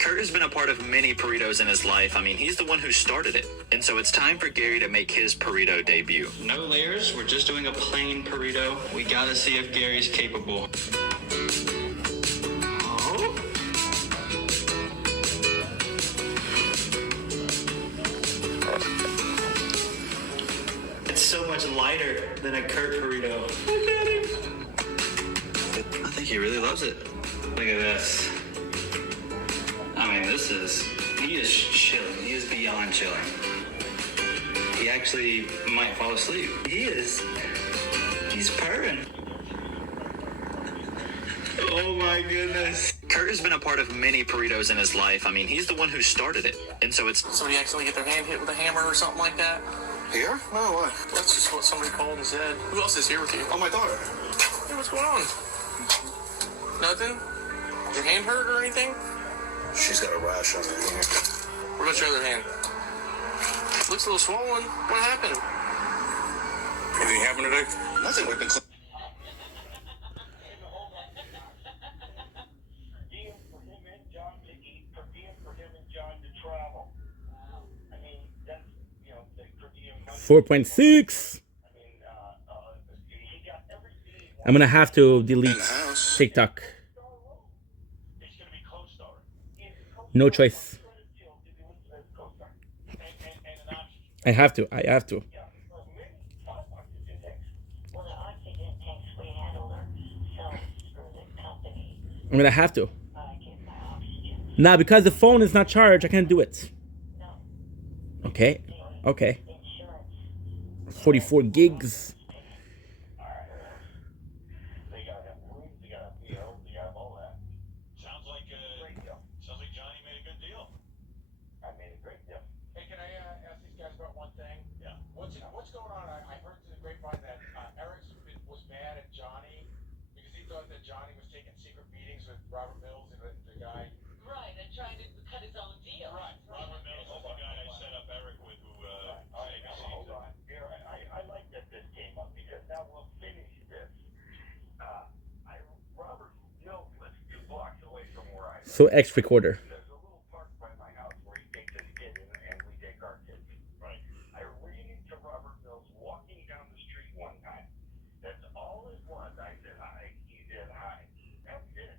Kurt has been a part of many burritos in his life. I mean, he's the one who started it. And so it's time for Gary to make his burrito debut. No layers, we're just doing a plain burrito. We gotta see if Gary's capable. Oh. It's so much lighter than a Kurt burrito. I think he really loves it. Look at this. I mean, he is chilling. He is beyond chilling. He actually might fall asleep. He's purring. Oh my goodness. Kurt has been a part of many burritos in his life. I mean, he's the one who started it. And so it's... Somebody accidentally get their hand hit with a hammer or something like that? Here? No, what? That's just what somebody called and said. Who else is here with you? Oh, my daughter. Hey, what's going on? Nothing? Your hand hurt or anything? She's got a rash on her hand. What about your other hand? Looks a little swollen. What happened? Anything happened today? Nothing. We've been $4.6. I'm gonna have to delete TikTok. No choice. I have to. I'm gonna have to. Now, because the phone is not charged, I can't do it. Okay. 44 gigs. What's going on? I heard through the grapevine that Eric was mad at Johnny because he thought that Johnny was taking secret meetings with Robert Mills and the guy. Right, and trying to cut his own deal. Right. Robert Mills is the guy I set up Eric with, who hold on. Here, I like that this came up because now we'll finish this. Robert Mills lives 2 blocks away from where I live. So X recorder. There's a little park by my house where he takes his kid and we take our kids. Right. I ran into Robert Mills walking down the street one time. That's all it was. I said hi. He said hi. That's it.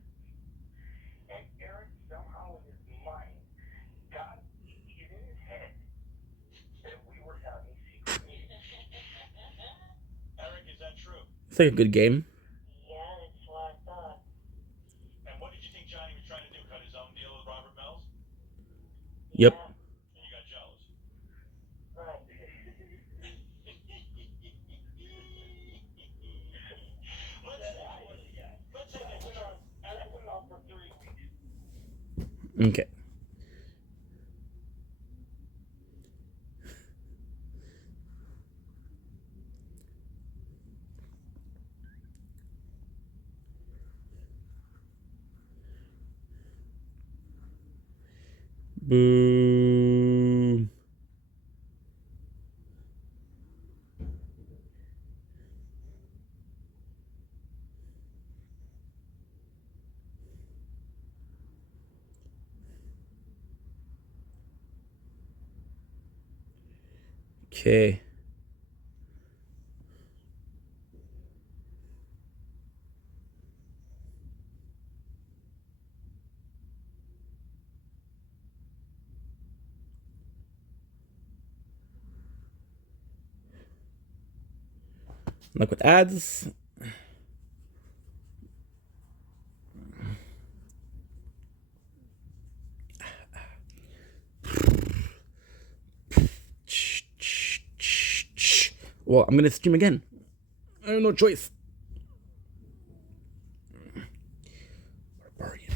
And Eric somehow in his mind got it in his head that we were having secret meetings. Eric, is that true? It's like a good game. Yeah, that's what I thought. And what did you think Johnny was trying to do? Cut his own deal with Robert Mills? Yep. And you got jealous? Right. Let's say that I put it on for 3 weeks. Okay. Boom. Okay. Like with ads. Well, I'm gonna stream again. I have no choice. Barbarian.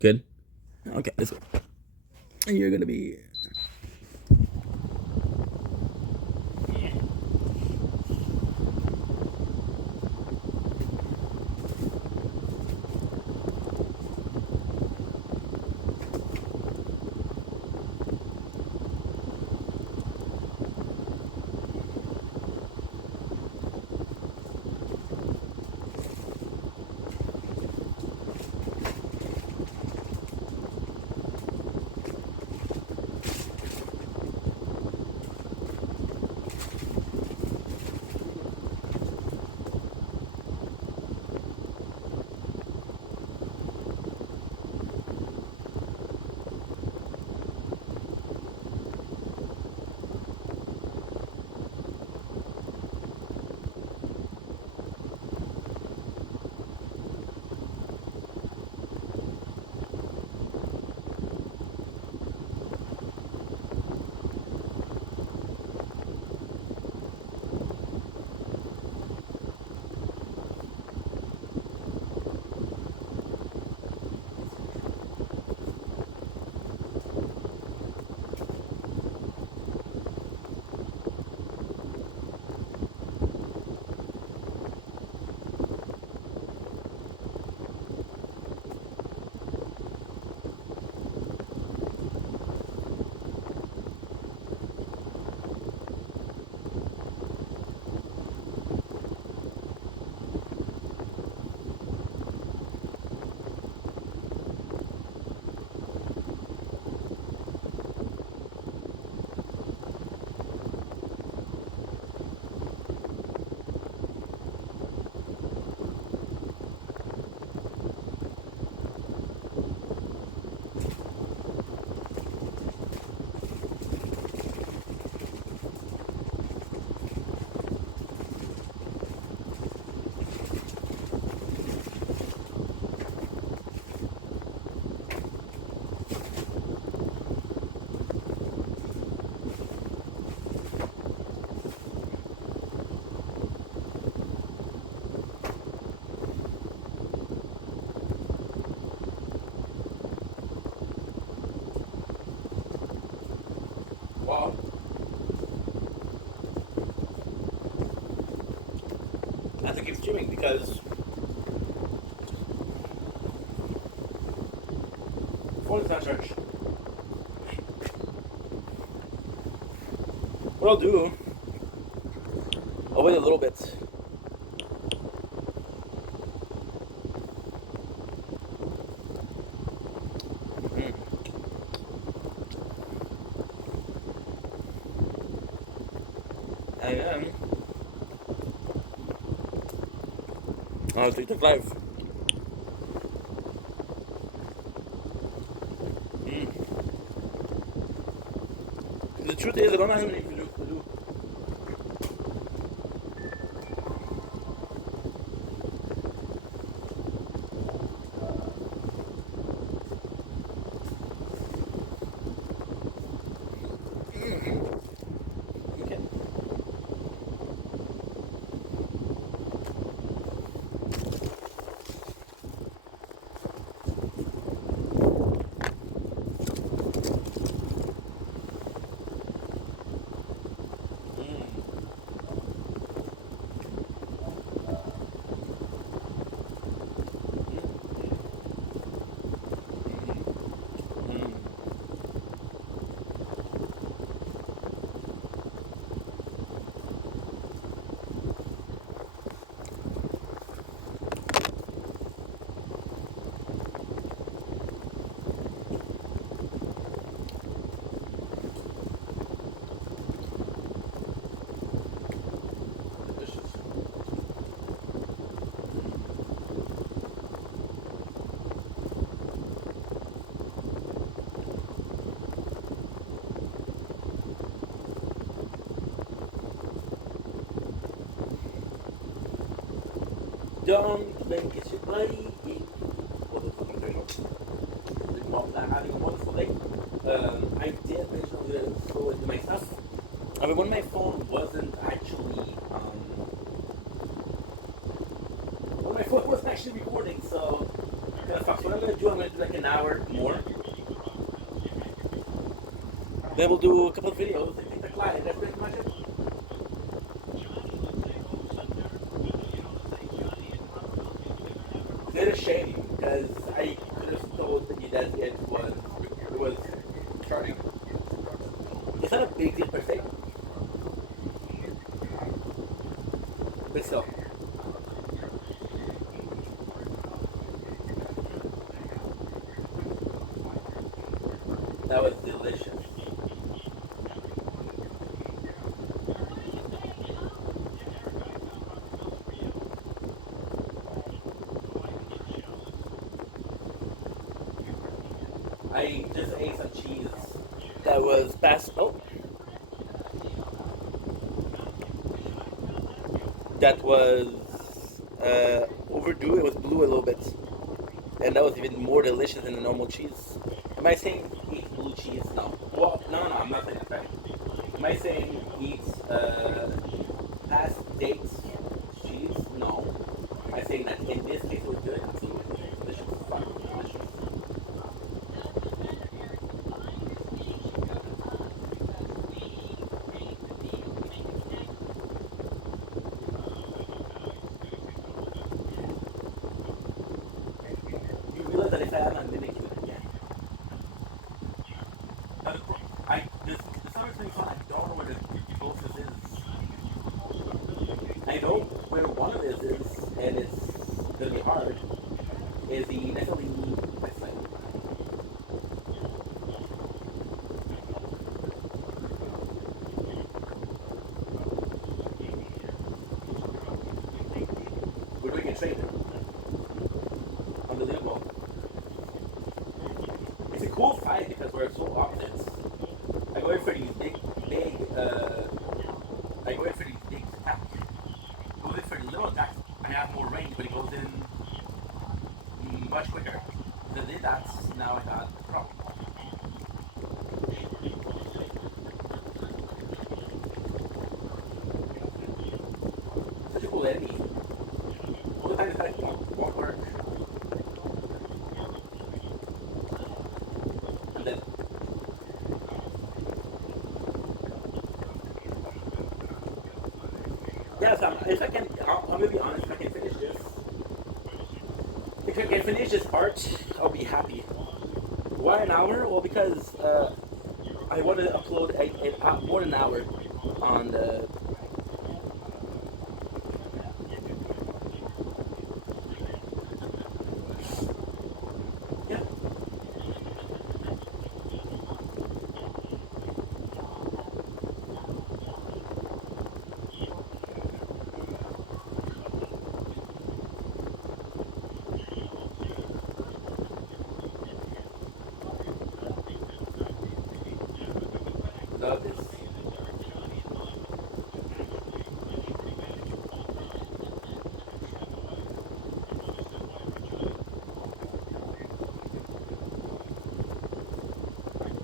Good. Okay, this way. And you're gonna be. Wow. I have to keep streaming because phone's not charged. What I'll do, I'll wait a little bit. I am. Oh, TikTok live. The truth is, I don't know how many videos to do. Okay. don't think it's your buddy. What the fuck am I doing? I'm having a wonderful day. I did mention I was going to go into my stuff. I mean, when my phone wasn't actually, when my phone wasn't actually recording, so kind of fuck. So what I'm going to do, I'm going to do like an hour more. Then we'll do a couple of videos and take the client. That's pretty much it. It's a shame because I could have told you that it was charting. It's not a big deal per se, but still. That was delicious. I just ate some cheese that was past. Oh, that was overdue. It was blue a little bit, and that was even more delicious than the normal cheese. Am I saying eat blue cheese? No. Well, no. I'm not saying that. Right? Am I saying eat past dates cheese? No. Am I saying that in this case it was good? Absolutely. Delicious. Fucking delicious. You realize that if I am mimicking it again. The summer's been fun. I don't know where the closest is. I know where one of this is, and it's gonna be hard. Is the definitely west side. We're doing a trade. Unbelievable. It's a cool fight because we're so opposites. I go in for these big, I go in for these big attacks. Go in for the little attacks. I have more range, but it goes in much quicker. So that's now I got a problem. Such a cool enemy. All the time it's like walk work. And then yes, if I can, I'm gonna be honest. If I can finish this, if I can finish this part, I'll be happy. Why an hour? Well, because I want to upload more than an hour on the. Yeah. Love this.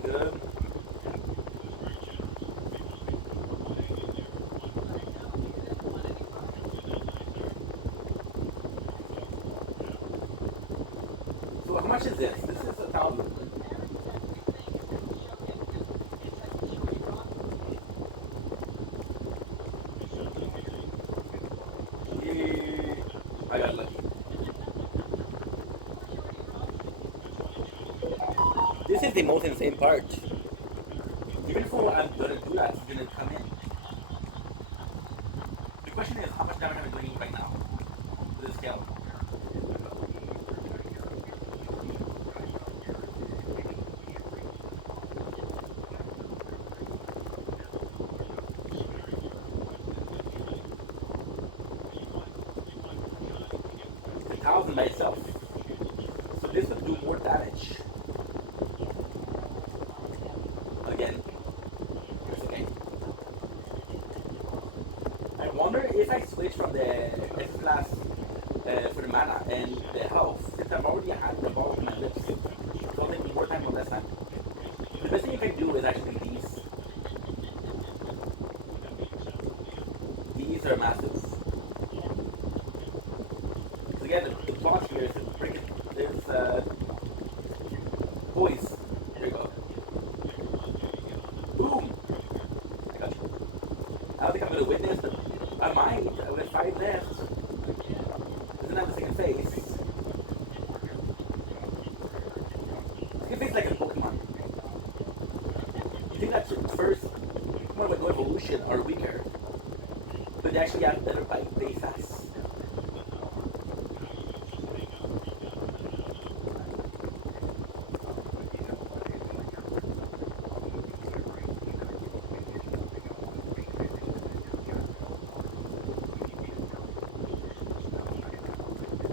Good. So how much is this? This is 1,000. I got lucky. This is the most insane part. Even for I'm gonna do that, it's gonna come in. The question is how much damage am I doing right now with the scale? It's 1,000 by itself. So this would do more damage. Again. It's okay. I wonder if I switch from the S class for the mana and the health, since I'm already had the ball in my lips, it'll take me more time or less time. The best thing you can do is actually these. These are massive. So again, the plot here is to bring it. There's boys. There you go. Boom. I got you. I don't think I'm gonna win this, but I might. With 5 left. Doesn't have the second phase. Second phase is like a Pokemon. You think that first Pokemon with no evolution are weaker, but they actually have better base stats.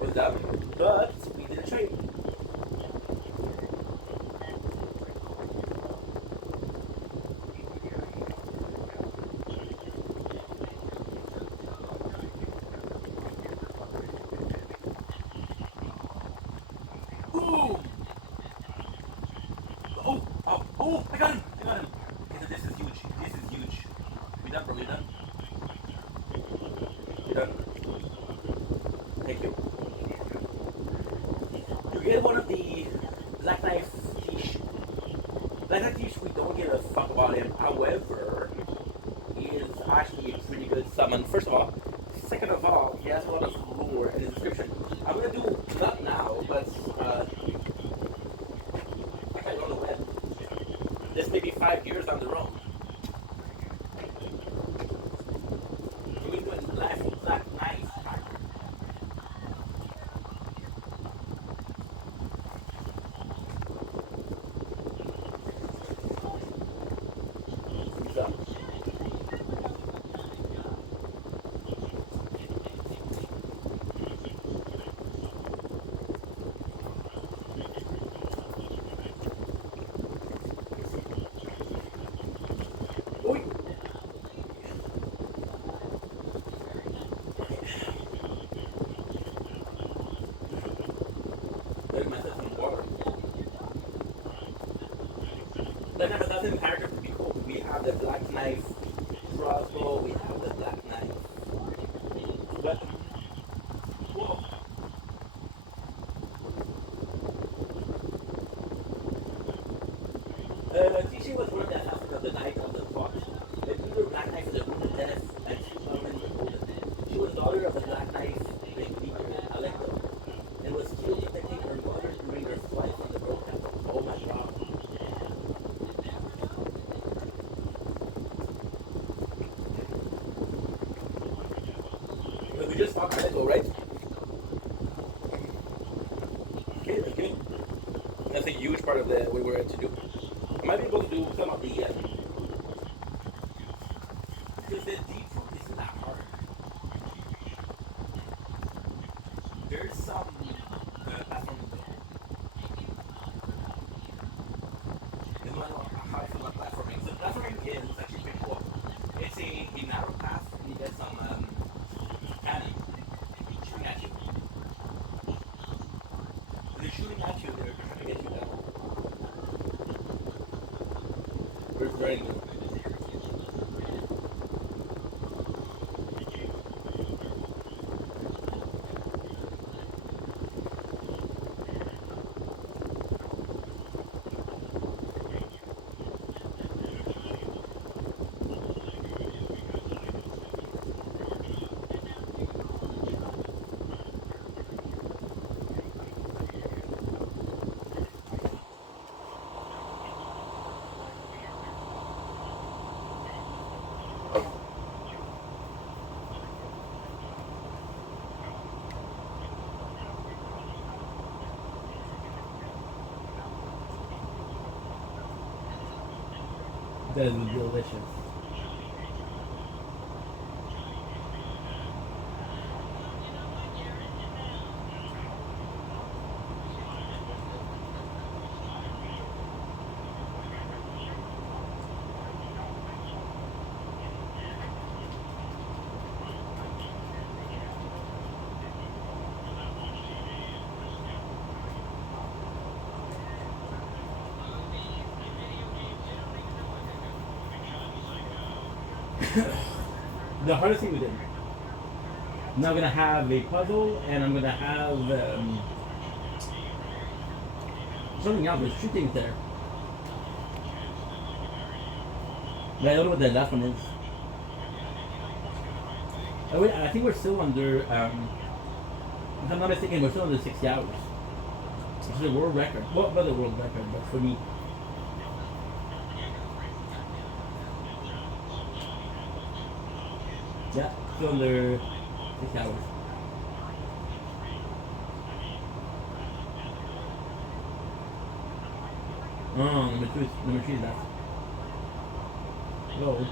Was that? But we did a trade. Boom! Oh, oh, oh! I got him! I got him! Okay, so this is huge. This is huge. We done, bro. We done. We done. Thank you. You get one of the Black Knife Tish. Black Knife Tish, we don't give a fuck about him. However, he is actually a pretty good summon. First of all. Second of all, he has a lot of lore in his description. I'm gonna do not now, but I don't know when. This may be 5 years down the road. We're doing Black Knife. Black Knife Assassin character would be cool. We have the Black Knife crossbow, we have the Black Knife weapon. Whoa. Tisha was one of the assassins of the Knight of the Fox. But either Black Knife is a wounded death and she was already golden. She was daughter of the Black Knife, Big Leader, Alecto, and was killed protecting her mother during her flight from the World Cup. Oh my god. We just talked Alecto, right? Okay, that's good. That's a huge part of the what we're to do. I might be able to do some of the because the deep root isn't that hard. There's some platform there. This one, how I feel about platforming. So platforming is actually pretty cool. It's a narrow path and you get some cannon shooting at you. When they're shooting at you, they're trying to get you down. Very good. That is delicious. The hardest thing we did. Now I'm gonna have a puzzle, and I'm gonna have something else. There's two things there. But I don't know what the last one is. Oh, wait, I think we're still under. If I'm not mistaken, we're still under 60 hours. Which is a world record. Well, not a world record, but for me. Yeah, still under 60 hours. Oh, number two is that. Hello.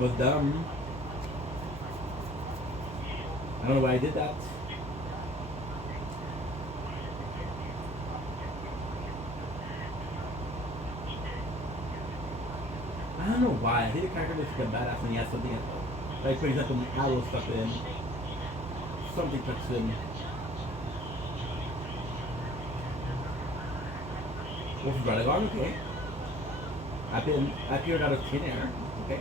Was dumb. I don't know why I did that. I don't know why. I think the character looks like a badass when he has something like, for example, an arrow stuck in. Something touched him. Wolf Radagon, okay. I appeared out of thin air. Okay.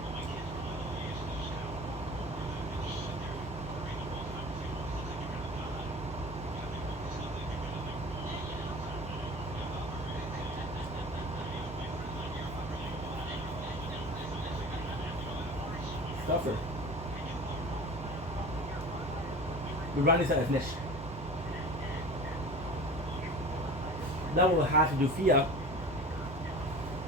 Stuffer. We run is at finish. Now we'll have to do Fia.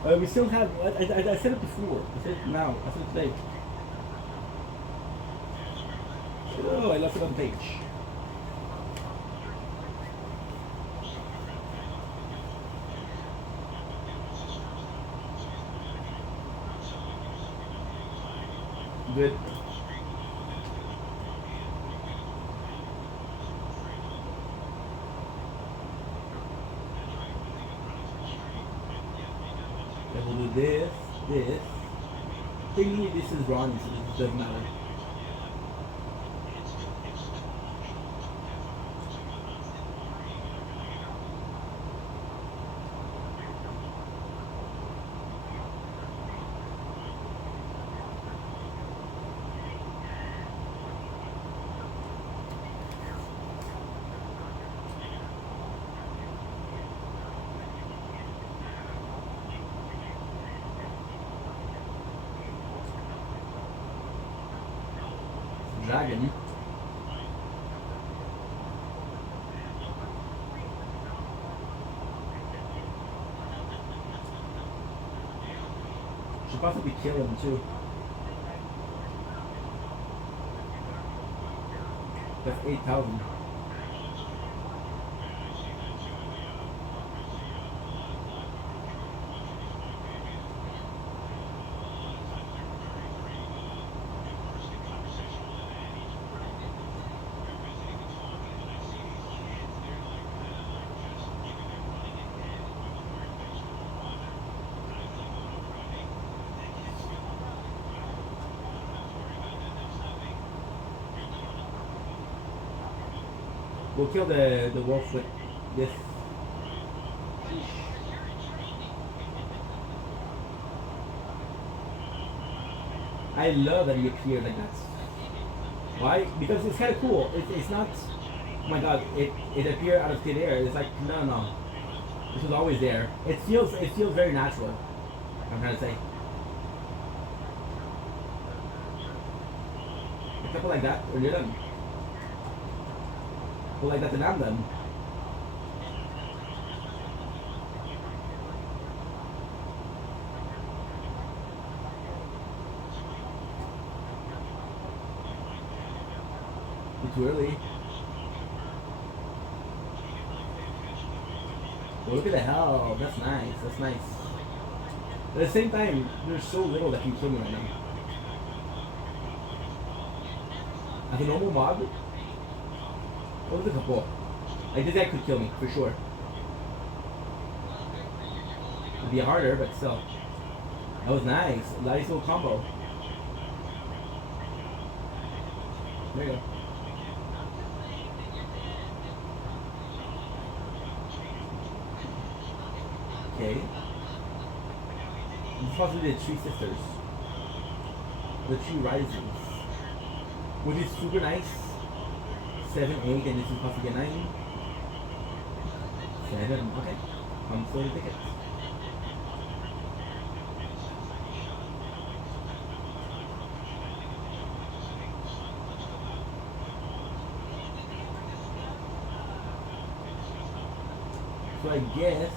We still have. I said it before. I said it now. I said it today. Oh, I left it on the page. Good. Then we'll do this. Thinking this is wrong, so it doesn't matter. Dragon. Should possibly kill him too. That's 8,000. We'll kill the wolf with this. I love that he appeared like that. Why? Because it's kind of cool. It's not. Oh my god! It appeared out of thin air. It's like no. This was always there. It feels very natural. I'm trying to say. A couple like that, or you're done. Well, like that, and I'm done. It's too early. But look at the hell. That's nice. That's nice. But at the same time, there's so little that can kill me right now. As a normal mob, what was a couple? Like this guy could kill me for sure. It'd be harder, but still. That was nice. Nice little combo. There you go. Okay. This is possibly the Tree Sisters. The Tree Rises. Which is super nice. 7, 8, and this is possibly a 9. 7, okay. I'm still the tickets. So I guess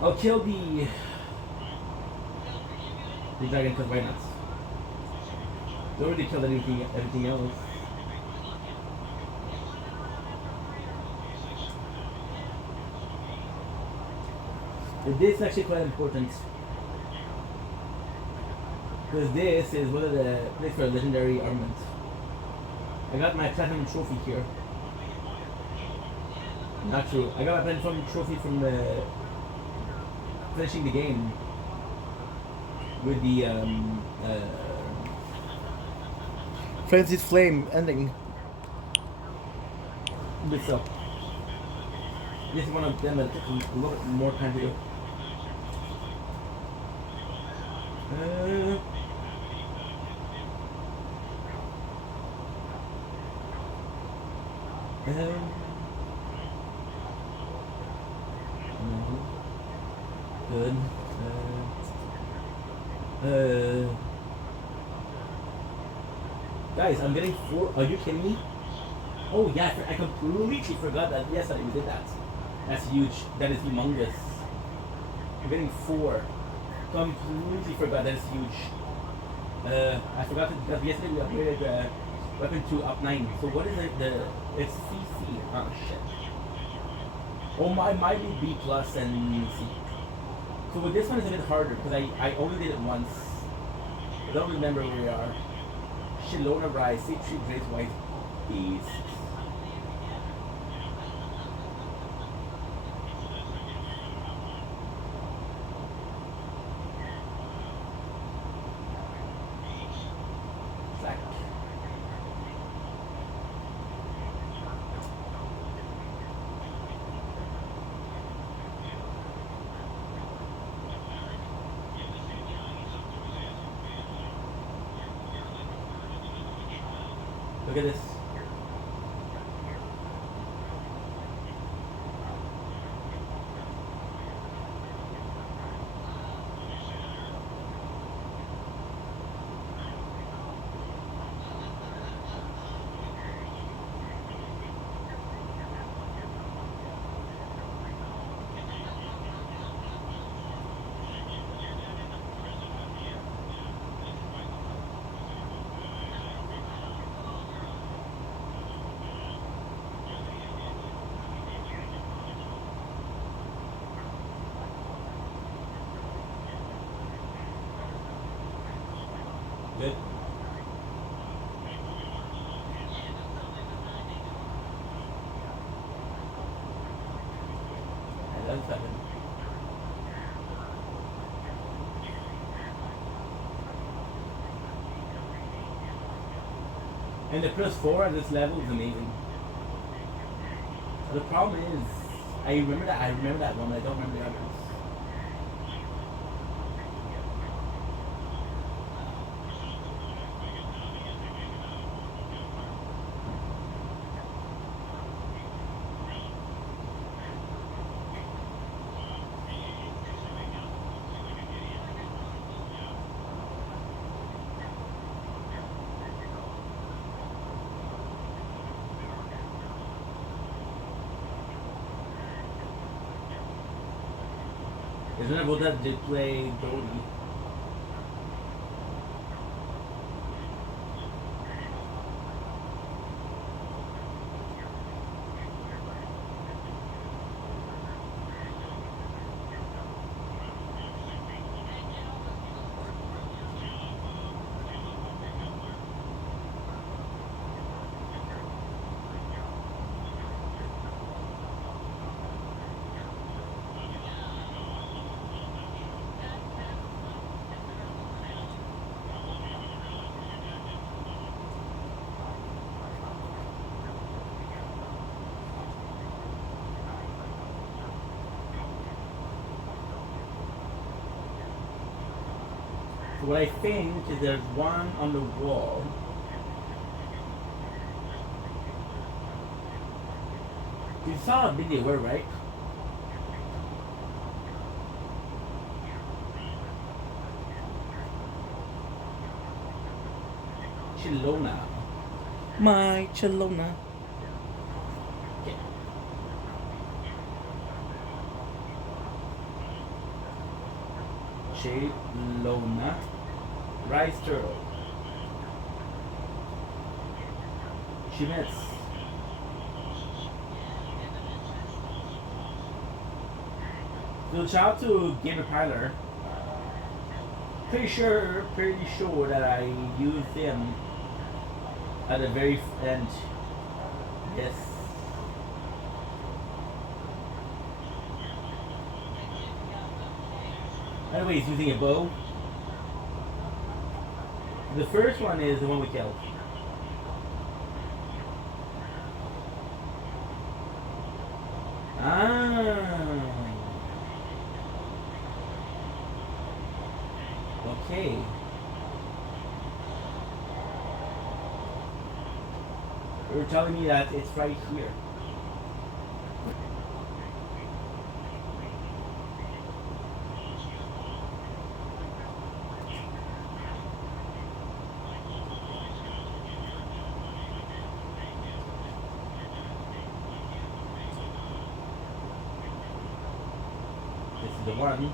I'll kill the dragon because why not? They already killed everything else. This is actually quite important because this is one of the places for legendary armament. I got my platinum trophy here. Not true. I got my platinum trophy from finishing the game with the Frenzied Flame ending. But so, this is one of them that took a little bit more time to do. Good. Guys, I'm getting 4. Are you kidding me? Oh yeah, I completely forgot that. Yes, I did that. That's huge. That is humongous. I'm getting 4. Completely forgot. That is huge. I forgot it because yesterday we upgraded weapon to up 9. So what is it? It's CC. Oh shit. Oh might be B plus and C. So with this one is a bit harder because I only did it once. I don't remember where we are. Shilona Rise, C3 Great White Beast. Look at this. Good. And then 7. And the +4 at this level is amazing. The problem is, I remember that one, but I don't remember the others. Isn't it about that they play Dodie? So what I think is there's one on the wall. You saw a video where, right? Chilona. My Chilona. Okay. Chilona. Rice turtle. She missed. So shout out to Gamer Piler. Pretty sure that I used him at the very end. Yes. By the way, he's using a bow. The first one is the one we killed. Okay. You're telling me that it's right here. This is the one.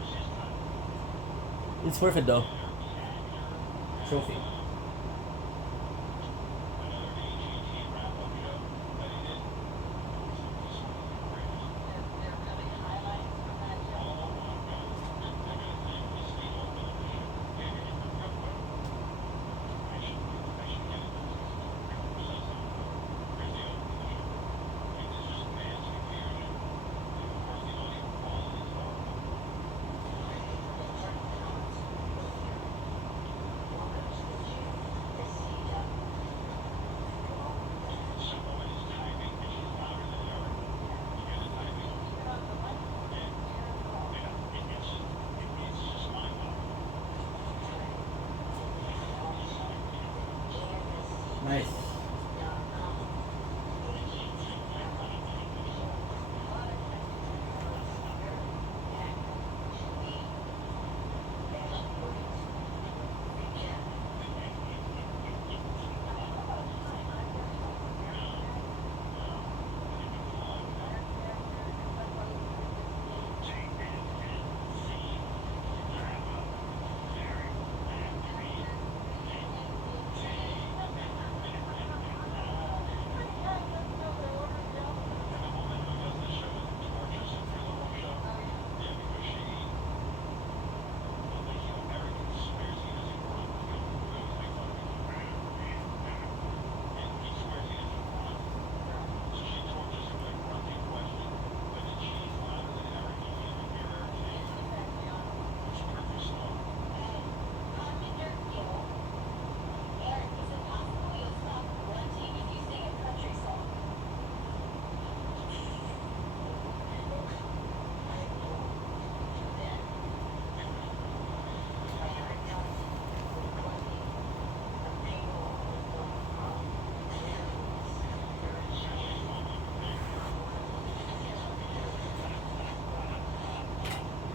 It's worth it though. Trophy. Nice.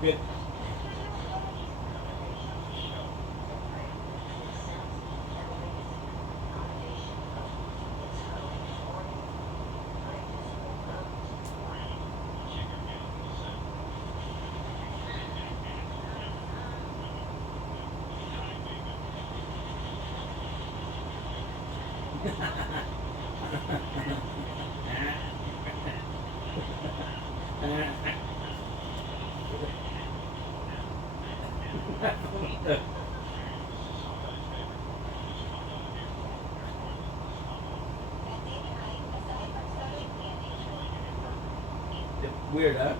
Good. Weird, huh?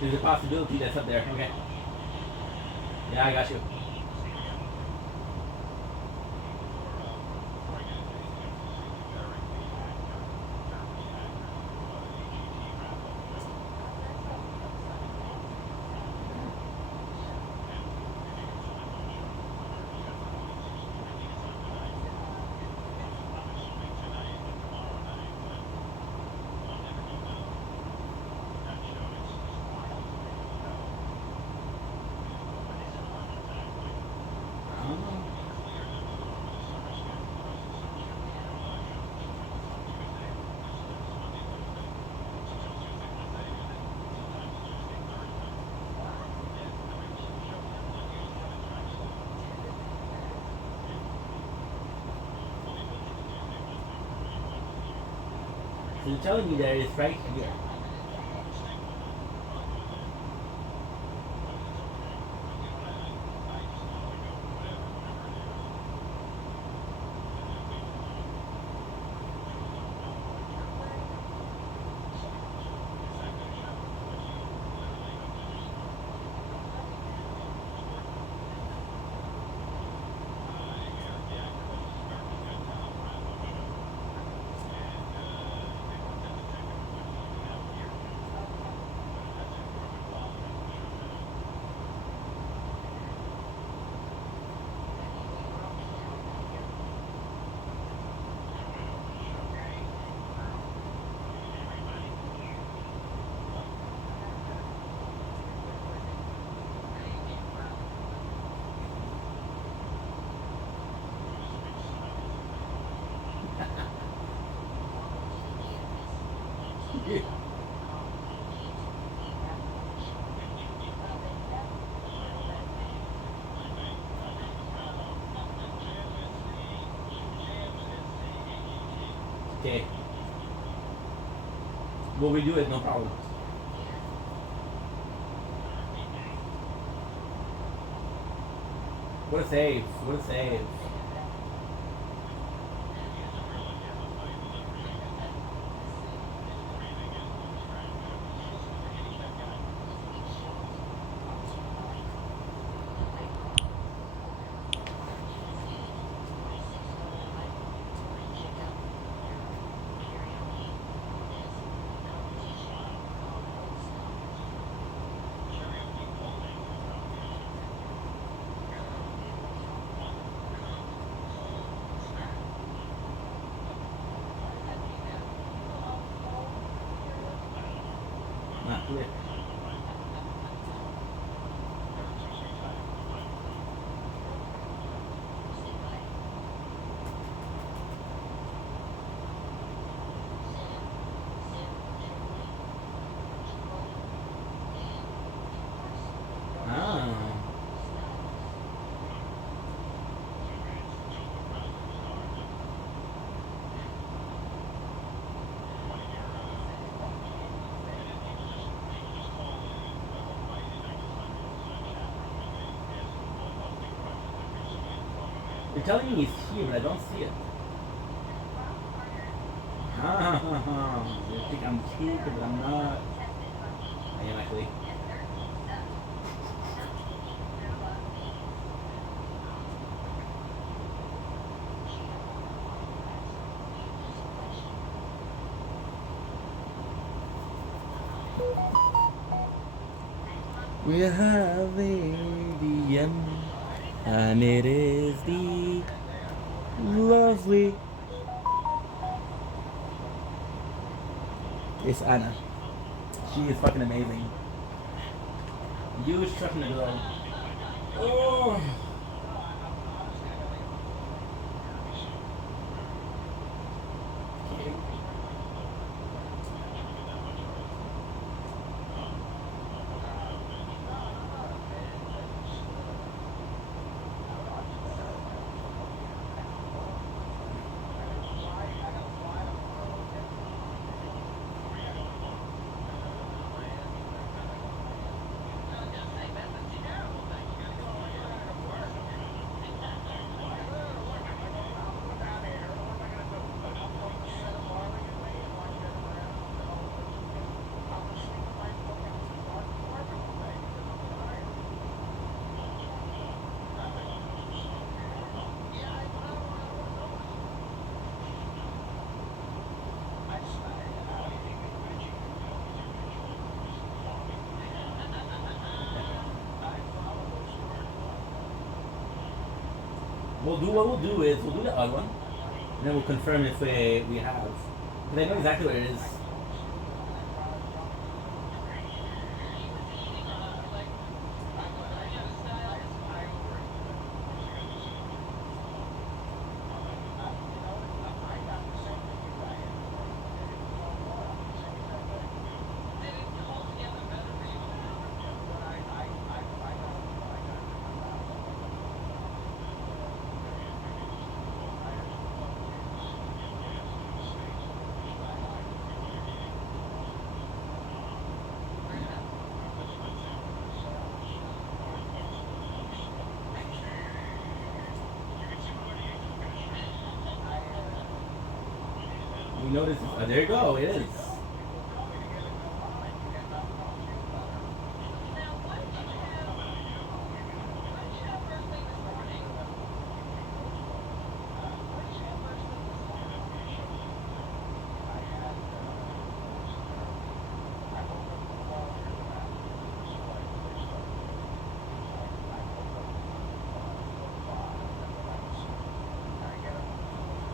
There's a possibility that's up there. Okay. Yeah, I got you. So you're telling me that it's right here. Okay. We'll redo it, no problem. What a save. What a save. You're telling me he's here, but I don't see it. You think I'm here, but I'm not. I am actually. We're having the end, and it is the lovely. It's Anna. She is fucking amazing. Huge truck in the girl. Oh. What we'll do is we'll do the other one, and then we'll confirm if we have. Because I know exactly where it is. You notice? Oh, there you go. It is.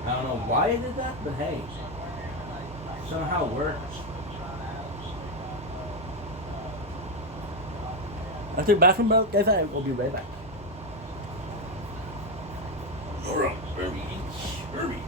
I don't know why I did that, but hey, somehow it worked. After the bathroom break, guys, I will be right back. Alright, hurry.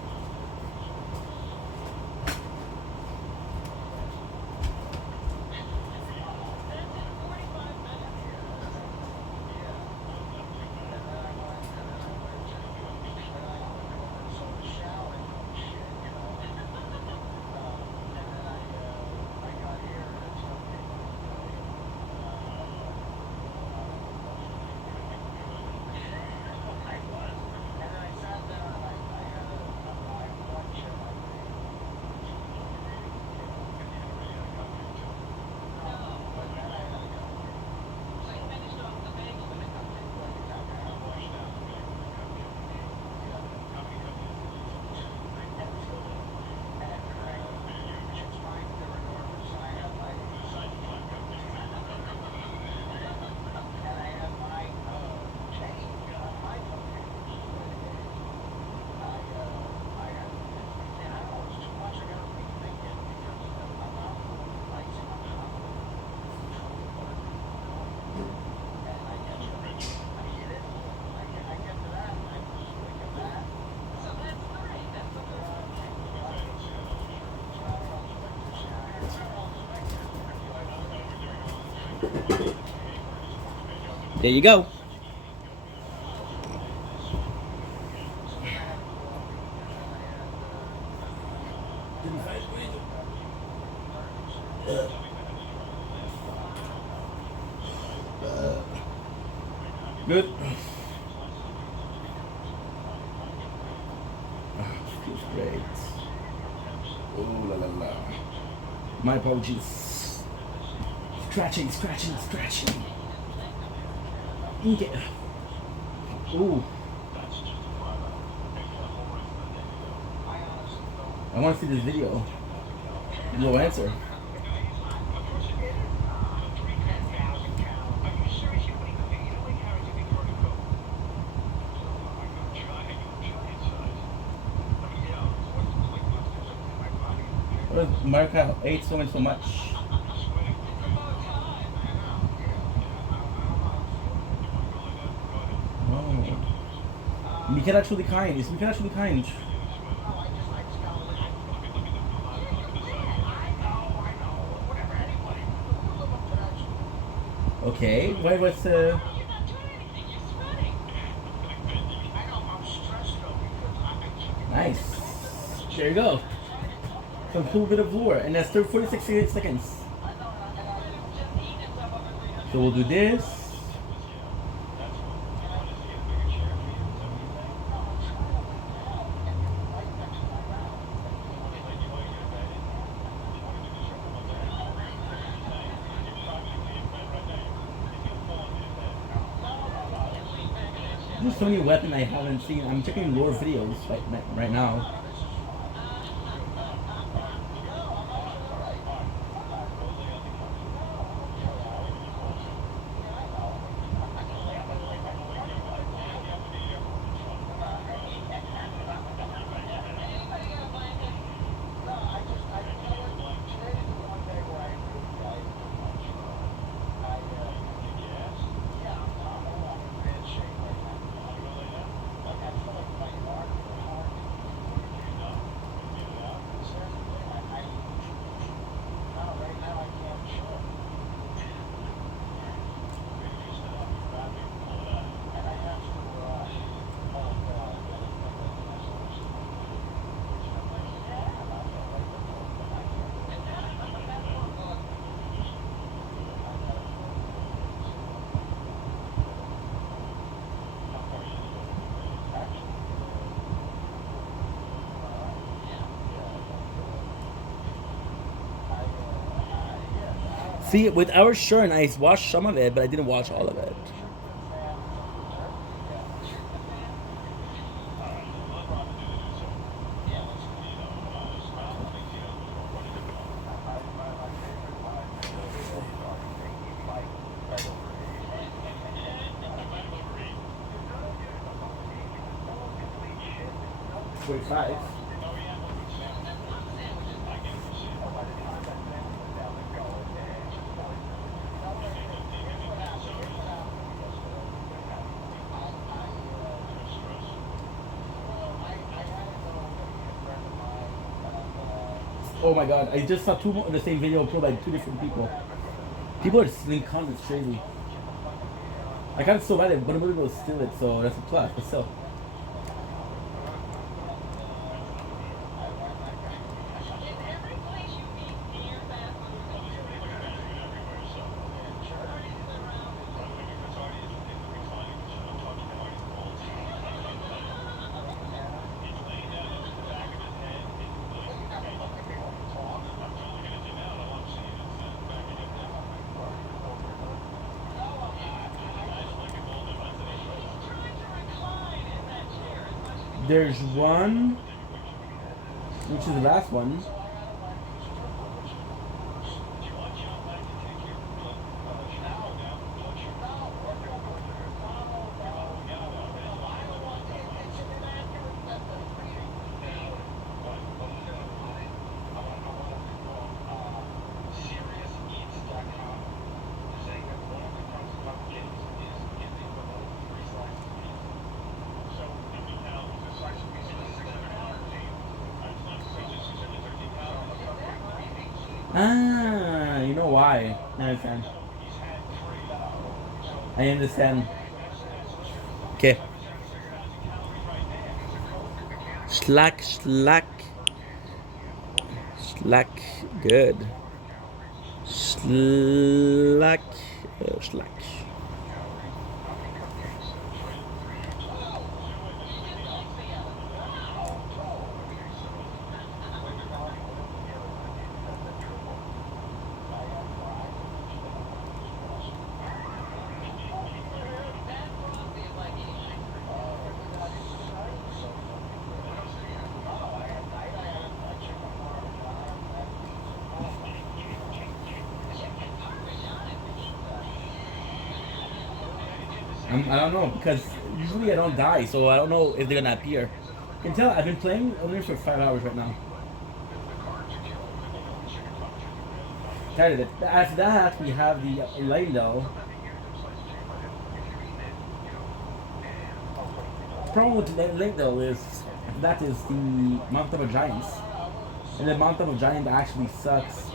There you go. Good. My apologies. Scratching, scratching, scratching. Okay. Ooh. I want to see this video. No answer. America ate so much. Oh. We can actually kind. We can actually kind. Okay. Wait, what's the? Nice. There you go. Some cool bit of lore, and that's 46 seconds. So we'll do this. There's so many weapons I haven't seen. I'm checking lore videos right now. See, with our shirt, I watched some of it, but I didn't watch all of it. Five. Oh my god, I just saw two more of the same video uploaded by two different people. People are stealing comments crazy. I can't still write it, but I'm able to steal it, so that's a plus, but still. There's one, which is the last one. Ah, you know why. I understand. I understand. Okay. Slack, slack. Slack, good. Slack, slack. I don't know because usually I don't die, so I don't know if they're gonna appear. You can tell I've been playing only for 5 hours right now. Tired of it. After that, we have the Leyndell. The problem with Leyndell is that is the Mount of Giants, and the Mount of Giant actually sucks.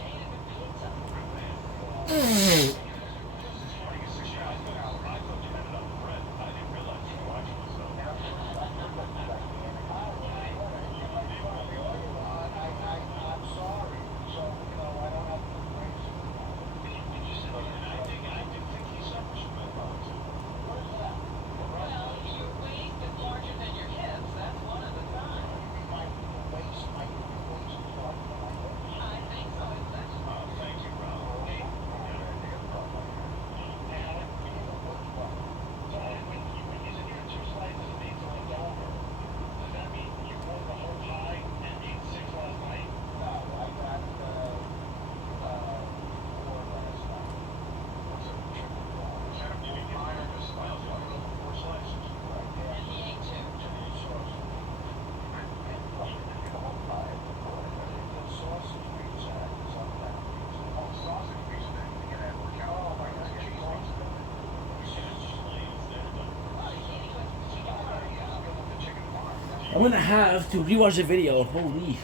I'm gonna have to rewatch the video. Holy.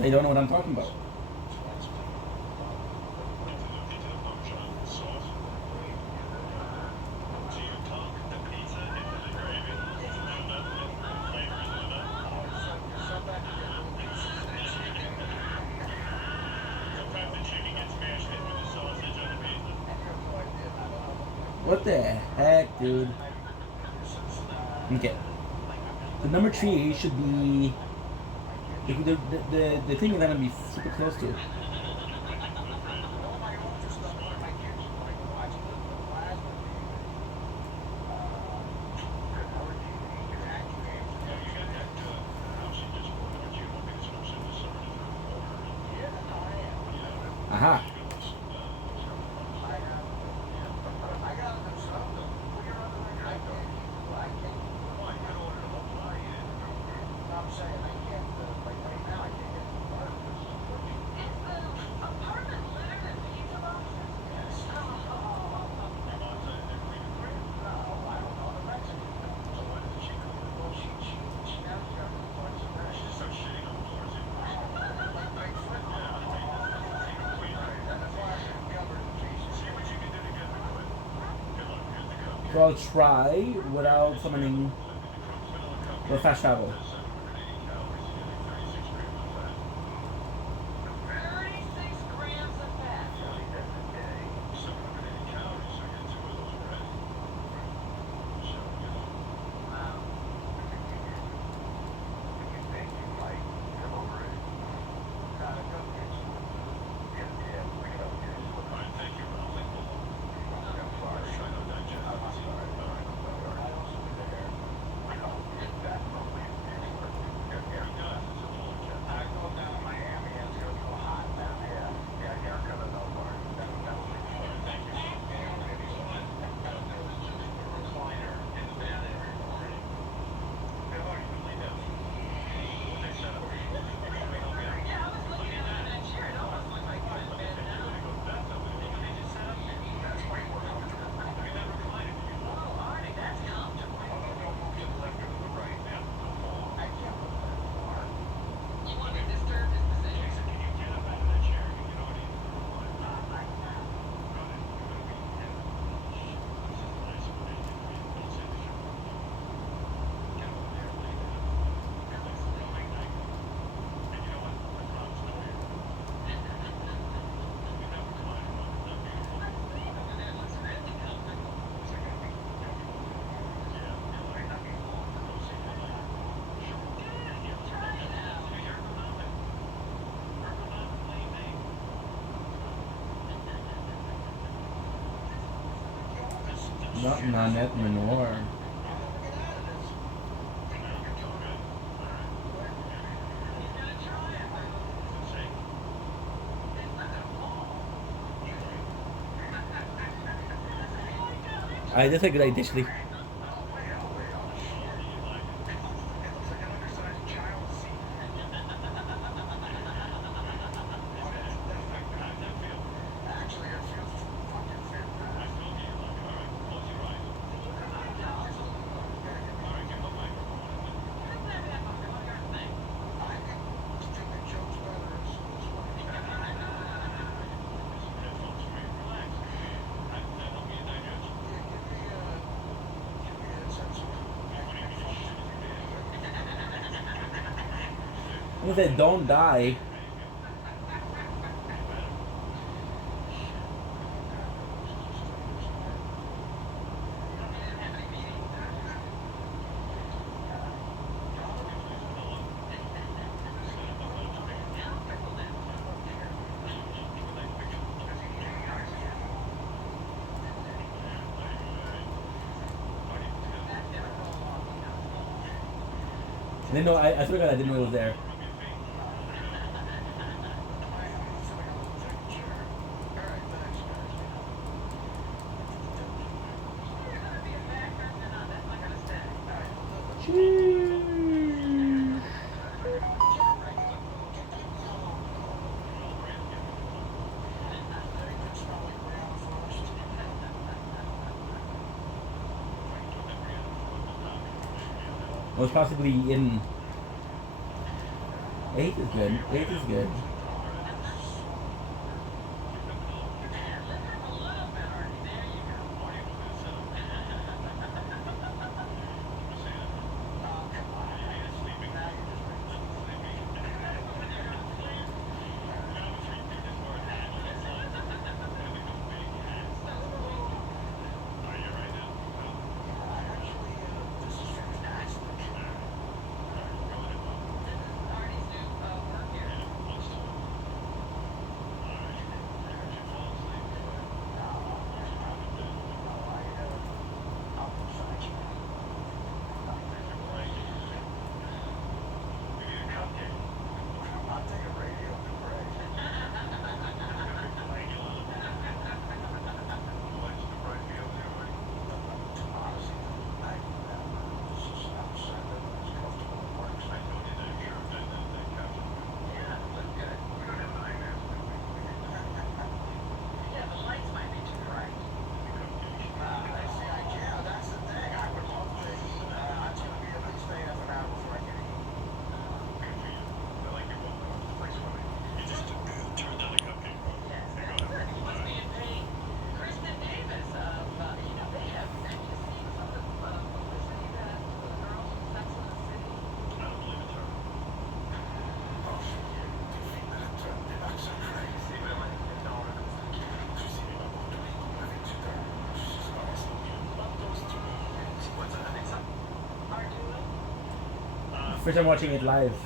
They don't know what I'm talking about. What the heck, dude? Okay. The number 3 should be the thing is gonna be super close to it. Aha. So I'll try without summoning the fast travel. 36 grams of fat. Not Nanette Menor. That's a good idea, actually. I said, don't die. I didn't know. I swear to God, I didn't know it was there. Was possibly in. 8 is good. 8 is good. First time watching it live.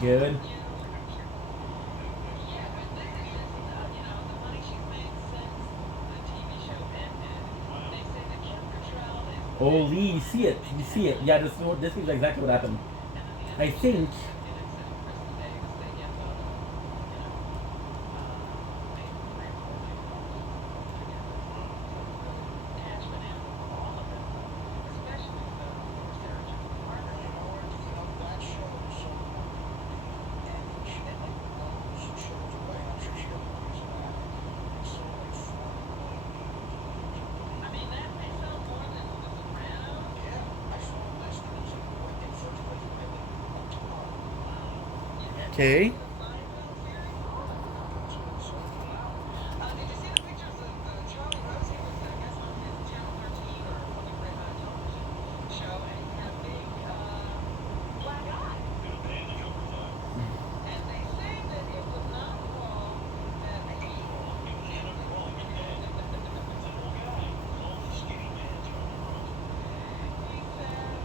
Good. Oh, Lee, you see it. You see it. Yeah, this is exactly what happened. I think. Okay. Did you see the pictures of Charlie Rose? He was, I guess, on his Channel 13 or whatever television show, and he had a big black eye. And they say that it was not wrong that he. He said that he fell.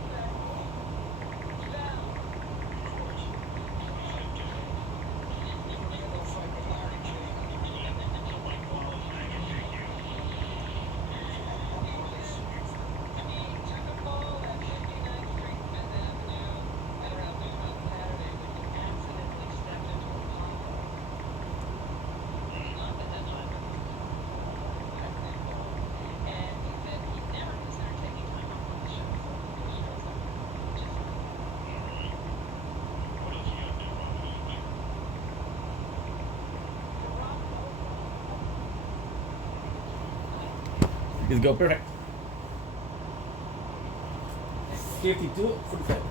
Let's go. Perfect. 52, 47.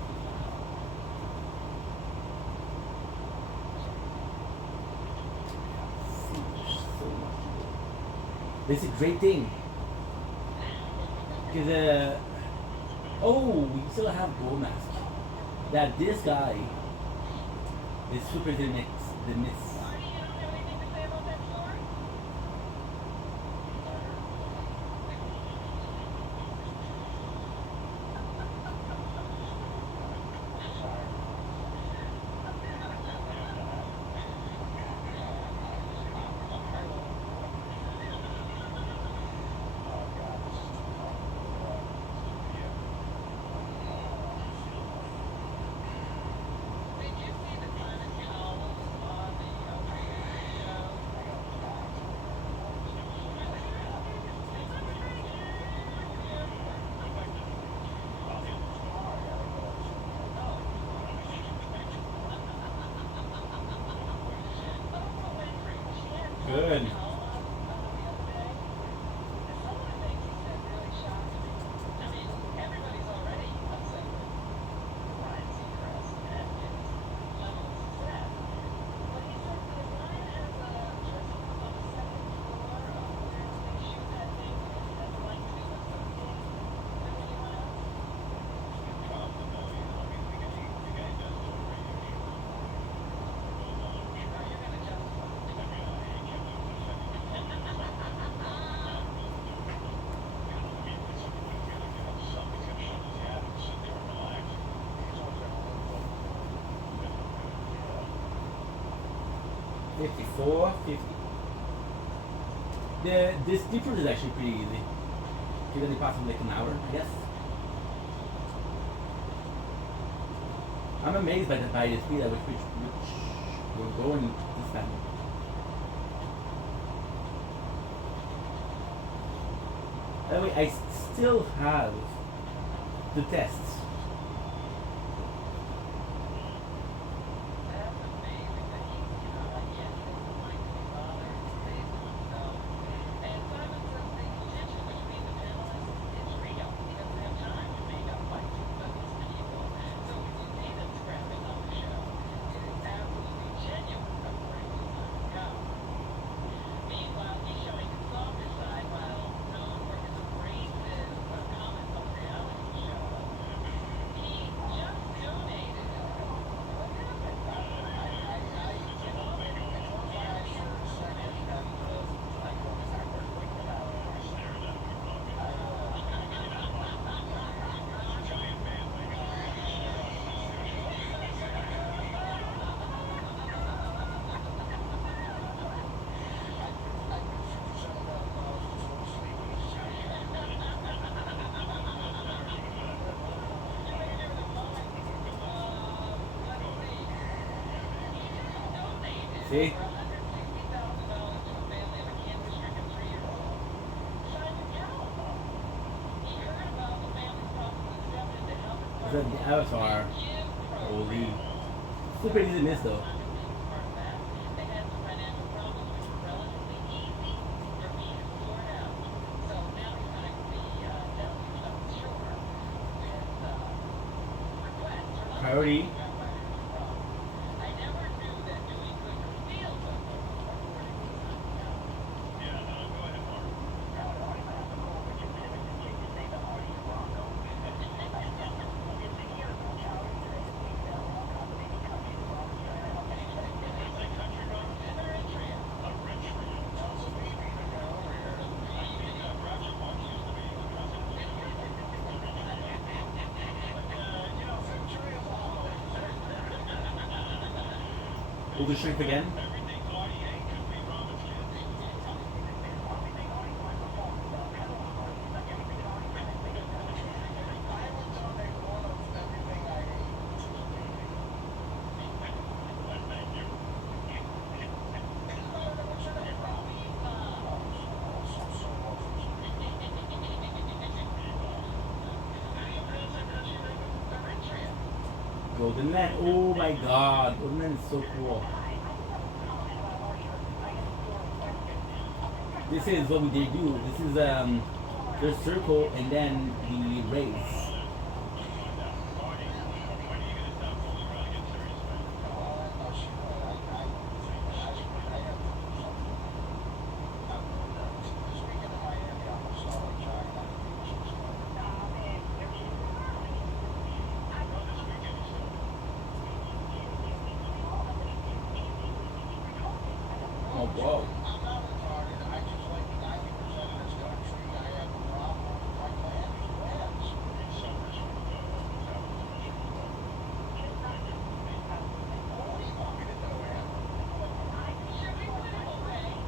This is a great thing. Because, we still have Gold Mask. That this guy is super the mix. Good. $54, $50. This difference is actually pretty easy. Give it possibly like an hour, I guess. I'm amazed by the speed at which we're going this time. By the way, I still have the tests. See? For $160,000 to a family of a cancer-stricken 3-year-old. Simon Cowell. He heard about the family's problem and stepped in to help as Is part that of the the Avatar? Give Holy. program. Super easy to miss though. They had some financial problems which were relatively easy for me to sort out. So now he's going to be down to South Shore with requests for money. Priority. I never knew that doing good could feel so good, according to Simon Cowell. Over strength again. Golden Man. Oh my god. Golden Man is so cool. This is what we did do. This is the circle and then the race. Oh wow. I'm not retarded. I just like 90% of this country. I have a problem with my plans. What do you want me to do, Ann? Should we put it away?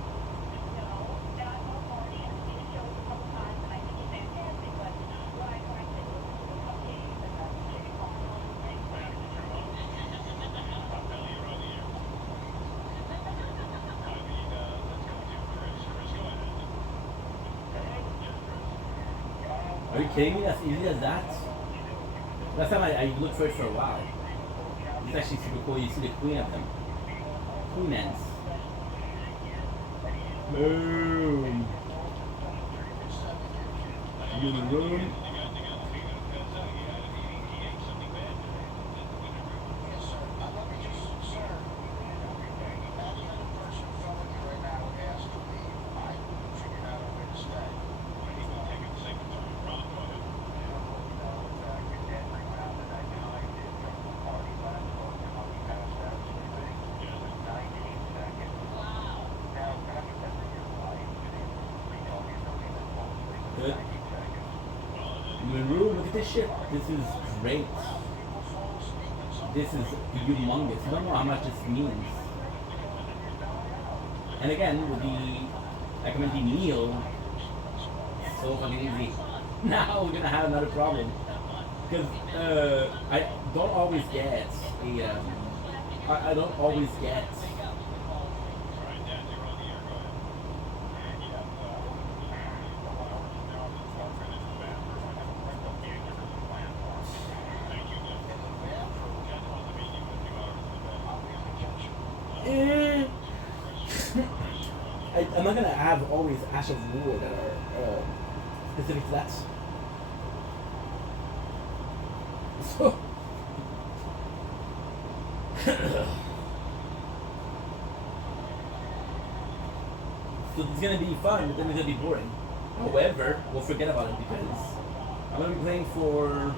Are you kidding me? As easy as that? Last time I looked for it for a while. It's actually super cool. You see the queen of them. Queen ants. Boom. You in the room? Yes, sir. Let me just, sir. Any other person filming me right now would ask to leave. I figured out a way to stay. Good. Maroon, look at this ship. This is great. This is humongous. You don't know how much this means. And again, with the recommended meal, so fucking easy. Now we're gonna have another problem. Because I don't always get a, I don't always get I'm not gonna have always Ash of War that are specific to that. So so it's gonna be fun, but then it's gonna be boring. However, we'll forget about it because I'm gonna be playing for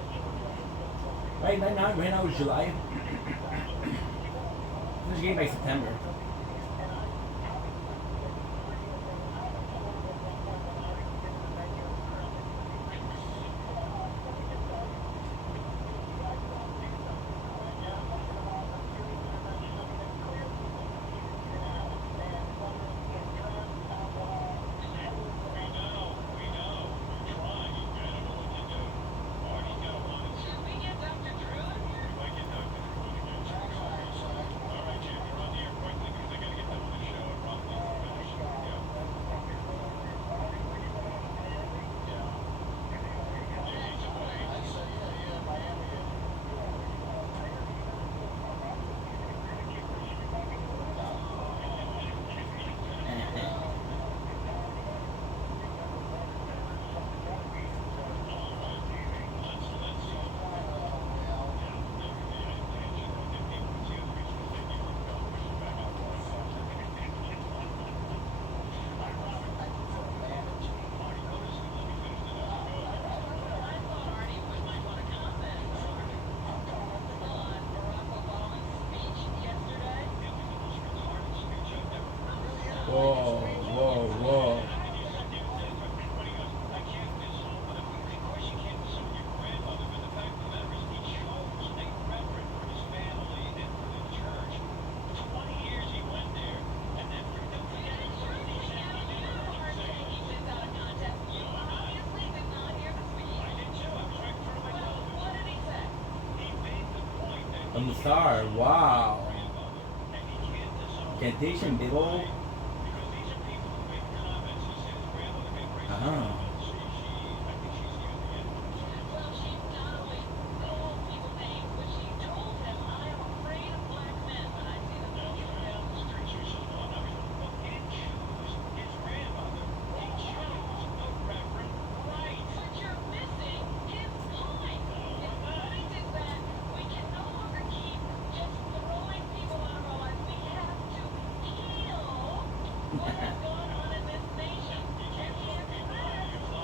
right now is July. Finish the game by September. Should we get Dr. Drew in here? On the star. Wow. Cantation, big ol'. Uh-huh. Well, she not only called people names, but she told him, I am afraid of black men when I see them walking around the street. But you're missing his point. His point is that we can no longer keep just throwing people out of our lives. We have to heal what has gone on in this nation. And he expressed, he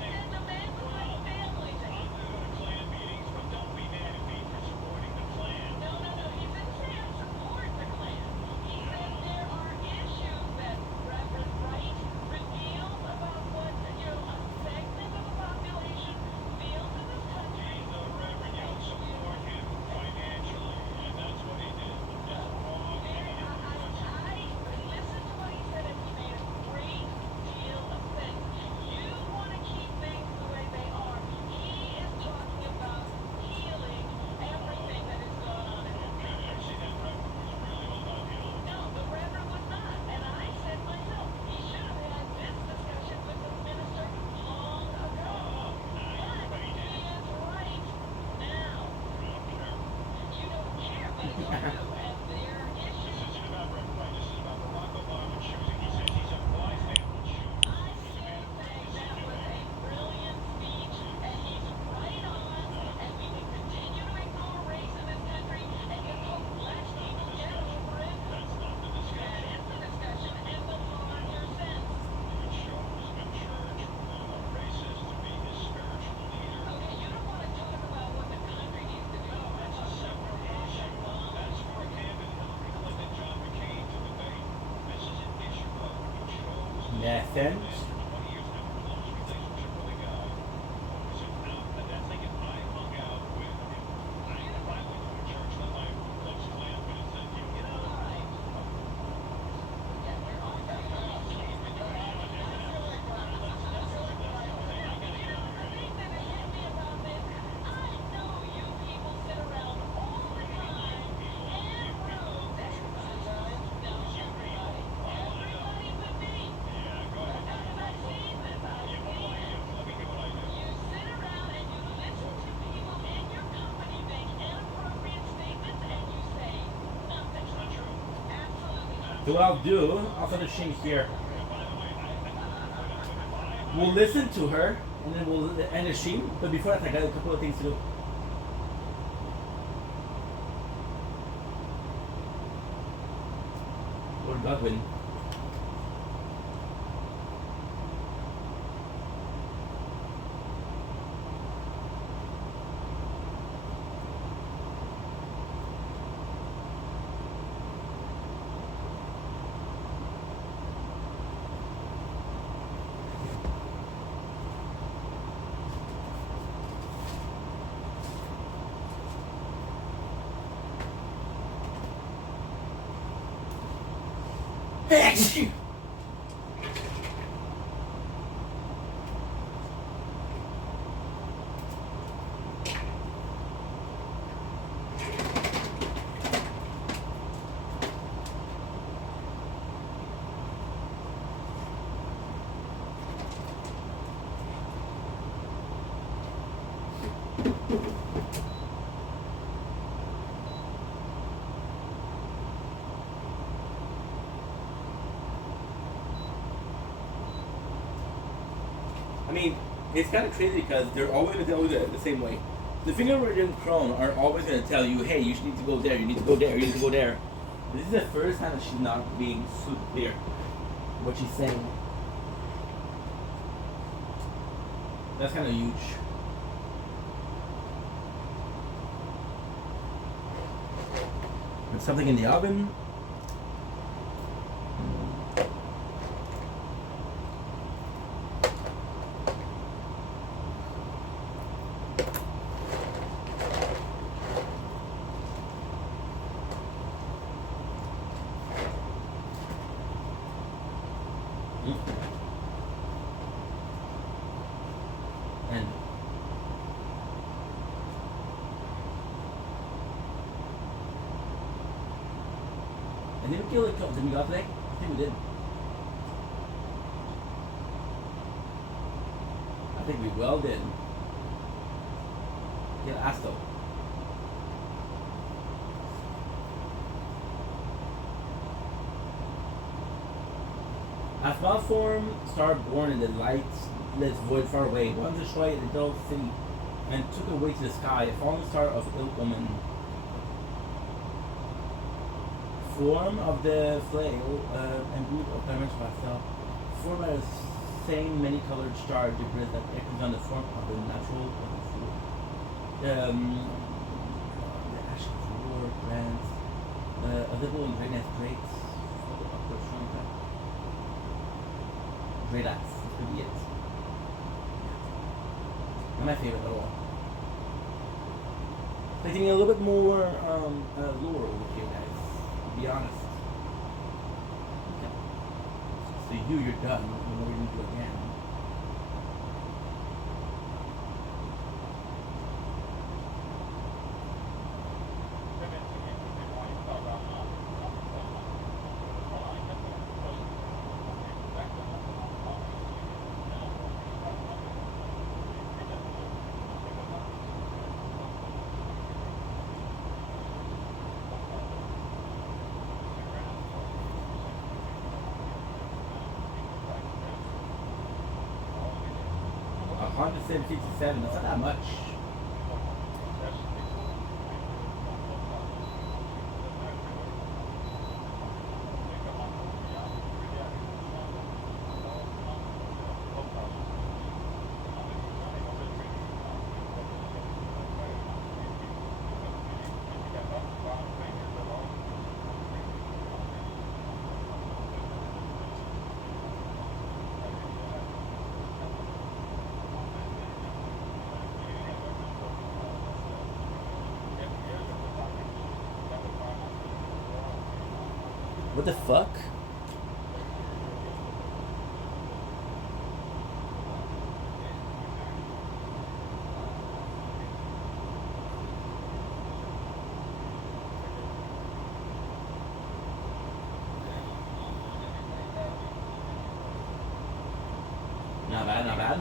said the man with my family to him. No, he didn't say I support the Klan. He said there are issues that Reverend Wright reveals about what, a segment of the population feels in this country. I listened to what he said and he made a great deal of sense. You want to keep things the way they are. He is talking about healing everything that has gone on in this country. No, the Reverend was not. And I said myself, he should have had this discussion with the minister long ago. But he is right now. You don't care, but you do. And there are issues. I still think that was a brilliant speech, and he's right on, and we can continue to ignore race in this country and just hope black people get over it. That is the discussion, and the larger sense. Okay, you don't want to talk about what the country needs to do. That's a separate issue. Makes sense. So what I'll do, I'll send a Shane here. We'll listen to her, and then we'll end the stream. But before that, I got a couple of things to do. Lord Godwin. Achoo! I mean, it's kind of crazy because they're always going to tell you that the same way. The fingerprint and Crone are always going to tell you, hey, you need to go there, you need to go there, you need to go there. This is the first time that she's not being super clear what she's saying. That's kind of huge. Put something in the oven. And Did we kill it? Did we go today? I think we did. I think we well did. Kill Asto. As Malform started born in the lights, lit void far away, one destroyed the dull city and took away to the sky, a falling star of ill omen. Form of the flail and root of dimension myself, formed by the same many-colored star debris that echoes on the form of the natural food. The ashes of war grants a little in greatness great for the upward front. Great ass. This could be it. Not my favorite at all. Expecting a little bit more lore with you guys, to be honest. Yeah. So you're done. What are we gonna do again? Honda Civic 57, that's not that much. What the fuck? Not bad, not bad.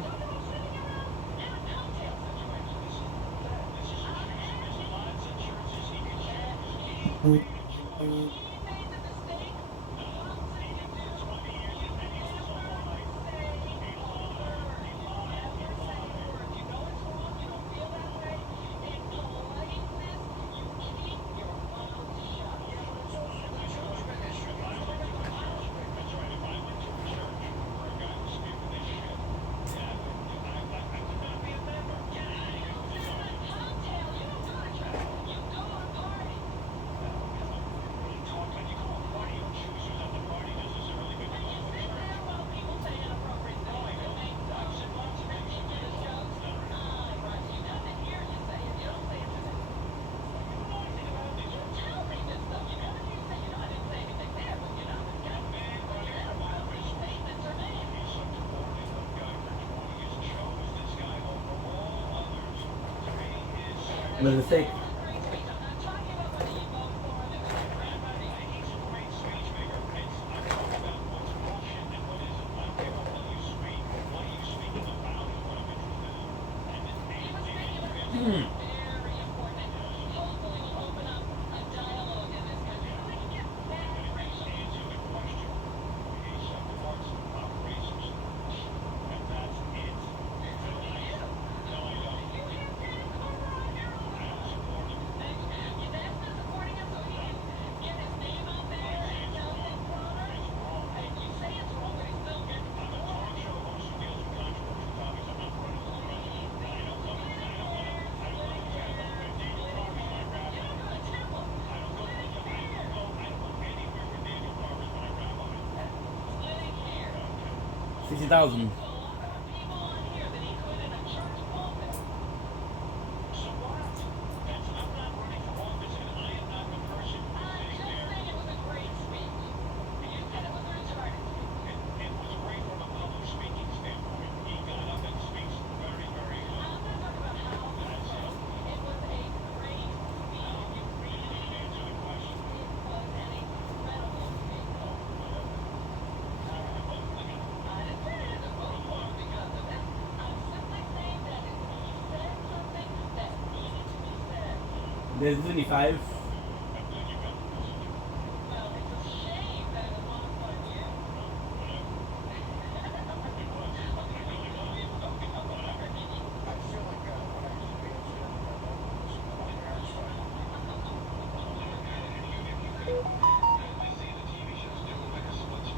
No mistake. $60,000. There's 25. Well, it's a shame that it was lost on you. I feel like when I used to be a kid, my parents were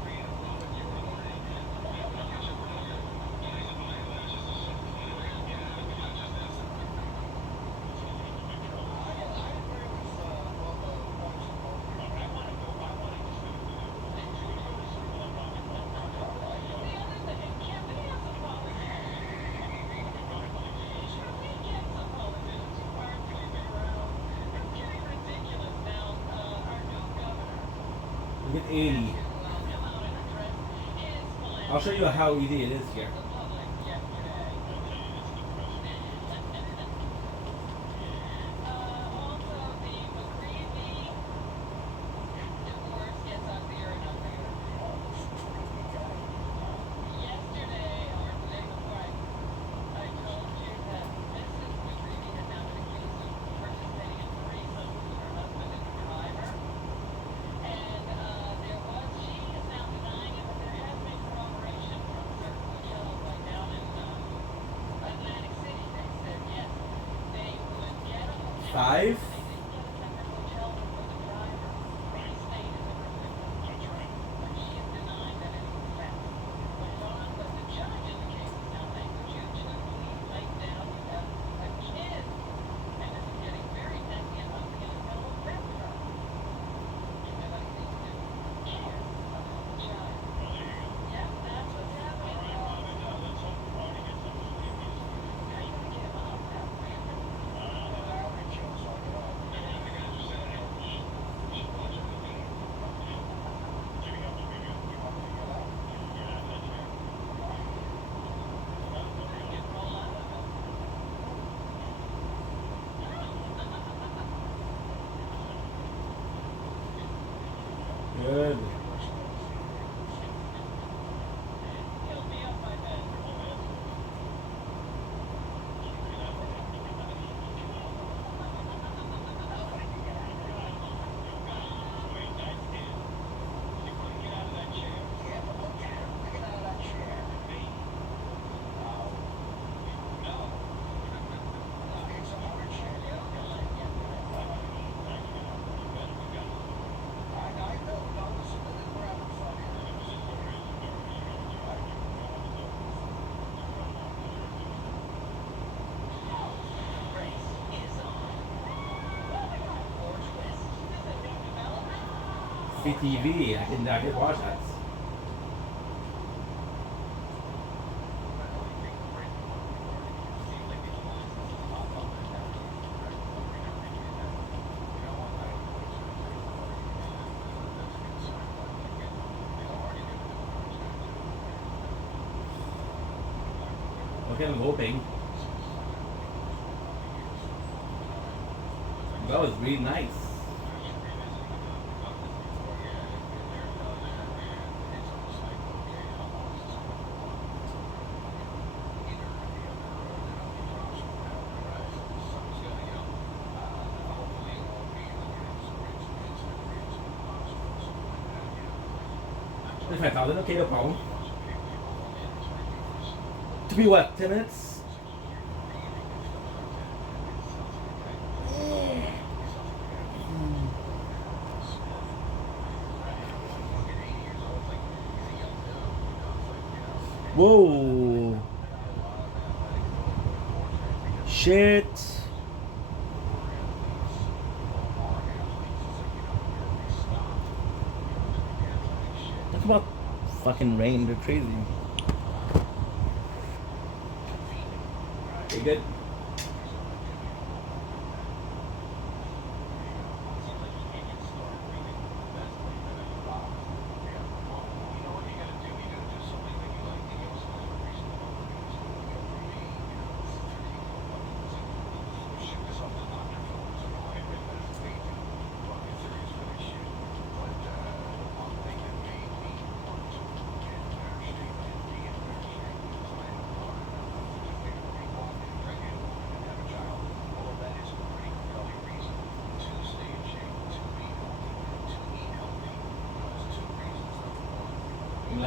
We get 80. I'll show you how easy it is here. Five. Good. CTV. I can watch that. Okay, I'm hoping. That was really nice. $5,000, okay, no problem. To be what, 10 minutes? Whoa. Shit. Talk about fucking rain, they're crazy. You good?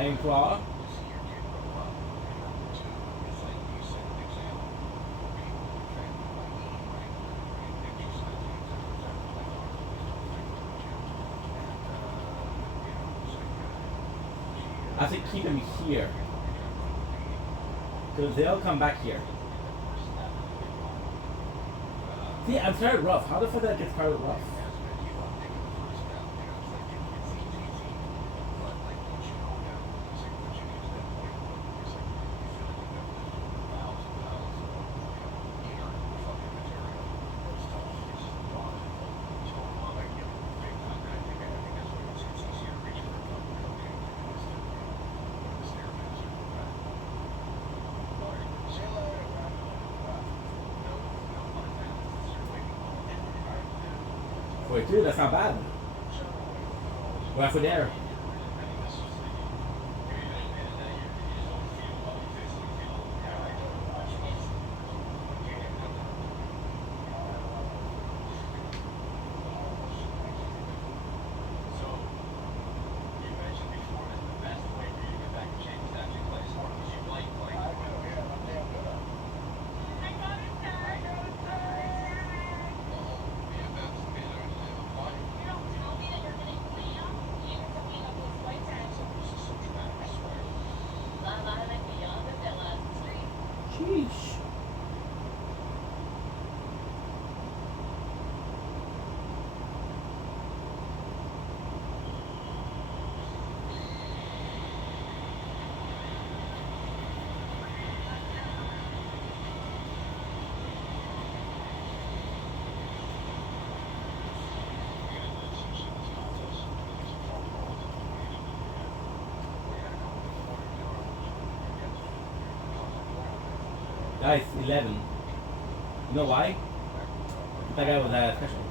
Iron Claw. I think keep them here. Because they'll come back here. See, I'm started rough. How the fuck did I get started rough? Wait, dude, that's not bad. We're halfway there. Sheesh. Guys, 11. You know why? That guy was special.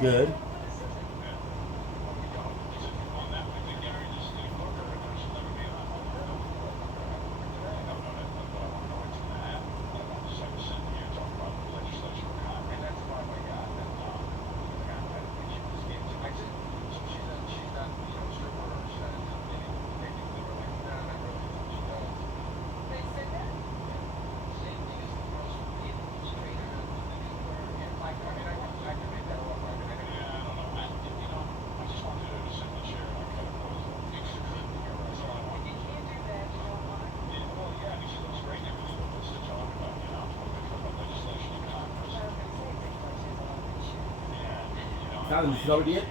Good. Now this is already it.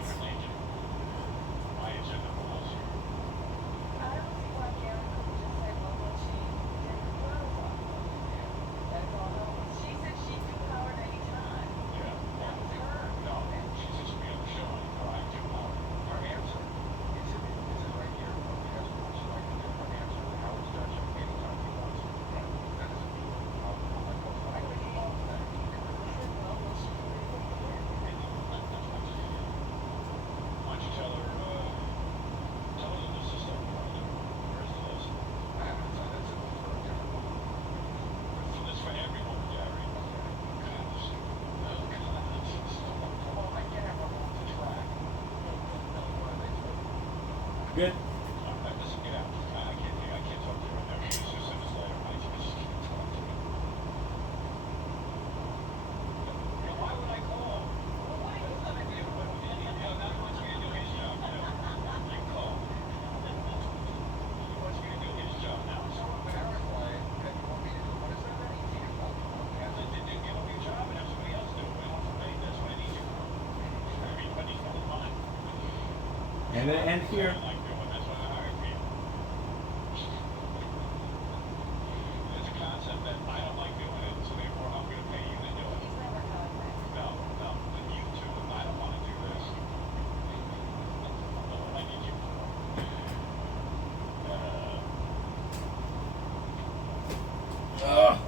I'm gonna end here. I like doing. That's what I hired me. It's a concept that I don't like doing it, so therefore I'm going to pay you to do it. He's never coming back. No, then you too. I don't want to do this. I need you for. Ugh. I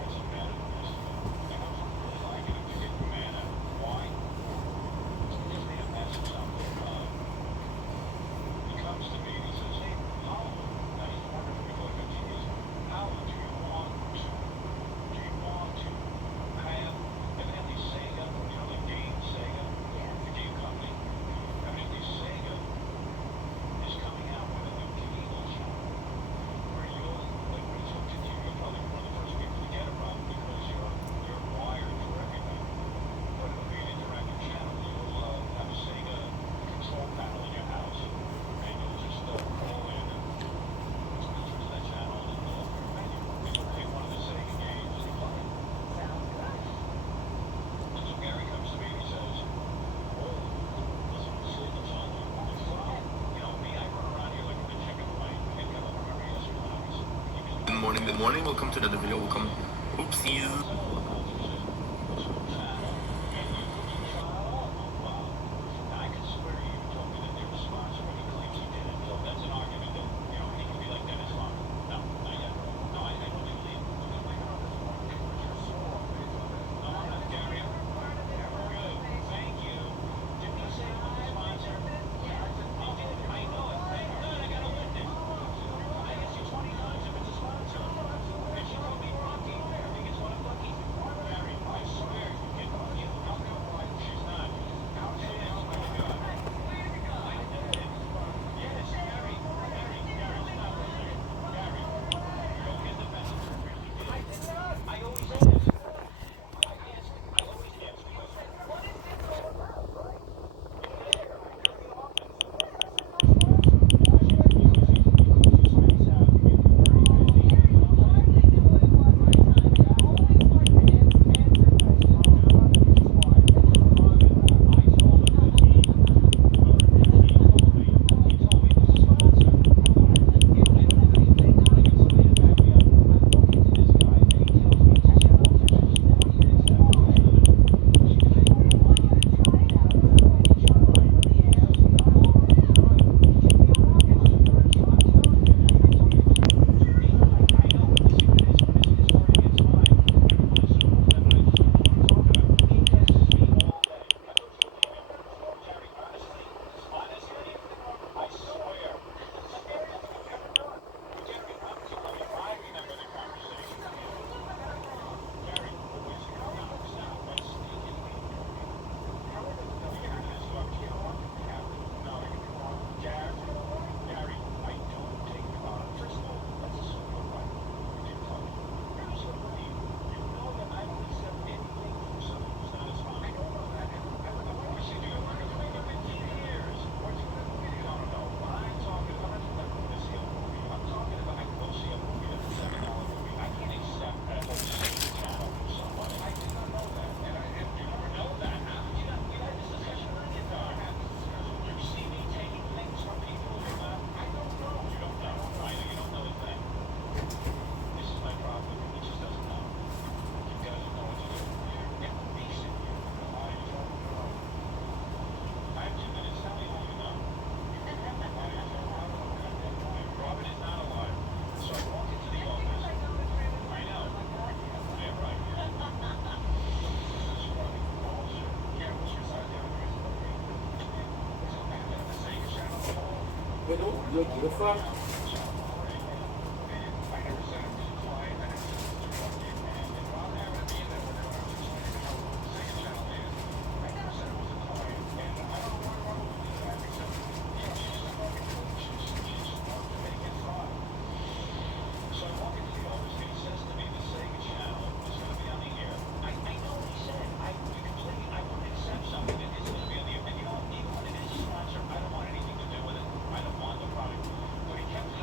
got some mad at this. I know some girls like it if they get mad at it. Why? It's because they have massive something. He comes to me and he says, hey, Howard, now he's been working for me for like 15 years. Howard, do you want to have, evidently Sega, you know, the game Sega, the game company, evidently Sega is coming out with a new cable channel where you'll, like when it's hooked into you, you're probably one of the first people to get it probably because you're wired for everything. But it'll be an interactive channel. You'll have a Sega control panel in your house and you'll just call in and switch that channel and it'll open your menu. And you'll pick one of the Sega games and you play it. Sounds good. And so Gary comes to me and he says, oh, listen, Sega's on the wow. You know me, I run around here like a chicken with my head cut off. Remember yesterday when I was Good morning, good morning. Welcome to another video. Welcome. Oopsies. I could swear he even told me that they were sponsored when he claims he did it. So that's an argument that, you know, he can be like Dennis Farmer. No, not yet. No, I don't think believe. No, I'm not Gary. Good. Thank you. Didn't he say he was a sponsor? He did. I know it. Thank God I got a witness. I asked you 20 times if it's a sponsor. And she told me Rocky. I think it's one of Lucky's. Gary, I swear you get you. She's not. How did it? Oh my God. I did it. Yes, Gary. Gary, stop a second. Gary, go get the message. I did not. I always ask. I always ask because what is this all about, right? But don't give a fuck. I don't want anything to do with it. I don't want the product. But he kept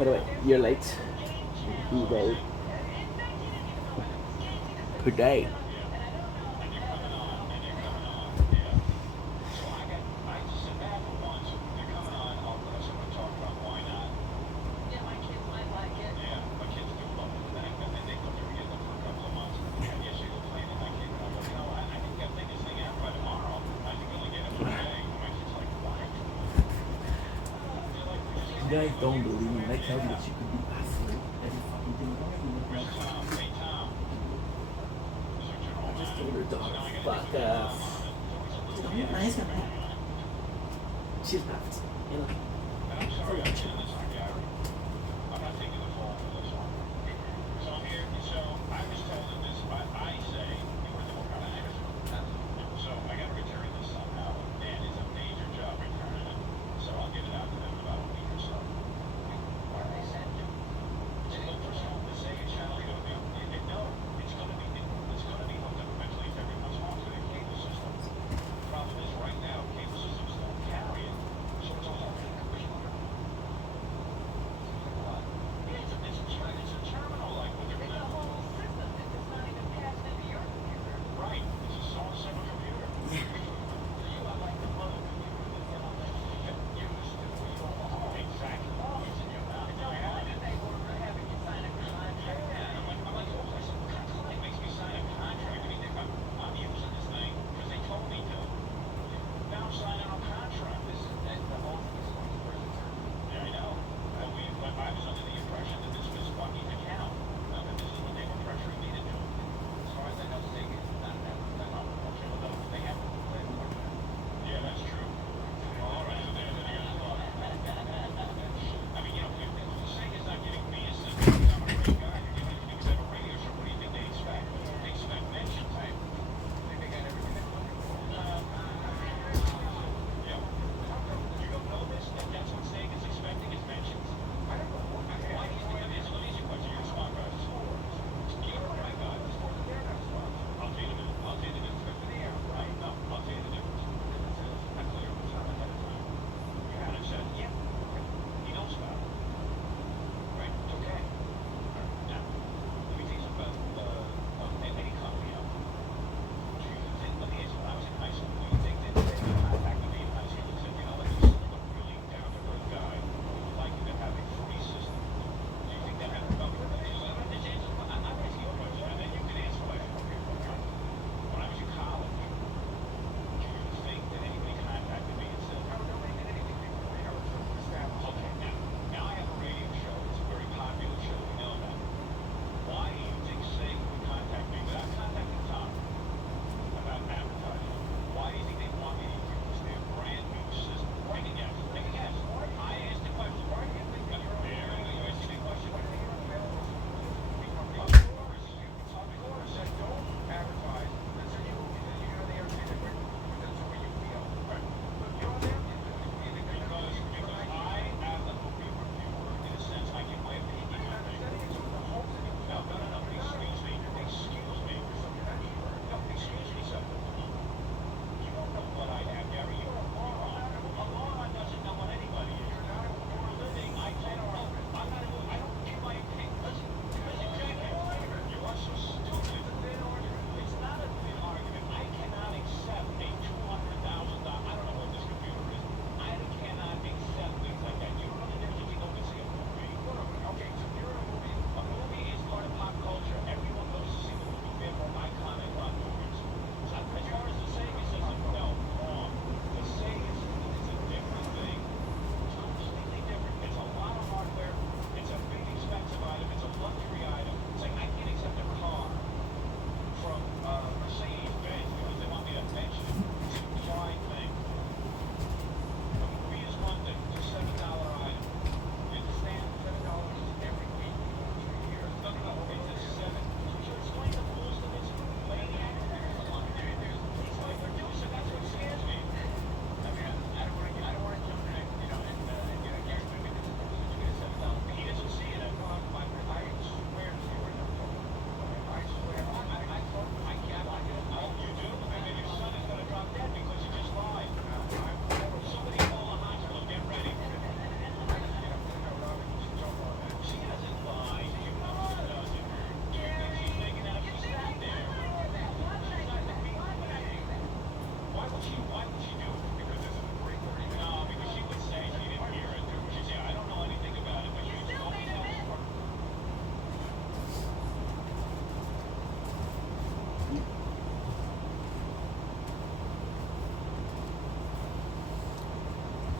By the way, you're late. You rolled. Per day. Yeah, my kids might like it. You guys don't believe me when I tell you that you could be asleep every fucking thing. I just told her dog, fuck off. Don't nice and she laughed. You know. For lunch.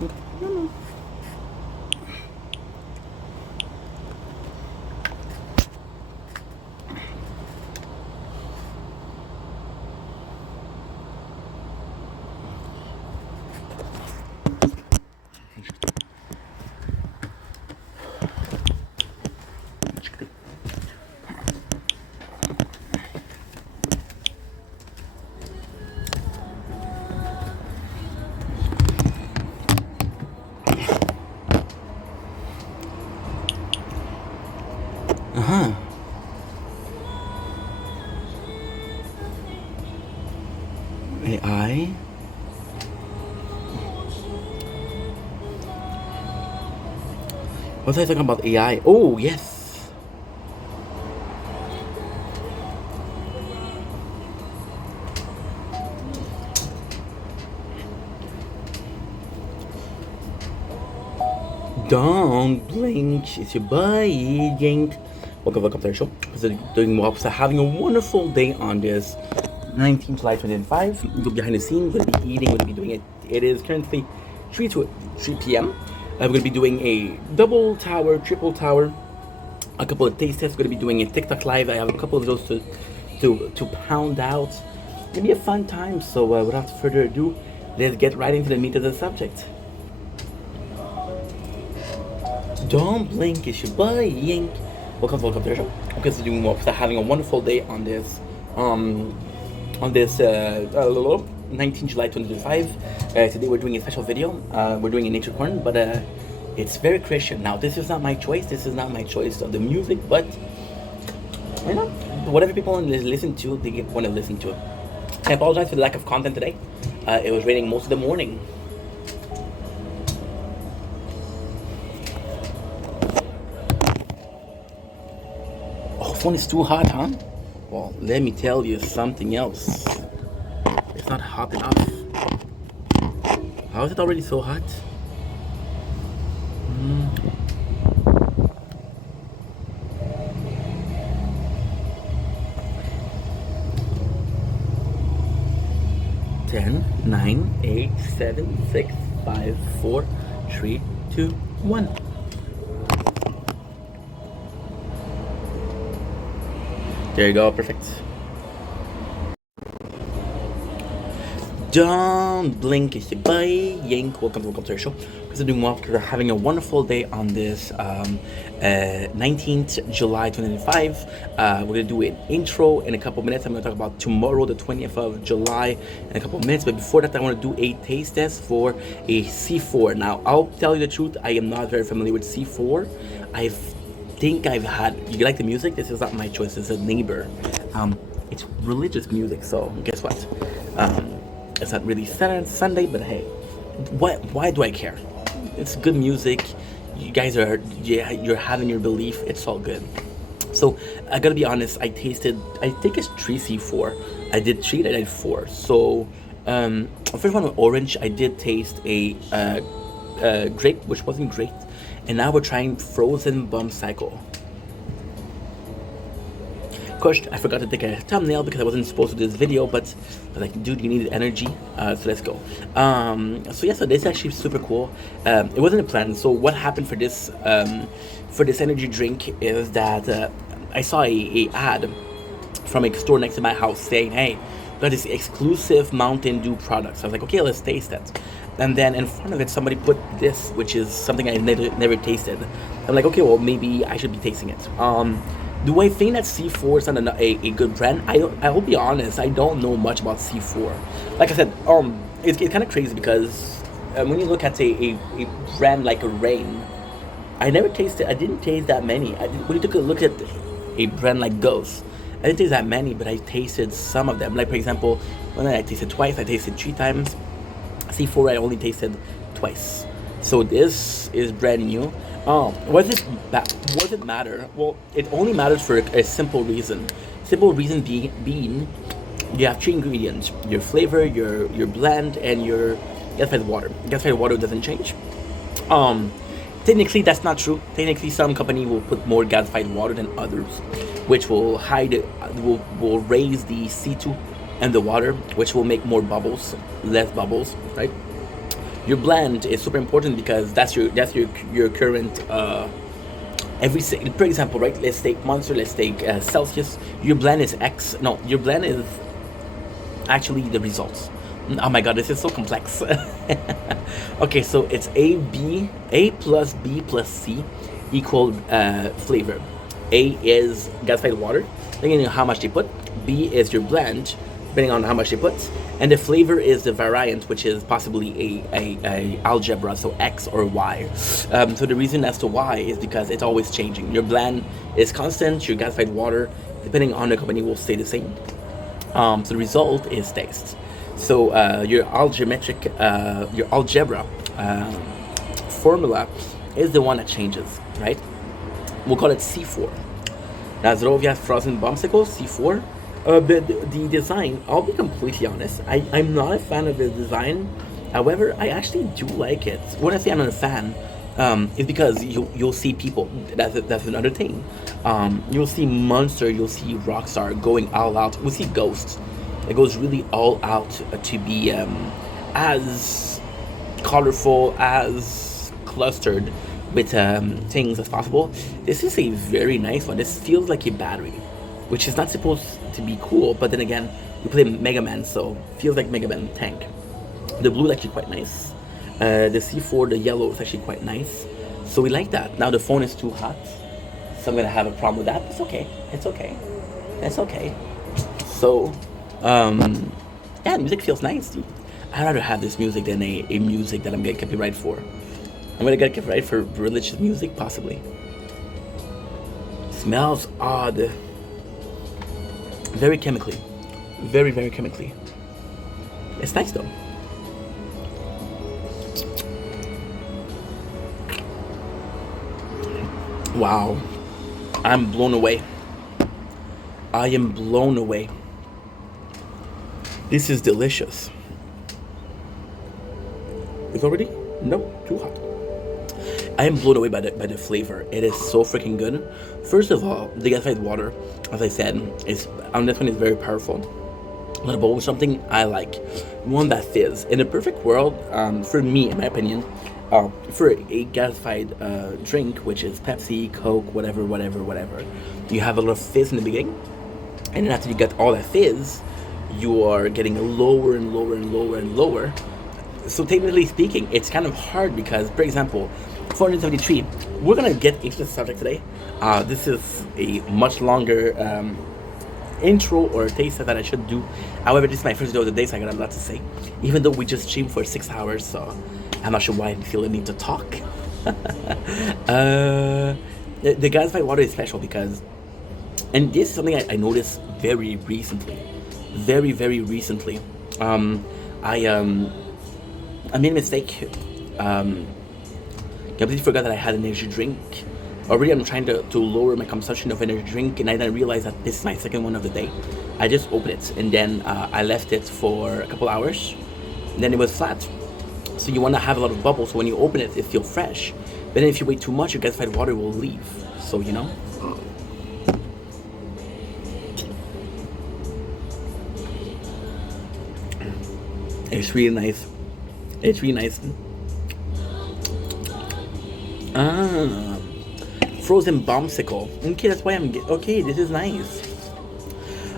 Uh-huh. AI. What was I talking about AI? Oh, yes. Don't blink. It's your boy, Yank. Welcome to our show. Doing well. So having a wonderful day on this 19th July 2005. Go behind the scenes. We're going to be eating. We're going to be doing it. It is currently 3 p.m. We're going to be doing a double tower, triple tower, a couple of taste tests. We're going to be doing a TikTok live. I have a couple of those to pound out. It's going to be a fun time. So without further ado, let's get right into the meat of the subject. Don't blink, it's your boy Yink. Welcome to the show. Okay, so doing well. So having a wonderful day on this 19th July 2025. Today we're doing a special video. We're doing a nature corn, but it's very Christian. Now this is not my choice. This is not my choice of the music, but you know, whatever people want to listen to, they want to listen to it. I apologize for the lack of content today. It was raining most of the morning. Phone is too hot, huh? Well, let me tell you something else. It's not hot enough. How is it already so hot? Ten, 9, 8, 7, 6, 5, 4, 3, 2, 1. There you go, perfect. Don't blink, it's your boy Yank. Welcome to our show. Because I'm doing well, because we're having a wonderful day on this 19th July 2025. We're going to do an intro in a couple minutes. I'm going to talk about tomorrow, the 20th of July, in a couple minutes. But before that, I want to do a taste test for a C4. Now, I'll tell you the truth, I am not very familiar with C4. I think I've had. You like the music? This is not my choice. It's a neighbor. It's religious music, so guess what? It's not really Sunday, but hey, why do I care? It's good music. You guys are, you're having your belief. It's all good. So I gotta be honest. I think it's 3 C4. I did 3, I did 4. So first one with orange. I did taste a grape, which wasn't great. And now we're trying frozen bump cycle. Of course, I forgot to take a thumbnail because I wasn't supposed to do this video, but I was like, dude, you need energy, so let's go. So this is actually super cool. It wasn't a plan. So what happened for this energy drink is that I saw a ad from a store next to my house saying, hey, got this exclusive Mountain Dew product. So I was like, okay, let's taste it. And then in front of it, somebody put this, which is something I never tasted. I'm like, okay, well, maybe I should be tasting it. Do I think that C4 is not a good brand? I will be honest, I don't know much about C4. Like I said, it's kind of crazy because when you look at a brand like Reign, I didn't taste that many. When you took a look at a brand like Ghost, I didn't taste that many, but I tasted some of them. Like, for example, when I tasted twice, I tasted 3 times. C4 I only tasted twice. So this is brand new. What does it matter? Well, it only matters for a simple reason. Simple reason being you have 3 ingredients: your flavor, your blend, and your gasified water. Gasified water doesn't change. Technically that's not true. Technically some company will put more gasified water than others, which will will raise the C2 and the water, which will make more bubbles, less bubbles, right? Your blend is super important because that's your current for example, right? Let's take Monster, let's take Celsius. Your blend is X. No, your blend is actually the results. Oh my god, this is so complex. Okay, so it's A plus B plus C equal flavor. A is gasified water, depending on how much they put. B is your blend, depending on how much they put. And the flavor is the variant, which is possibly a algebra, so X or Y. So the reason as to Y is because it's always changing. Your blend is constant, your gasified water, depending on the company, will stay the same. So the result is taste. So your algebra formula is the one that changes, right? We'll call it C4. Nazrovia Frozen Bombsicle, C4. But the design, I'll be completely honest, I'm not a fan of the design. However, I actually do like it. When I say I'm not a fan, it's because you'll see people, that's another thing. You'll see Monster, you'll see Rockstar going all out. We'll see Ghost. It goes really all out to be as colorful, as clustered with things as possible. This is a very nice one. This feels like a battery, which is not supposed to be cool, but then again, we play Mega Man, so feels like Mega Man tank. The blue is actually quite nice. The C4, the yellow is actually quite nice. So we like that. Now the phone is too hot, so I'm gonna have a problem with that. It's okay. It's okay. It's okay. So, yeah, music feels nice, dude. I'd rather have this music than a music that I'm getting copyright for. I'm gonna get copyright for religious music, possibly. Smells odd. Very chemically. Very, very chemically. It's nice though. Wow. I'm blown away. I am blown away. This is delicious. It's already? No, too hot. I am blown away by the flavor. It is so freaking good. First of all, the gasified water, as I said, is on this one is very powerful. A little bowl with something I like. One that fizz. In a perfect world, for me, in my opinion, for a gasified drink, which is Pepsi, Coke, whatever, you have a lot of fizz in the beginning, and then after you get all that fizz, you are getting lower and lower and lower and lower. So technically speaking, it's kind of hard because, for example, 473, we're gonna get into the subject today. This is a much longer intro or taste that I should do. However, this is my first video of the day, so I got a lot to say. Even though we just streamed for 6 hours, so I'm not sure why I feel the need to talk. The gasified water is special because, and this is something I noticed very recently. Very, very recently. I made a mistake. I completely forgot that I had an energy drink. Already I'm trying to lower my consumption of energy drink, and I didn't realize that this is my second one of the day. I just opened it, and then I left it for a couple hours, and then it was flat. So you want to have a lot of bubbles, so when you open it, it feels fresh. But then if you wait too much, your gasified water will leave. So, you know. It's really nice. It's really nice. Frozen bombsicle. Okay, that's why okay, this is nice.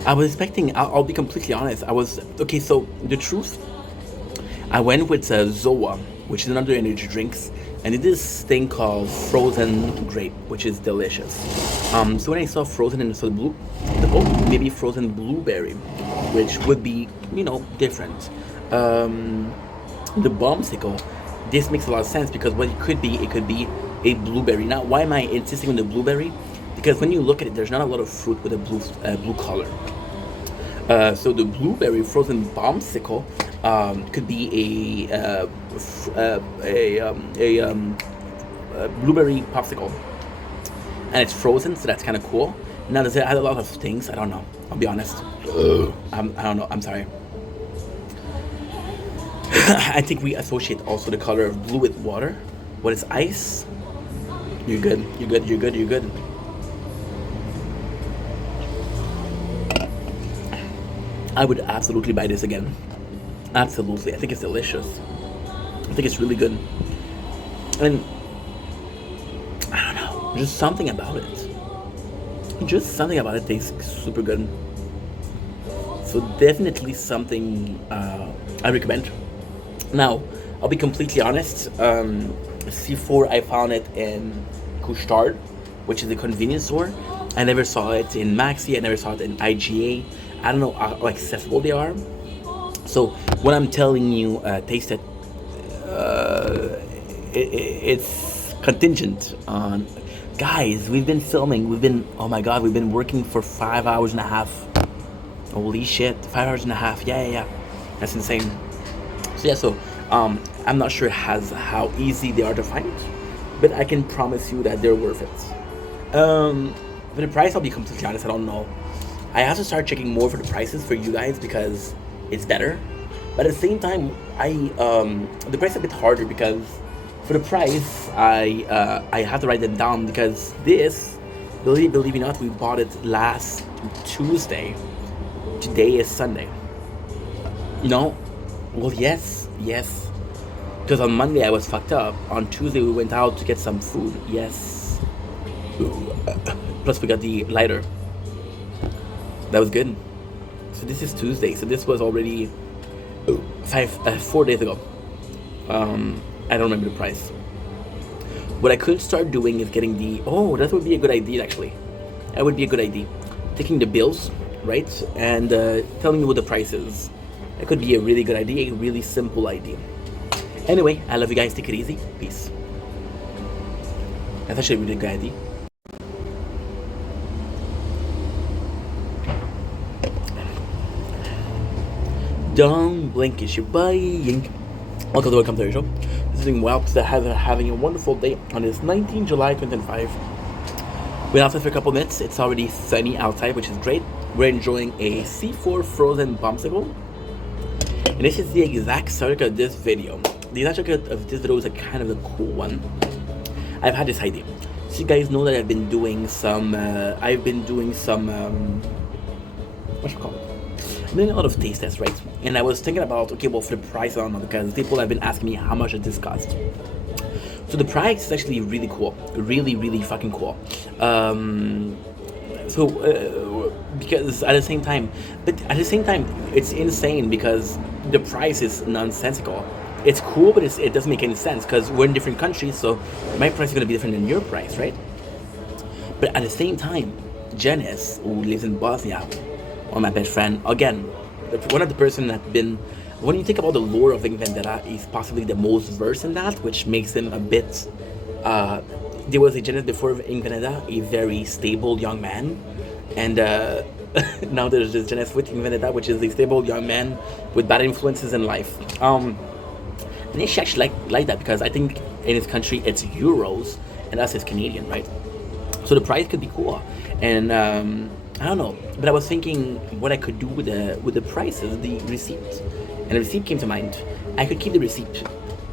I was expecting, I'll be completely honest. Okay, so the truth, I went with Zoa, which is another energy drinks, and it is this thing called frozen grape, which is delicious. So when I saw frozen and saw maybe frozen blueberry, which would be, you know, different. The bombsicle, this makes a lot of sense because what it could be a blueberry. Now, why am I insisting on the blueberry? Because when you look at it, there's not a lot of fruit with a blue color. So the blueberry frozen bombsicle could be a blueberry popsicle, and it's frozen, so that's kind of cool. Now, does it add a lot of things? I don't know. I'll be honest. I don't know. I'm sorry. I think we associate also the color of blue with water. What is ice? You're good. You're good. You're good. You're good. I would absolutely buy this again. Absolutely. I think it's delicious. I think it's really good. And I don't know, just something about it. Just something about it tastes super good. So definitely something I recommend. Now, I'll be completely honest. C4, I found it in Couche-Tard, which is a convenience store. I never saw it in Maxi. I never saw it in IGA. I don't know how accessible they are. So when I'm telling you, taste it, it's contingent on. Guys, we've been filming. Oh my god, we've been working for 5 hours and a half. Holy shit, 5 hours and a half. Yeah. That's insane. So yeah, I'm not sure how easy they are to find, but I can promise you that they're worth it. For the price, I'll be completely honest, I don't know. I have to start checking more for the prices for you guys because it's better. But at the same time, the price is a bit harder because for the price, I have to write them down because this, believe it or not, we bought it last Tuesday. Today is Sunday. No? Well, yes. Because on Monday I was fucked up. On Tuesday we went out to get some food. Yes. Plus we got the lighter. That was good. So this is Tuesday. So this was already 4 days ago. I don't remember the price. What I could start doing is getting that would be a good idea actually. That would be a good idea. Taking the bills, right? And telling you what the price is. It could be a really good idea, a really simple idea. Anyway, I love you guys. Take it easy. Peace. That's actually a really good idea. Don't blink, it's your buying. Welcome to the show. This is doing well because having a wonderful day on this 19 July 2025. We're outside for a couple minutes. It's already sunny outside, which is great. We're enjoying a C4 frozen popsicle. And this is the exact circuit of this video. The exact circuit of this video is a kind of a cool one. I've had this idea. So you guys know that I've been doing some, what you call it? I'm doing a lot of taste tests, right? And I was thinking about, okay, well, for the price, I don't know, because people have been asking me how much does this cost. So the price is actually really cool. Really fucking cool. Because at the same time, it's insane because the price is nonsensical. It's cool, but it doesn't make any sense because we're in different countries, so my price is going to be different than your price, right? But at the same time, Janice, who lives in Bosnia, one of my best friend, again, one of the person that been, when you think about the lore of Ink Vendetta, he's possibly the most versed in that, which makes him a bit, there was a Janice before Ink Vendetta, a very stable young man, and now there's this Janice with Ink Vendetta, which is a stable young man with bad influences in life. And she actually like that because I think in his country it's euros and us is Canadian, right? So the price could be cool, and I don't know, but I was thinking what I could do with the prices, the receipt, and the receipt came to mind. I could keep the receipt.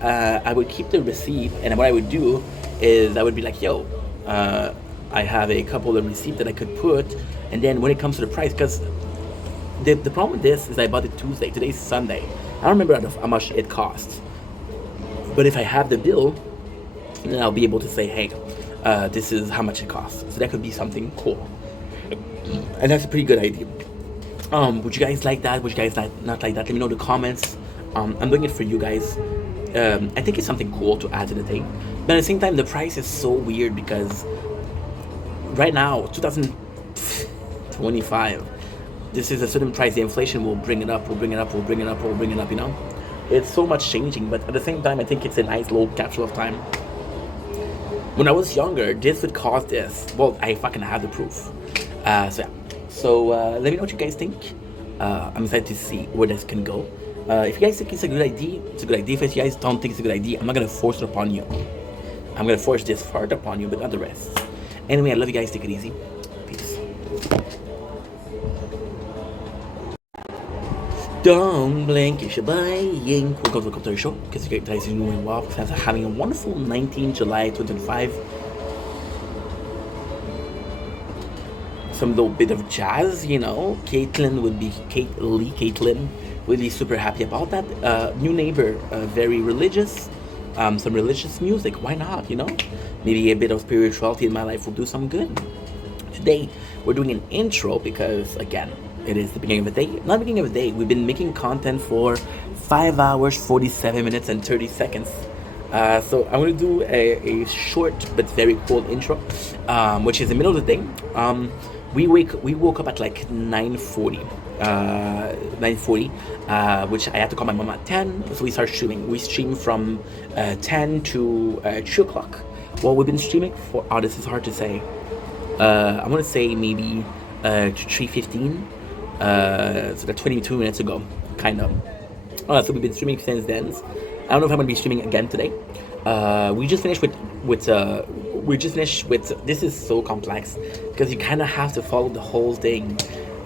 I would keep the receipt, and what I would do is I would be like, yo, I have a couple of receipts that I could put, and then when it comes to the price, because the problem with this is I bought it Tuesday. Today's Sunday. I don't remember how much it costs. But if I have the bill, then I'll be able to say, hey, this is how much it costs. So that could be something cool. And that's a pretty good idea. Would you guys like that? Would you guys not like that? Let me know in the comments. I'm doing it for you guys. I think it's something cool to add to the thing. But at the same time, the price is so weird because right now, 2025, this is a certain price. The inflation will bring it up, you know? It's so much changing, but at the same time, I think it's a nice little capsule of time. When I was younger, this would cost this. Well, I fucking have the proof. So let me know what you guys think. I'm excited to see where this can go. If you guys think it's a good idea, it's a good idea. If you guys don't think it's a good idea, I'm not gonna force it upon you. I'm gonna force this part upon you, but not the rest. Anyway, I love you guys. Take it easy. Peace. Don't blink, you should buying. Welcome to the show. Because you guys are doing well. Because having a wonderful 19 July 2025. Some little bit of jazz, you know. Caitlin really super happy about that. New neighbor, very religious, some religious music. Why not? You know, maybe a bit of spirituality in my life will do some good. Today we're doing an intro because again, it is the beginning of the day. Not the beginning of the day. We've been making content for 5 hours, 47 minutes, and 30 seconds. So I'm gonna do a short but very cool intro, which is the middle of the day. We woke up at like 9:40, 9:40, which I had to call my mom at 10. So we start streaming. We stream from 10 to 2 o'clock. Well, we've been streaming for, oh, this is hard to say. I'm gonna say maybe to 3:15. So that's 22 minutes ago, kind of. So we've been streaming since then. I don't know if I'm gonna be streaming again today. We just finished with this is so complex because you kind of have to follow the whole thing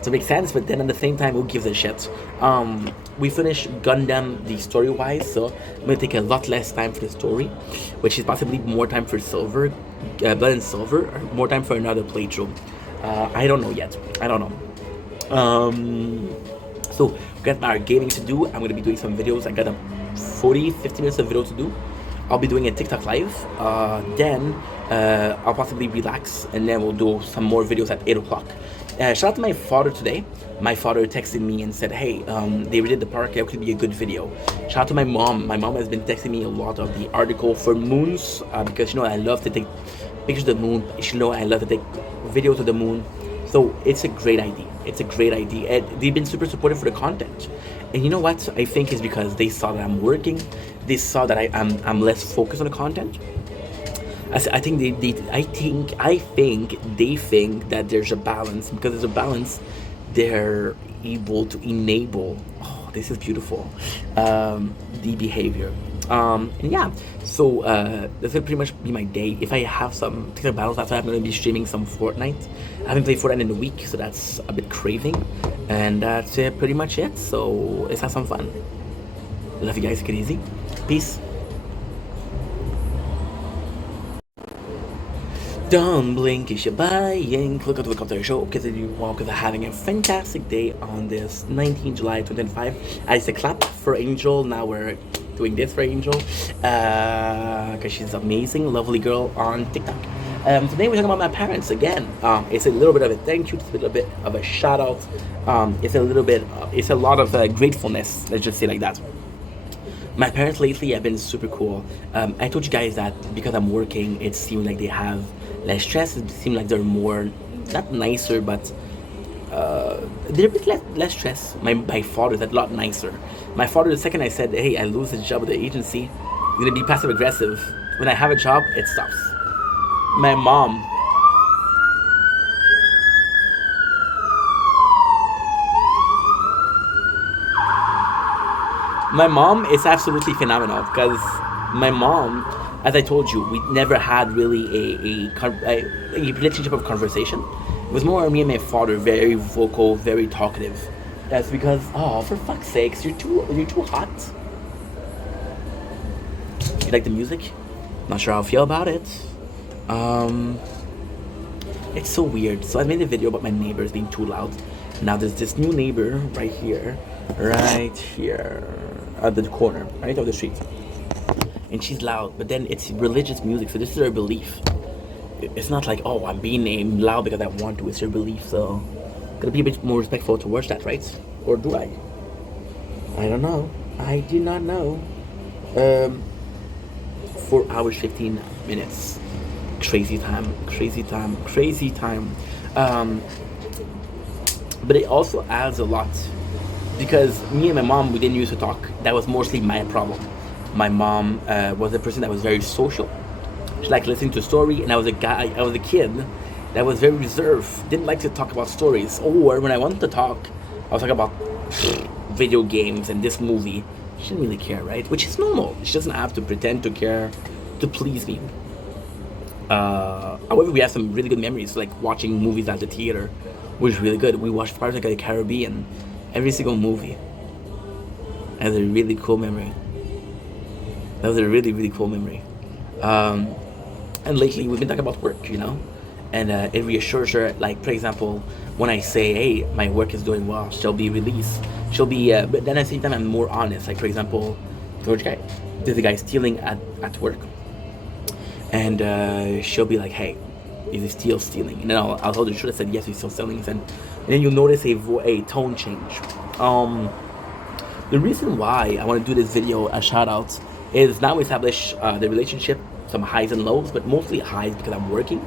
to make sense, but then at the same time, who gives a shit? We finished Gundam the story wise, so I'm gonna take a lot less time for the story, which is possibly more time for Silver, Blood and Silver, or more time for another playthrough. I don't know yet. I don't know. So we got our gaming to do. I'm gonna be doing some videos. I got 50 minutes of video to do. I'll be doing a TikTok live. Then I'll possibly relax, and then we'll do some more videos at 8 o'clock. Shout out to my father today. My father texted me and said, hey, they redid the park. It could be a good video. Shout out to my mom. My mom has been texting me a lot of the article for moons, because I love to take pictures of the moon. I love to take videos of the moon. So it's a great idea. It's a great idea. And they've been super supportive for the content. And you know what? I think it's because they saw that I'm working. They saw that I'm less focused on the content. I think they think that there's a balance. Because there's a balance, they're able to enable. Oh, this is beautiful. The behavior. And yeah, so that's gonna pretty much be my day. If I have some TikTok battles, that's why I'm gonna be streaming some Fortnite. I haven't played Fortnite in a week, so that's a bit craving. And that's pretty much it. So let's have some fun. Love you guys. Take it easy. Peace. Don't blink if you're buying. Click on the commentary show because I'm having a fantastic day on this 19th July 2025. I used to clap for Angel. Now we're doing this for Angel because she's amazing, lovely girl on TikTok. Today we're talking about my parents again. It's a little bit of a thank you, it's a little bit of a shout out. It's a lot of gratefulness. Let's just say like that. My parents lately have been super cool. I told you guys that because I'm working, it seemed like they have less stress. It seemed like they're more, not nicer, but they're a bit less stress. My father's a lot nicer. My father, the second I said, hey, I lose this job with the agency, he's gonna be passive aggressive. When I have a job, it stops. My mom, is absolutely phenomenal because my mom, as I told you, we never had really a relationship of conversation. It was more me and my father, very vocal, very talkative. That's because, oh, for fuck's sakes, you're too hot. You like the music? Not sure how I feel about it. It's so weird. So I made a video about my neighbors being too loud. Now there's this new neighbor right here at the corner, right of the street. And she's loud, but then it's religious music, so this is her belief. It's not like, oh, I'm being loud because I want to. It's her belief, so gotta be a bit more respectful towards that, right? Or do I? I don't know. I do not know. 4 hours 15 minutes. Crazy time. But it also adds a lot because me and my mom, we didn't used to talk. That was mostly my problem. My mom was a person that was very social. She liked listening to a story, and I was a kid that was very reserved, didn't like to talk about stories. Or when I wanted to talk, I was talking about video games and this movie. She didn't really care, right? Which is normal. She doesn't have to pretend to care to please me. However, we have some really good memories, like watching movies at the theater, which is really good. We watched Pirates of the Caribbean, every single movie. That was a really cool memory. And lately, we've been talking about work, and it reassures her. Like, for example, when I say, hey, my work is doing well, she'll be released. she'll be, but then at the same time, I'm more honest. Like, for example, George guy, there's a guy stealing at work, and she'll be like, hey, is he still stealing? And then I'll tell the truth. I said, yes, he's still stealing. And then you'll notice a tone change. The reason why I want to do this video, a shout out, is now we establish the relationship, some highs and lows, but mostly highs because I'm working.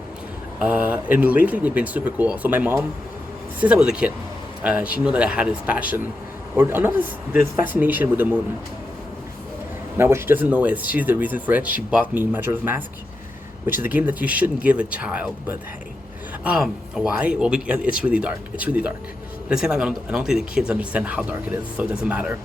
And lately they've been super cool. So my mom, since I was a kid, she knew that I had this passion, or not this fascination with the moon. Now what she doesn't know is she's the reason for it. She bought me Majora's Mask, which is a game that you shouldn't give a child, but hey. Why? Well, because it's really dark. It's really dark. At the same time, I don't think the kids understand how dark it is, so it doesn't matter.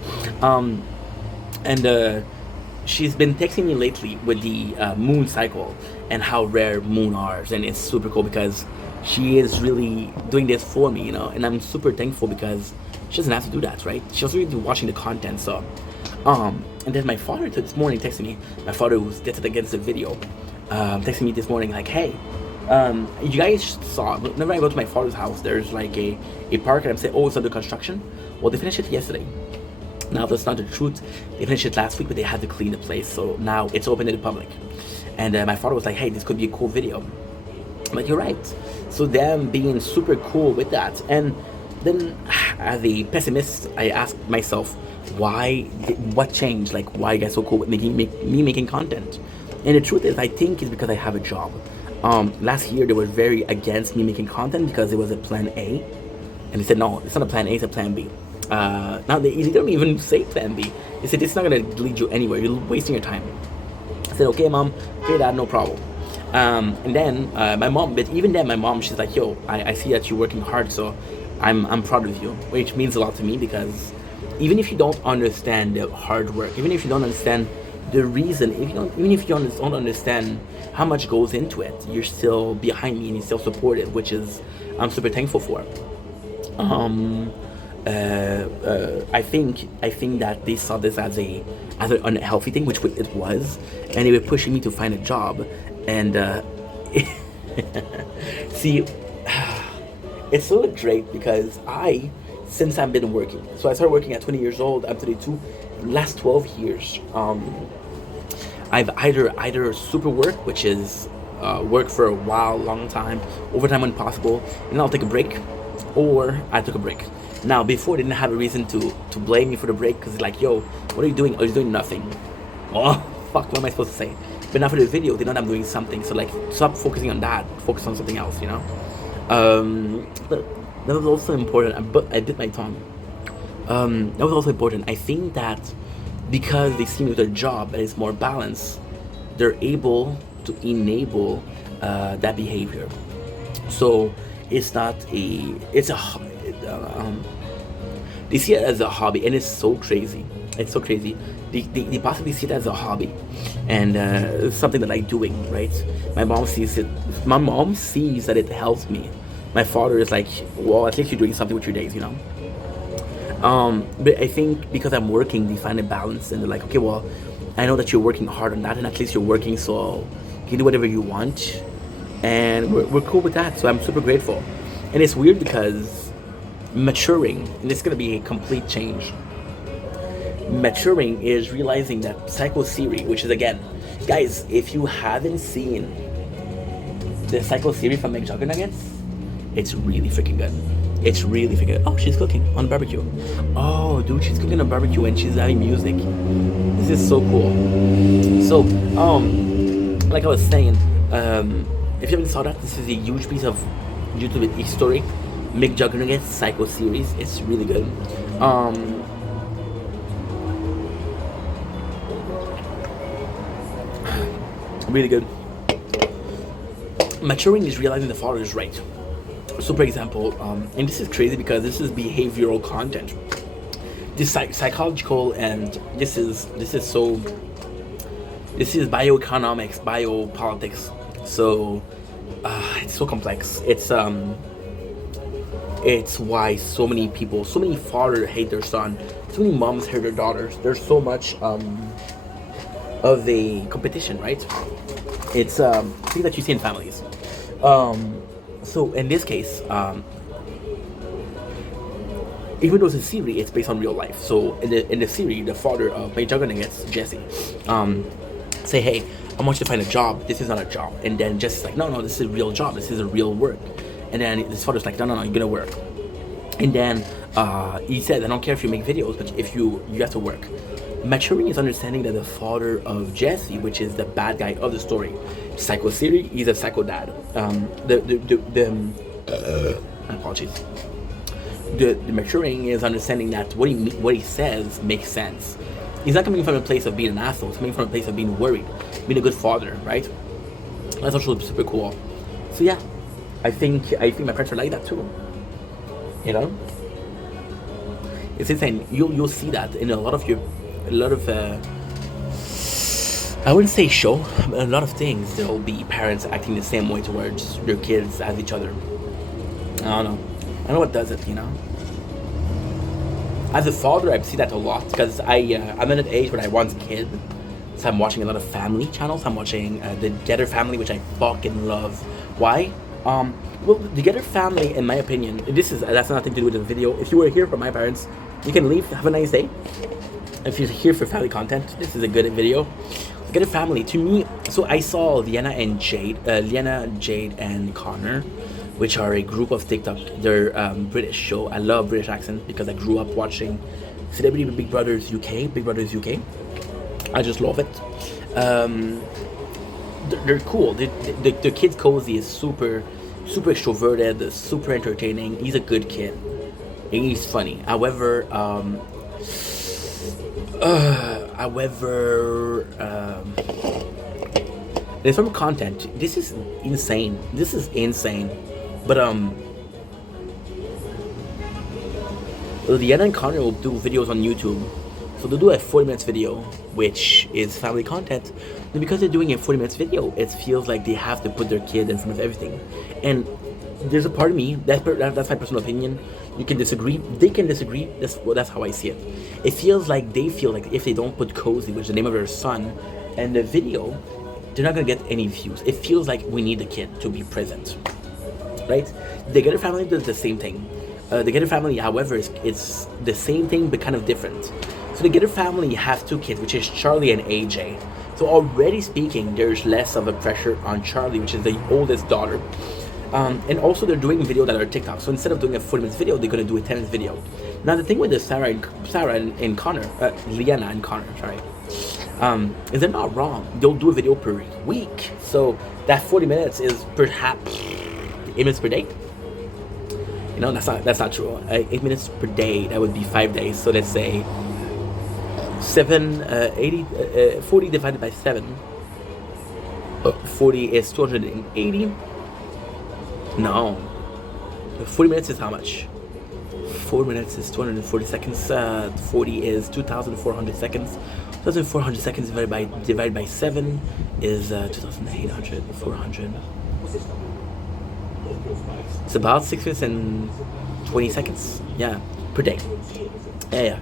She's been texting me lately with the moon cycle and how rare moon are, and it's super cool because she is really doing this for me, you know, and I'm super thankful because she doesn't have to do that, right? She's really watching the content, so. And then my father this morning texted me. My father was dead against the video, texting me this morning like, hey, you guys saw, whenever I go to my father's house, there's like a park, and I'm saying, oh, it's under construction. Well, they finished it yesterday. Now, that's not the truth. They finished it last week, but they had to clean the place, so now it's open to the public. And my father was like, hey, this could be a cool video. I'm like, you're right. So them being super cool with that. And then as a pessimist, I asked myself, what changed? Like, why are you guys so cool with me making content? And the truth is, I think it's because I have a job. Last year they were very against me making content because it was a plan A, and they said no, it's not a plan A, it's a plan B. Now they don't even say plan B. They said it's not gonna lead you anywhere. You're wasting your time. I said okay, mom, okay, dad, no problem. And then my mom, but even then my mom, she's like, yo, I see that you're working hard, so I'm proud of you, which means a lot to me because even if you don't understand the hard work, even if you don't understand the reason, even if you don't understand how much goes into it, you're still behind me and you still support it, which is I'm super thankful for. I think that they saw this as an unhealthy thing, which it was, and they were pushing me to find a job. And see, it's so great because since I've been working, so I started working at 20 years old. I'm 32. Last 12 years, I've either super work, which is work for a while, long time, overtime when possible, and I'll take a break, or I took a break. Now, before they didn't have a reason to blame me for the break because like, yo, what are you doing? Oh, you're doing nothing. Oh, fuck, what am I supposed to say? But now for the video, they know that I'm doing something, so like, stop focusing on that, focus on something else, you know? But that was also important, but I bit my tongue. That was also important. I think that because they see me with a job that is more balanced, they're able to enable that behavior. So it's not they see it as a hobby, and it's so crazy. It's so crazy. They possibly see it as a hobby, and it's something that I'm doing, right? My mom sees it. My mom sees that it helps me. My father is like, well, at least you're doing something with your days, you know? But I think because I'm working, they find a balance, and they're like, okay, well, I know that you're working hard on that, and at least you're working, so you can do whatever you want, and we're cool with that. So I'm super grateful. And it's weird because maturing, and it's gonna be a complete change. Maturing is realizing that Psycho Siri, which is, again, guys, if you haven't seen the Psycho Siri from McJuggernuggets, it's really freaking good. It's really freaking good. Oh, she's cooking on barbecue. Oh, dude, she's cooking on barbecue and she's having music. This is so cool. So, like I was saying, if you haven't saw that, this is a huge piece of YouTube history. McJuggernuggets Psycho series. It's really good. Really good. Maturing is realizing the father is right. So, for example, and this is crazy because this is behavioral content. This psychological, and this is bioeconomics, biopolitics. So it's so complex. It's why so many people, so many fathers hate their son, so many moms hate their daughters. There's so much of a competition, right? It's thing that you see in families. So in this case, even though it's a series, it's based on real life. So in the series, the father of May Juggernaut, Jesse, say, hey, I want you to find a job. This is not a job. And then Jesse's like, no, this is a real job. This is a real work. And then his father's like, no, you're gonna work. And then he said, I don't care if you make videos, but if you have to work. Maturing is understanding that the father of Jesse, which is the bad guy of the story, Psycho Siri, he's a psycho dad. Apologies. The maturing is understanding that what he says makes sense. He's not coming from a place of being an asshole. He's coming from a place of being worried, being a good father, right? That's actually super cool. So yeah, I think my parents are like that too. You know, it's insane. You'll see that in a lot of I wouldn't say show, but a lot of things. There'll be parents acting the same way towards their kids as each other. I don't know what does it, you know. As a father, I see that a lot because I'm at an age where I want a kid, so I'm watching a lot of family channels. I'm watching the Getter Family, which I fucking love. Why? Well, the Getter Family, in my opinion, that's nothing to do with the video. If you were here for my parents, you can leave. Have a nice day. If you're here for family content, this is a good video. The Getter Family, to me, so I saw Liana, Jade, and Connor, which are a group of TikTok. They're British show. I love British accent because I grew up watching Celebrity Big Brothers UK. I just love it. They're cool. The kid Cozy is super extroverted, super entertaining. He's a good kid. And he's funny. However, in some content, this is insane. But Liana and Connor will do videos on YouTube. So they'll do a 40 minutes video, which is family content. And because they're doing a 40 minutes video, it feels like they have to put their kid in front of everything. And there's a part of me, that's my personal opinion. You can disagree, they can disagree, that's how I see it. It feels like they feel like if they don't put Cozy, which is the name of their son, in the video, they're not gonna get any views. It feels like we need the kid to be present, right? The Getter Family does the same thing. The Getter Family, however, it's the same thing but kind of different. So the Getter Family have two kids, which is Charlie and AJ. So already speaking, there's less of a pressure on Charlie, which is the oldest daughter. And also they're doing videos that are TikTok. So instead of doing a 40 minutes video, they're going to do a 10 minutes video. Now the thing with the Sarah and Connor, Liana and Connor, is they're not wrong. They'll do a video per week. So that 40 minutes is perhaps 8 minutes per day. You know, that's not true. 8 minutes per day, that would be 5 days. So let's say 40 divided by 7. 40 is 280. No. 40 minutes is how much? 4 minutes is 240 seconds. 40 is 2,400 seconds. 2,400 seconds divided by 7 is 2,800, 400. It's about 6 minutes and 20 seconds. Yeah, per day. Yeah.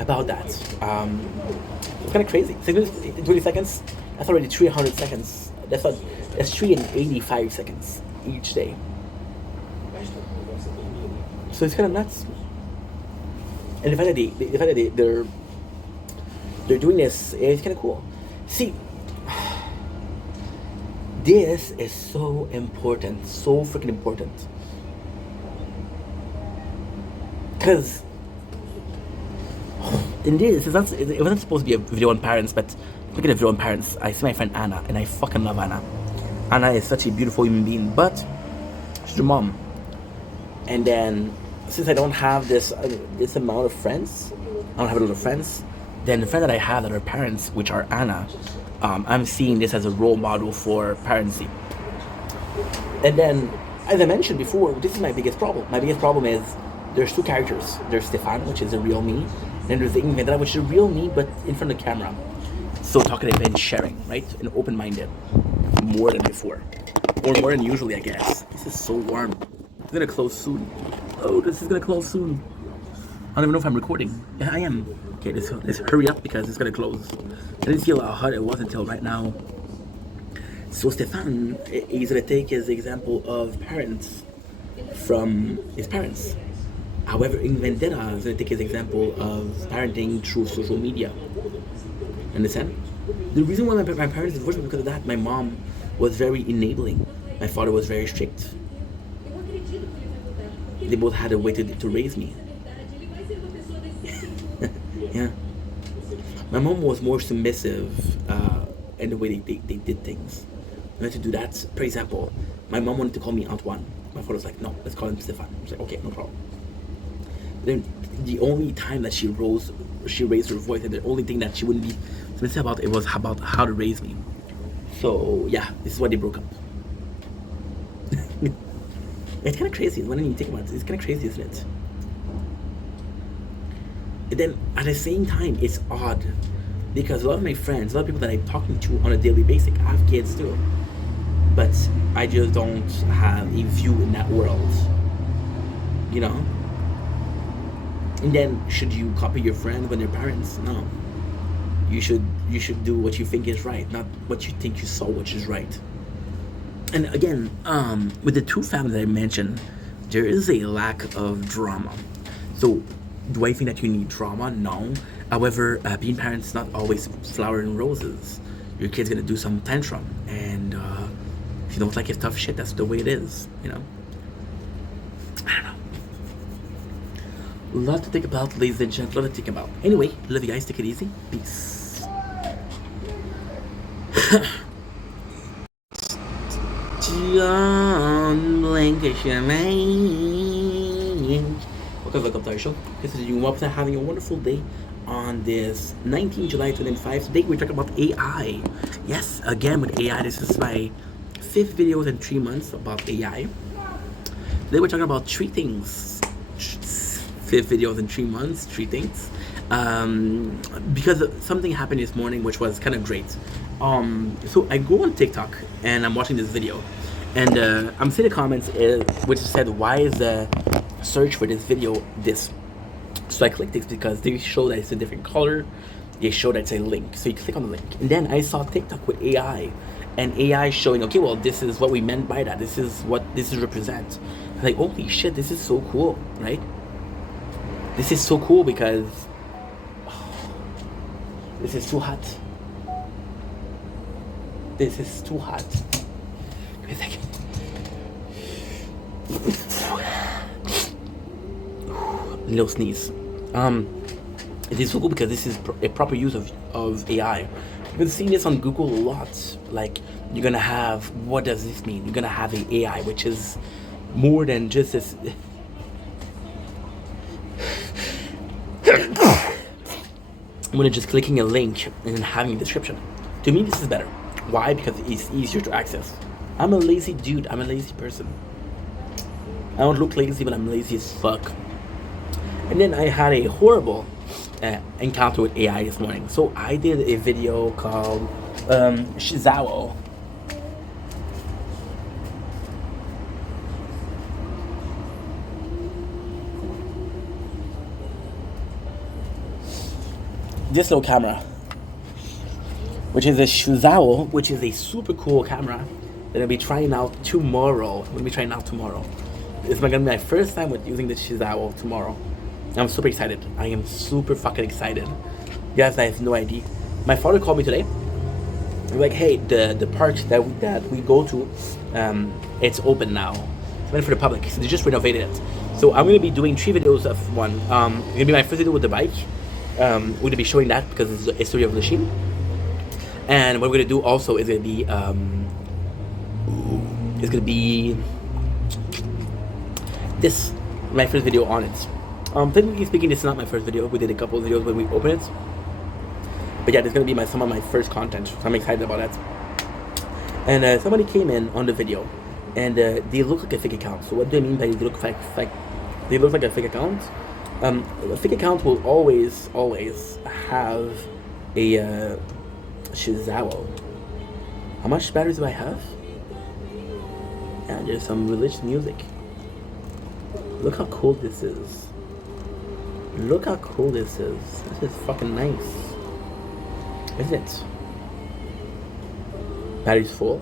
About that. It's kind of crazy. 6 minutes and 20 seconds. That's already 300 seconds. That's 385 seconds each day. So it's kind of nuts. And the fact that they're doing this is kind of cool. See, this is so important, so freaking important. Because in this, it wasn't supposed to be a video on parents, but look at the video on parents. I see my friend Anna, and I fucking love Anna. Anna is such a beautiful human being, but she's your mom. And then, since I don't have this amount of friends, I don't have a lot of friends, then the friends that I have that are parents, which are Anna, I'm seeing this as a role model for parenting. And then, as I mentioned before, this is my biggest problem. My biggest problem is there's two characters. There's Stefan, which is a real me, and there's Ingrid Vendetta, which is a real me, but in front of the camera. So talkative and sharing, right? And open-minded. More than before. Or more than usually, I guess. This is so warm. It's gonna close soon. Oh, this is gonna close soon. I don't even know if I'm recording. Yeah, I am. Okay, let's hurry up because it's gonna close. I didn't feel how hot it was until right now. So Stefan, he's gonna take his example of parents from his parents. However, in Vendetta, I'm going to take as an example of parenting through social media. Understand? The reason why my parents divorced was because of that. My mom was very enabling. My father was very strict. They both had a way to raise me. Yeah. My mom was more submissive in the way they did things. I had to do that. For example, my mom wanted to call me Antoine. My father was like, no, let's call him Stefan. I was like, okay, no problem. Then the only time that she raised her voice, and the only thing that she wouldn't be submissive about, it was about how to raise me. So yeah, this is why they broke up. It's kind of crazy when you think about it. It's kind of crazy, isn't it? And then at the same time, it's odd because a lot of my friends, a lot of people that I'm talking to on a daily basis, have kids too, but I just don't have a view in that world, you know. And then, should you copy your friends when they're parents? No. You should do what you think is right, not what you think you saw, which is right. And again, with the two families that I mentioned, there is a lack of drama. So, do I think that you need drama? No. However, being parents is not always flower and roses. Your kid's gonna do some tantrum, and if you don't like his tough shit, that's the way it is, you know. I don't know. A lot to think about, ladies and gentlemen. A lot to think about. Anyway, love you guys. Take it easy. Peace. John Lancashire, man. Welcome to our show. This is you. Hope having a wonderful day on this 19 July 2005. Today we're talking about AI. Yes, again with AI. This is my 5th video in 3 months about AI. Today we're talking about 3 things. 5th video in 3 months, 3 things. Because something happened this morning which was kind of great. So I go on TikTok and I'm watching this video, and I'm seeing the comments which said, why is the search for this video this? So I clicked this because they show that it's a different color, they show that it's a link, so you click on the link, and then I saw TikTok with AI, and AI showing, okay, well, this is what we meant by that, this is what this is represent. I'm like, holy shit, this is so cool, right? This is so cool because this is too hot. This is too hot. Give me a second. Little sneeze. It is so cool because this is a proper use of AI. You've been seeing this on Google a lot. Like, you're gonna have, what does this mean? You're gonna have an AI, which is more than just this. More than just clicking a link and then having a description. To me, this is better. Why? Because it's easier to access. I'm a lazy dude. I'm a lazy person. I don't look lazy, but I'm lazy as fuck. And then I had a horrible encounter with AI this morning. So I did a video called Shizawa. This little camera, which is a Shizawa, which is a super cool camera that I'll be trying out tomorrow. It's gonna be my first time with using the Shizawa tomorrow. I'm super excited. I am super fucking excited. You guys, I have no idea. My father called me today. He's like, hey, the park that we go to, it's open now. It's open for the public. So they just renovated it. So I'm gonna be doing 3 videos of one. It's gonna be my first video with the bike. We're gonna be showing that because it's a story of Lachine. And what we're gonna do also is gonna be this, my first video on it. Technically speaking, this is not my first video. We did a couple of videos when we opened it. But yeah, this is gonna be some of my first content. So I'm excited about that. And somebody came in on the video, and they look like a fake account. So what do I mean by they look like a fake account? A fake account will always have a Shizawa. How much batteries do I have? And there's some religious music. Look how cool this is. Look how cool this is. This is fucking nice. Isn't it? Battery's full.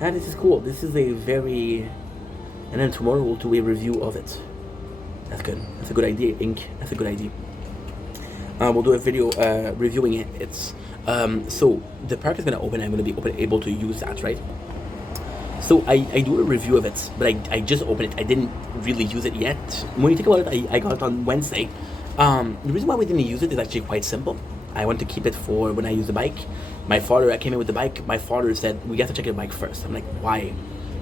Yeah, this is cool. This is a very... And then tomorrow we'll do a review of it. That's good. That's a good idea, Ink. That's a good idea. We'll do a video reviewing it. It's so the park is gonna open. I'm gonna be able to use that, right? So I do a review of it, but I just opened it. I didn't really use it yet. When you think about it, I got it on Wednesday. The reason why we didn't use it is actually quite simple. I want to keep it for when I use the bike. I came in with the bike. My father said, we have to check your bike first. I'm like, why?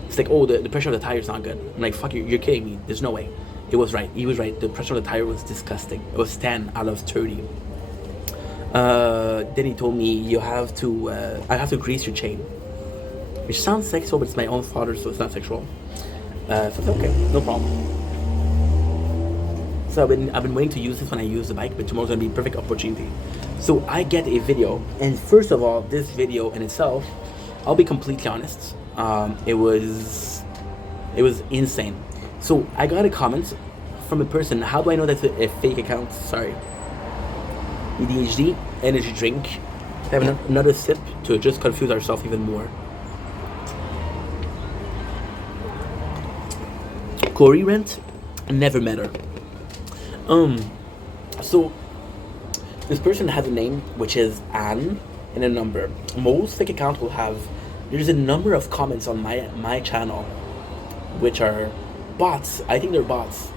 It's like, oh, the pressure of the tire is not good. I'm like, fuck you, you're kidding me. There's no way. It was right. He was right. The pressure of the tire was disgusting. It was 10 out of 30. Then he told me, I have to grease your chain. Which sounds sexual, but it's my own father, so it's not sexual. So it's okay, no problem. So I've been waiting to use this when I use the bike, but tomorrow's gonna be a perfect opportunity. So I get a video, and first of all, this video in itself, I'll be completely honest, it was insane. So I got a comment from a person. How do I know that's a fake account? Sorry. ADHD, energy drink. Have another sip to just confuse ourselves even more. Corey Rent, never met her. So this person has a name which is Anne and a number. Most fake accounts will have. There's a number of comments on my channel, which are bots. I think they're bots.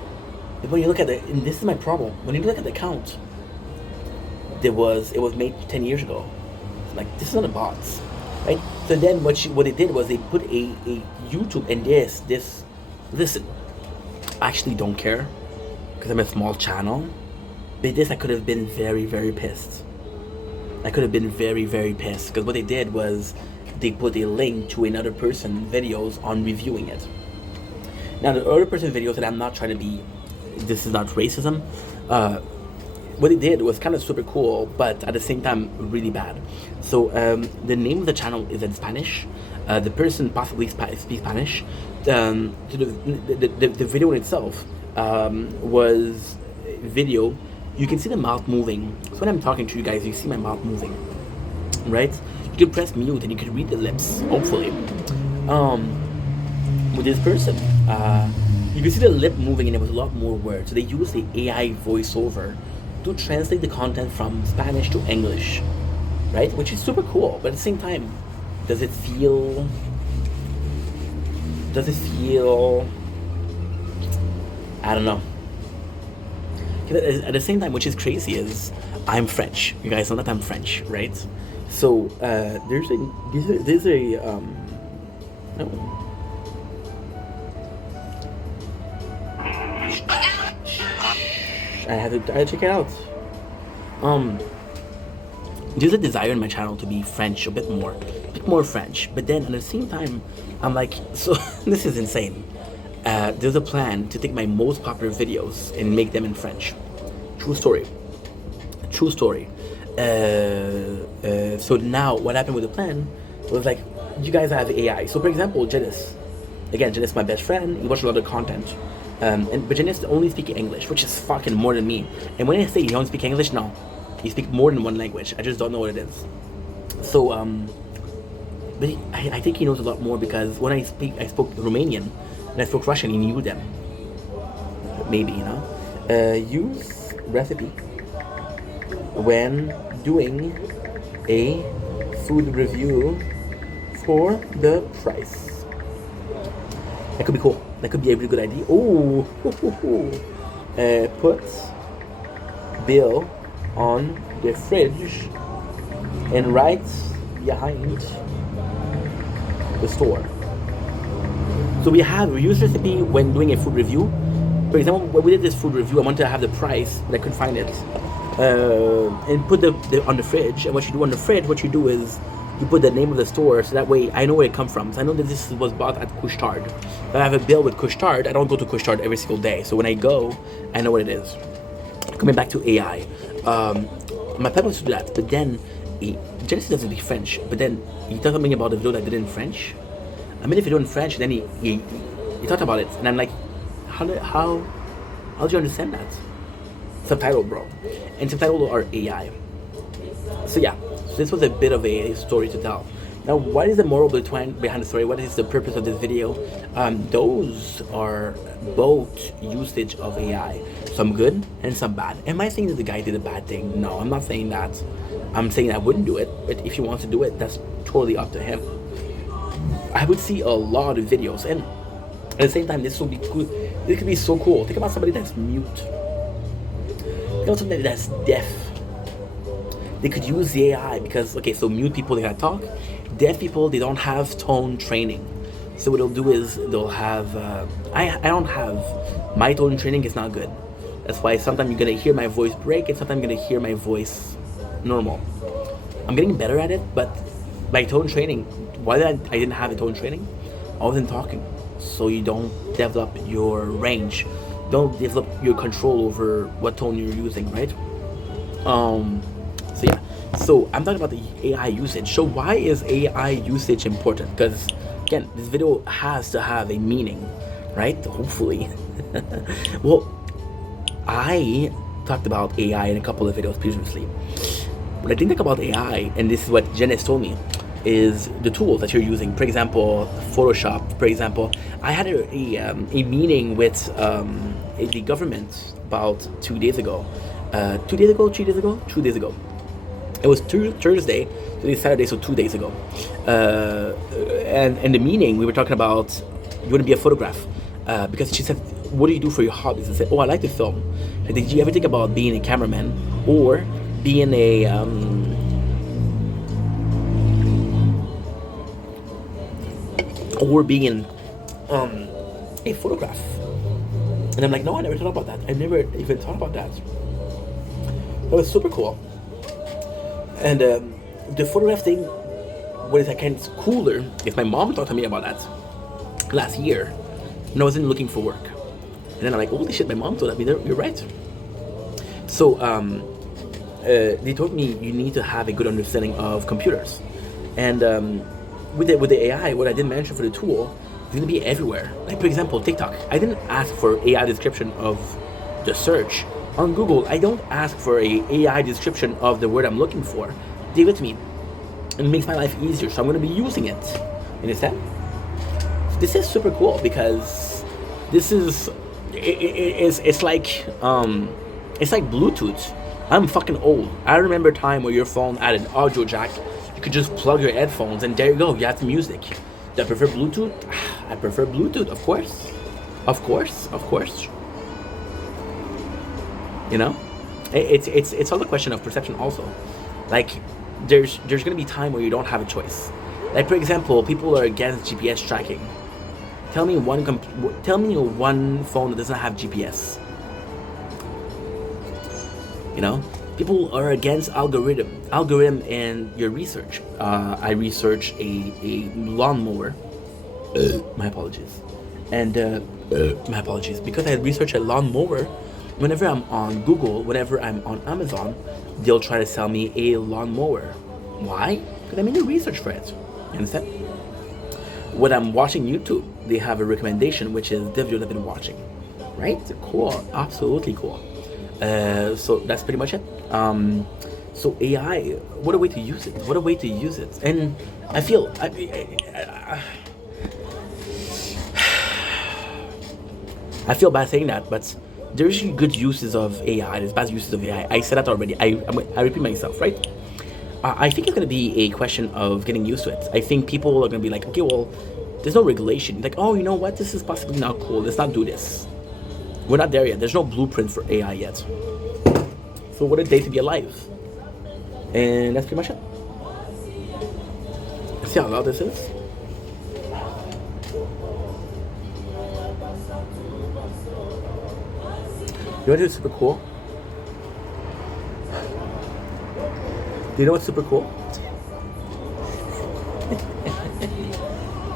But when you look at it, and this is my problem. When you look at the account, it was made 10 years ago. Like, this is not a bot, right? So then what they did was they put a YouTube and this. Listen, I actually don't care because I'm a small channel. But this, I could have been very, very pissed. I could have been very, very pissed because what they did was they put a link to another person's videos on reviewing it. Now, the other person's videos, and I'm not trying to be, this is not racism. What they did was kind of super cool, but at the same time, really bad. So the name of the channel is in Spanish. The person possibly speaks Spanish. So the video in itself was video. You can see the mouth moving. So when I'm talking to you guys, you see my mouth moving, right? You can press mute and you can read the lips, hopefully. With this person, you can see the lip moving and it was a lot more words. So they used the AI voiceover to translate the content from Spanish to English, right? Which is super cool, but at the same time, does it feel, I don't know. At the same time, which is crazy, is I'm French. You guys know that I'm French, right? So there's a I had to check it out. There's a desire in my channel to be French, a bit more French. But then at the same time, I'm like, so this is insane. There's a plan to take my most popular videos and make them in French. True story. So now what happened with the plan was like, you guys have AI. So for example, Janice. Again, Janice is my best friend. He watches a lot of content. But Janice only speaks English, which is fucking more than me. And when I say he don't speak English, no. He speaks more than one language. I just don't know what it is. So, but I think he knows a lot more because when I spoke Romanian and I spoke Russian, he knew them. Maybe, you know. Use recipe when doing a food review for the price. That could be cool. That could be a really good idea. Oh, put bill on the fridge and right behind the store. So we use recipe when doing a food review. For example, when we did this food review, I wanted to have the price, but I couldn't find it. And put the on the fridge. And what you do on the fridge, what you do is you put the name of the store, so that way I know where it comes from. So I know that this was bought at Couche-Tard. If I have a bill with Couche-Tard, I don't go to Couche-Tard every single day. So when I go, I know what it is. Coming back to AI, my plan was to do that, but then Genesis doesn't speak French. But then he talked something about the video that I did in French. I made a video in French, and then he talked about it, and I'm like, how do you understand that? Subtitle, bro, and subtitle are AI. So yeah. So this was a bit of a story to tell. Now, what is the moral behind the story? What is the purpose of this video? Those are both usage of AI. Some good and some bad. Am I saying that the guy did a bad thing? No, I'm not saying that. I'm saying I wouldn't do it, but if he wants to do it, that's totally up to him. I would see a lot of videos, and at the same time, this will be cool. This could be so cool. Think about somebody that's mute. Think about somebody that's deaf. They could use the AI because, okay, so mute people, they gotta talk. Deaf people, they don't have tone training. So what they'll do is they'll have, I don't have, my tone training is not good. That's why sometimes you're gonna hear my voice break and sometimes you're gonna hear my voice normal. I'm getting better at it, but my tone training, why I didn't have the tone training, I wasn't talking. So you don't develop your range. Don't develop your control over what tone you're using, right? So yeah, so I'm talking about the AI usage. So why is AI usage important? Because again, this video has to have a meaning, right? Hopefully. Well, I talked about AI in a couple of videos previously. When I think about AI, and this is what Janice told me, is the tools that you're using. For example, Photoshop. For example, I had a meeting with the government about 2 days ago. 2 days ago, 3 days ago? 2 days ago. It was Thursday, today's Saturday, so 2 days ago. And in the meeting, we were talking about, you want to be a photograph? Because she said, what do you do for your hobbies? I said, oh, I like to film. And did you ever think about being a cameraman or being a photograph? And I'm like, no, I never thought about that. I never even thought about that. That was super cool. And the photograph thing, what is that kind of cooler, is my mom talked to me about that last year when I wasn't looking for work. And then I'm like, holy shit, my mom told me, you're right. So they told me you need to have a good understanding of computers. And with the AI, what I didn't mention for the tool, it's gonna be everywhere. Like for example, TikTok. I didn't ask for AI description of the search. On Google, I don't ask for a AI description of the word I'm looking for. They give it to me. It makes my life easier, so I'm gonna be using it. You understand? This is super cool because this is it's like Bluetooth. I'm fucking old. I remember a time where your phone had an audio jack. You could just plug your headphones and there you go. You have the music. Do I prefer Bluetooth? I prefer Bluetooth, of course. Of course. You know, it's all a question of perception also. Like there's gonna be time where you don't have a choice. Like for example, people are against GPS tracking. Tell me one phone that doesn't have GPS. You know, people are against algorithm in your research. I researched a lawnmower. My apologies. And my apologies, because I researched a lawnmower. Whenever I'm on Google, whenever I'm on Amazon, they'll try to sell me a lawnmower. Why? Because I made the research for it. You understand? When I'm watching YouTube, they have a recommendation, which is the video I've been watching. Right? Cool. Absolutely cool. So that's pretty much it. So AI, what a way to use it. What a way to use it. And I feel... I feel bad saying that, but there's good uses of AI, there's bad uses of AI. I said that already. I repeat myself, right? I think it's going to be a question of getting used to it. I think people are going to be like, okay, well, there's no regulation. Like, oh, you know what? This is possibly not cool. Let's not do this. We're not there yet. There's no blueprint for AI yet. So what a day to be alive. And that's pretty much it. See how loud this is? You know what's super cool? Do you know what's super cool?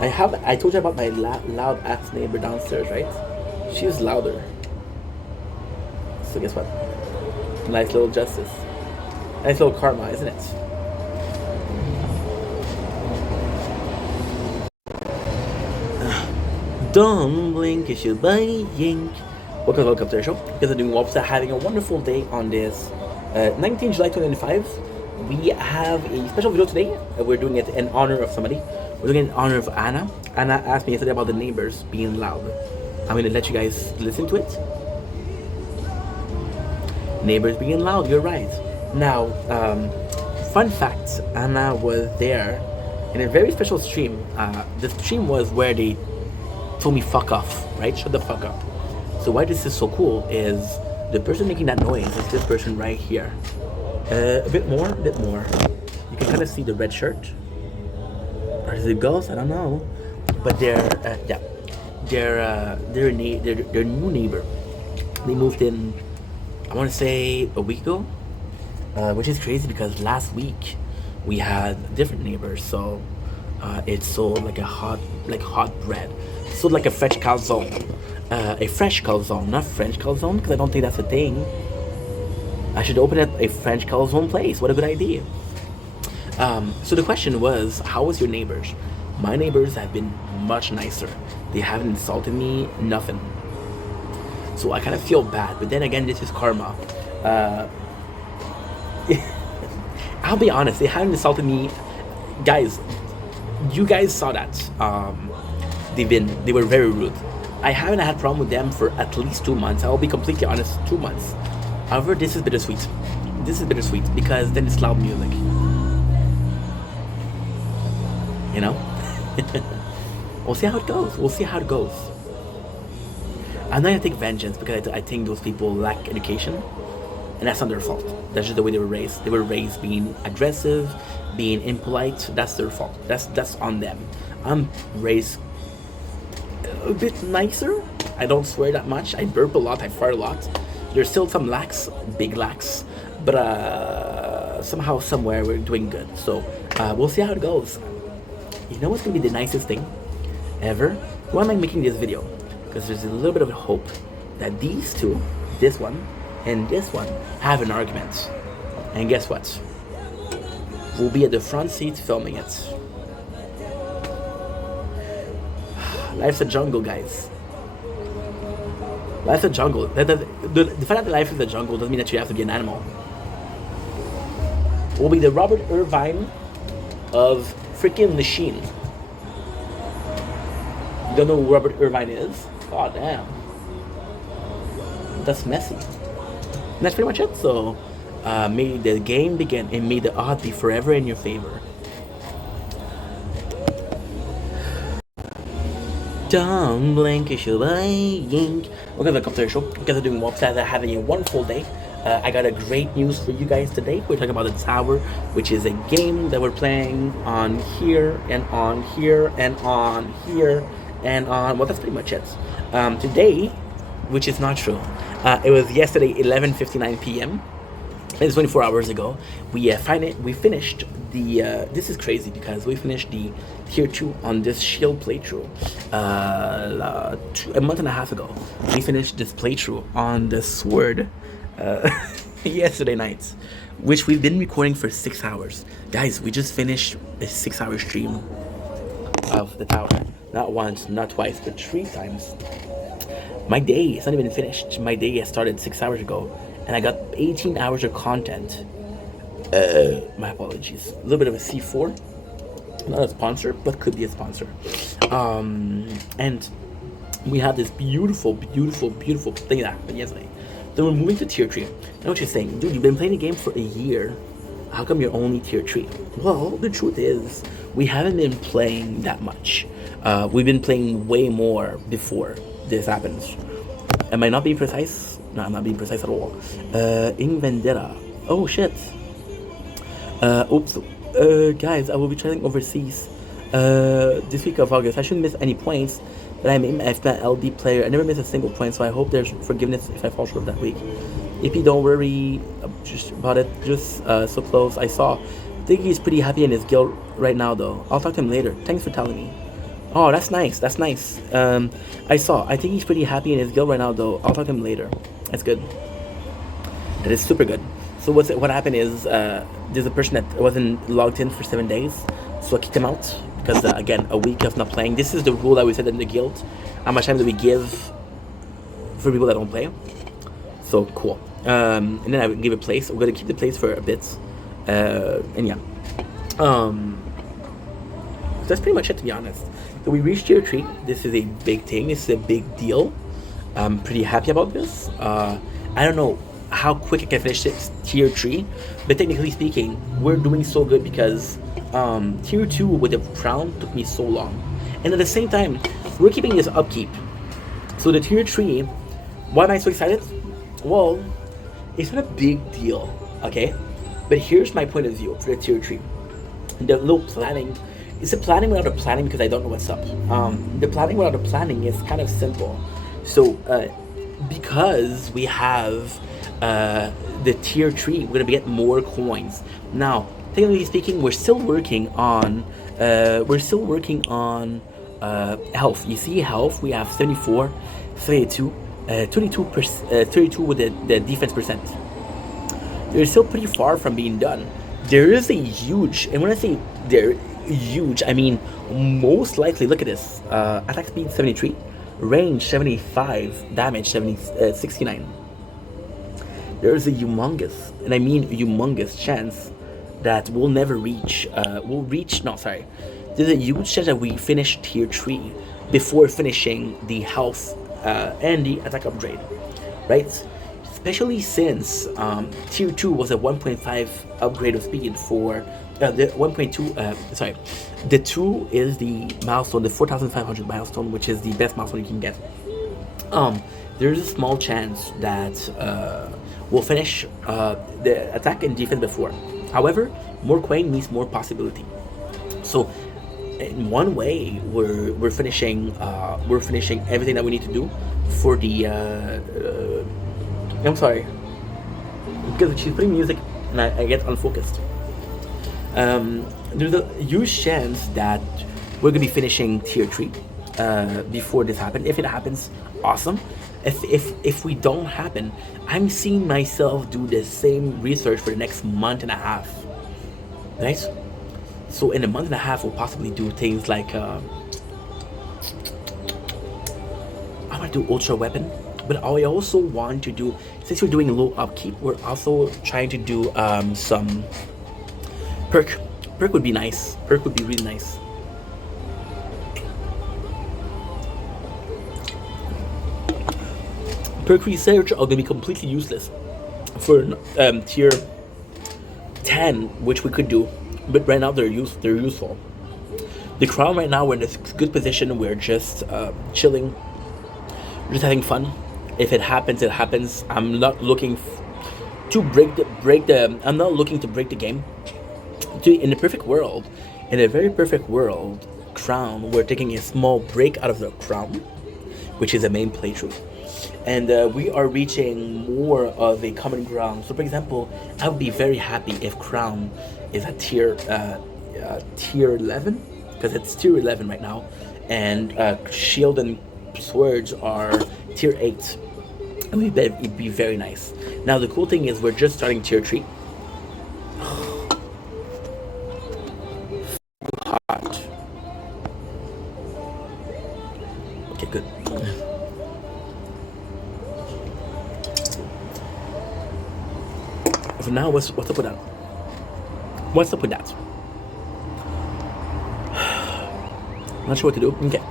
I told you about my loud ass neighbor downstairs, right? She's louder. So guess what? Nice little justice. Nice little karma, isn't it? Don't blink, it's your buying. Welcome to the show. Because I'm doing well, having a wonderful day on this 19 July 2025. we have a special video today. We're doing it in honor of somebody. We're doing it in honor of Anna. Anna asked me yesterday about the neighbors being loud. I'm gonna let you guys listen to it. Neighbors being loud, you're right. Now, fun fact, Anna was there in a very special stream. The stream was where they told me fuck off, right? Shut the fuck up. So why this is so cool is the person making that noise is this person right here. A bit more. You can kind of see the red shirt. Or is it ghost? I don't know. But their new neighbor. They moved in, I want to say a week ago, which is crazy because last week we had different neighbors. So it sold like hot bread. It sold like a French calzone. A fresh calzone, not French calzone, because I don't think that's a thing. I should open up a French calzone place. What a good idea. So the question was, how was your neighbors? My neighbors have been much nicer. They haven't insulted me, nothing. So I kind of feel bad, but then again, this is karma. I'll be honest, they haven't insulted me. Guys, you guys saw that. They were very rude. I haven't had a problem with them for at least 2 months. I'll be completely honest, 2 months. However, this is bittersweet. Because then it's loud music. You know? We'll see how it goes. I'm not gonna take vengeance because I think those people lack education. And that's not their fault. That's just the way they were raised. They were raised being aggressive, being impolite. That's their fault. That's on them. I'm raised a bit nicer. I don't swear that much. I burp a lot. I fart a lot. There's still some lacks, big lacks, but somehow, somewhere, we're doing good. So we'll see how it goes. You know what's gonna be the nicest thing ever? Why am I making this video? Because there's a little bit of hope that these two, this one and this one, have an argument. And guess what? We'll be at the front seat filming it. Life's a jungle, guys. Life's a jungle. The fact that life is a jungle doesn't mean that you have to be an animal. We'll be the Robert Irvine of freaking machine. You don't know who Robert Irvine is? God damn. That's messy. And that's pretty much it. So, may the game begin and may the odds be forever in your favor. Don't blink, you should blink. Welcome to the Computer Show. You guys are doing well. Besides having a wonderful day. I got a great news for you guys today. We're talking about The Tower, which is a game that we're playing on here and on here and on here and on. Well, that's pretty much it. Today, which is not true, it was yesterday 11:59 p.m. It's 24 hours ago. We finished the. This is crazy because we finished the tier 2 on this shield playthrough a month and a half ago. We finished this playthrough on the sword yesterday night, which we've been recording for 6 hours. Guys, we just finished a 6-hour stream of The Tower. Not once, not twice, but 3 times. My day is not even finished. My day has started 6 hours ago. And I got 18 hours of content. My apologies. A little bit of a C4. Not a sponsor, but could be a sponsor. And we have this beautiful thing that happened yesterday. Then we're moving to tier 3. I know what you're saying. Dude, you've been playing the game for a year. How come you're only tier 3? Well, the truth is, we haven't been playing that much. We've been playing way more before this happens. Am I not being precise? No, I'm not being precise at all. In Vendetta. Oh shit. Oops. Guys, I will be traveling overseas this week of August. I shouldn't miss any points, but I'm an LD player. I never miss a single point, so I hope there's forgiveness if I fall short of that week. If you don't worry just about it, just so close. I think he's pretty happy in his guild right now, though. I'll talk to him later. Thanks for telling me. Oh, that's nice. I think he's pretty happy in his guild right now, though. I'll talk to him later. That's good. That is super good. So what happened is there's a person that wasn't logged in for 7 days, so I kicked him out because again, a week of not playing. This is the rule that we said in the guild. How much time do we give for people that don't play? So cool. And then I would give a place. We're gonna keep the place for a bit. And yeah, that's pretty much it, to be honest. So we reached tier 3. This is a big thing. This is a big deal. I'm pretty happy about this. I don't know how quick I can finish this tier 3, but technically speaking, we're doing so good because tier 2 with the crown took me so long. And at the same time, we're keeping this upkeep. So the tier 3, why am I so excited? Well, it's not a big deal, okay? But here's my point of view for the tier 3. The little planning, it's a planning without a planning because I don't know what's up. The planning without a planning is kind of simple. So, because we have the tier 3, we're gonna get more coins. Now, technically speaking, we're still working on health. You see health, we have 74, 32, 32 with the defense percent. They're still pretty far from being done. There is a huge, and when I say they're huge, I mean most likely, look at this, attack speed 73, range 75, damage 69. There's a humongous, and I mean humongous chance that we'll never reach, there's a huge chance that we finish tier 3 before finishing the health and the attack upgrade, right? Especially since tier 2 was a 1.5 upgrade of speed for the 1.2, the 2 is the milestone, the 4,500 milestone, which is the best milestone you can get. There's a small chance that we'll finish the attack and defense before. However, more coin means more possibility. So in one way, we're finishing everything that we need to do for the I'm sorry, because she's playing music and I get unfocused. There's a huge chance that we're gonna be finishing tier 3 before this happens. If it happens, awesome. If we don't happen, I'm seeing myself do the same research for the next month and a half. Right? So in a month and a half, we'll possibly do things like I want to do ultra weapon, but I also want to do, since we're doing low upkeep, we're also trying to do some perk. Perk would be nice. Perk would be really nice. Perk research are going to be completely useless for tier 10, which we could do, but right now they're useful. The crown right now, we're in a good position. We're just chilling, just having fun. If it happens, it happens. I'm not looking to break the. I'm not looking to break the game. In a perfect world, in a very perfect world, crown, we're taking a small break out of the crown, which is the main playthrough, and we are reaching more of a common ground. So, for example, I would be very happy if crown is at tier 11, because it's tier 11 right now, and shield and swords are tier 8. And it'd be very nice. Now the cool thing is we're just starting tier 3. Hot. Okay, good. So now what's up with that? What's up with that? Not sure what to do. Okay.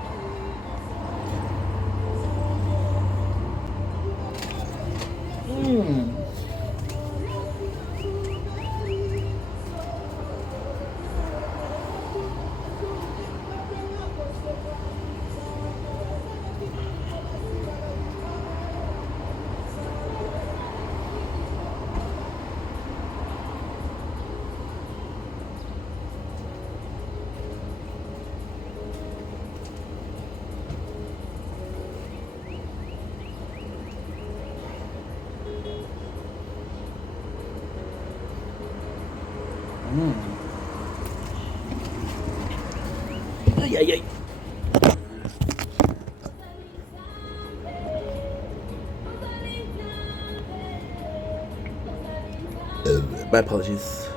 Ay. My apologies.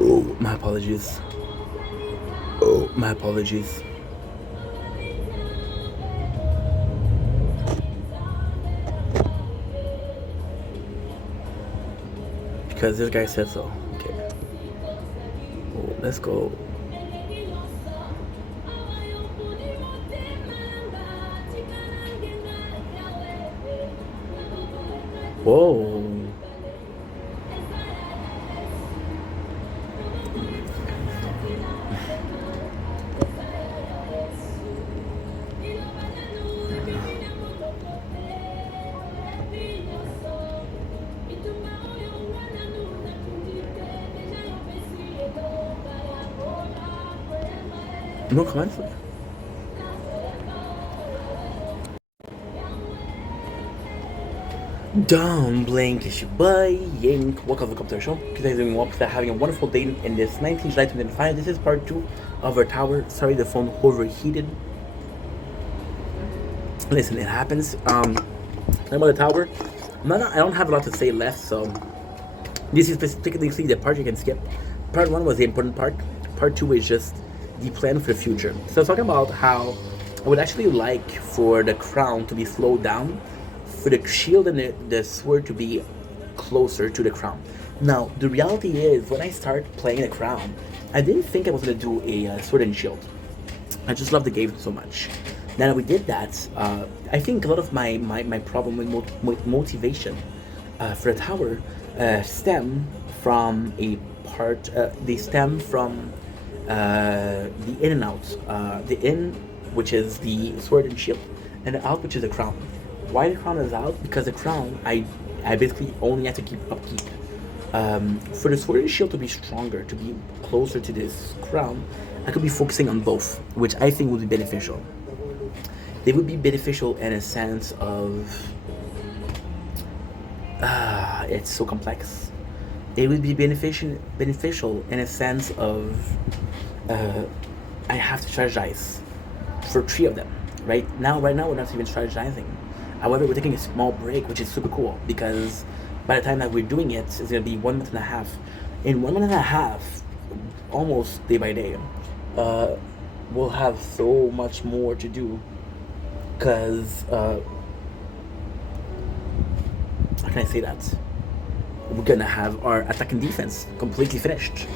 Oh, my apologies. Oh, my apologies. because this guy said so. Okay. Oh, let's go. Whoa. No comments? Don't blink, it's your boy Yink. Welcome to the show. Today doing well, having a wonderful day in this 19th July 2025. This is part 2 of our tower. Sorry, the phone overheated. Listen, it happens. About the tower, I don't have a lot to say left, so this is specifically the part you can skip. Part 1 was the important part. Part 2 is just the plan for the future. So I was talking about how I would actually like for the crown to be slowed down, for the shield and the sword to be closer to the crown. Now, the reality is, when I started playing the crown, I didn't think I was going to do a sword and shield. I just love the game so much. Now that we did that, I think a lot of my problem with motivation for the tower stem from a part, they stem from the in and out. The in, which is the sword and shield, and the out, which is the crown. Why the crown is out? Because the crown, I basically only have to keep upkeep. For the sword and shield to be stronger, to be closer to this crown, I could be focusing on both, which I think would be beneficial. They would be beneficial in a sense of, it's so complex. They would be beneficial in a sense of, I have to strategize for 3 of them. Right now we're not even strategizing. However, we're taking a small break, which is super cool, because by the time that we're doing it, it's going to be 1 month and a half. In 1 month and a half, almost day by day, we'll have so much more to do, because, how can I say that? We're going to have our attack and defense completely finished.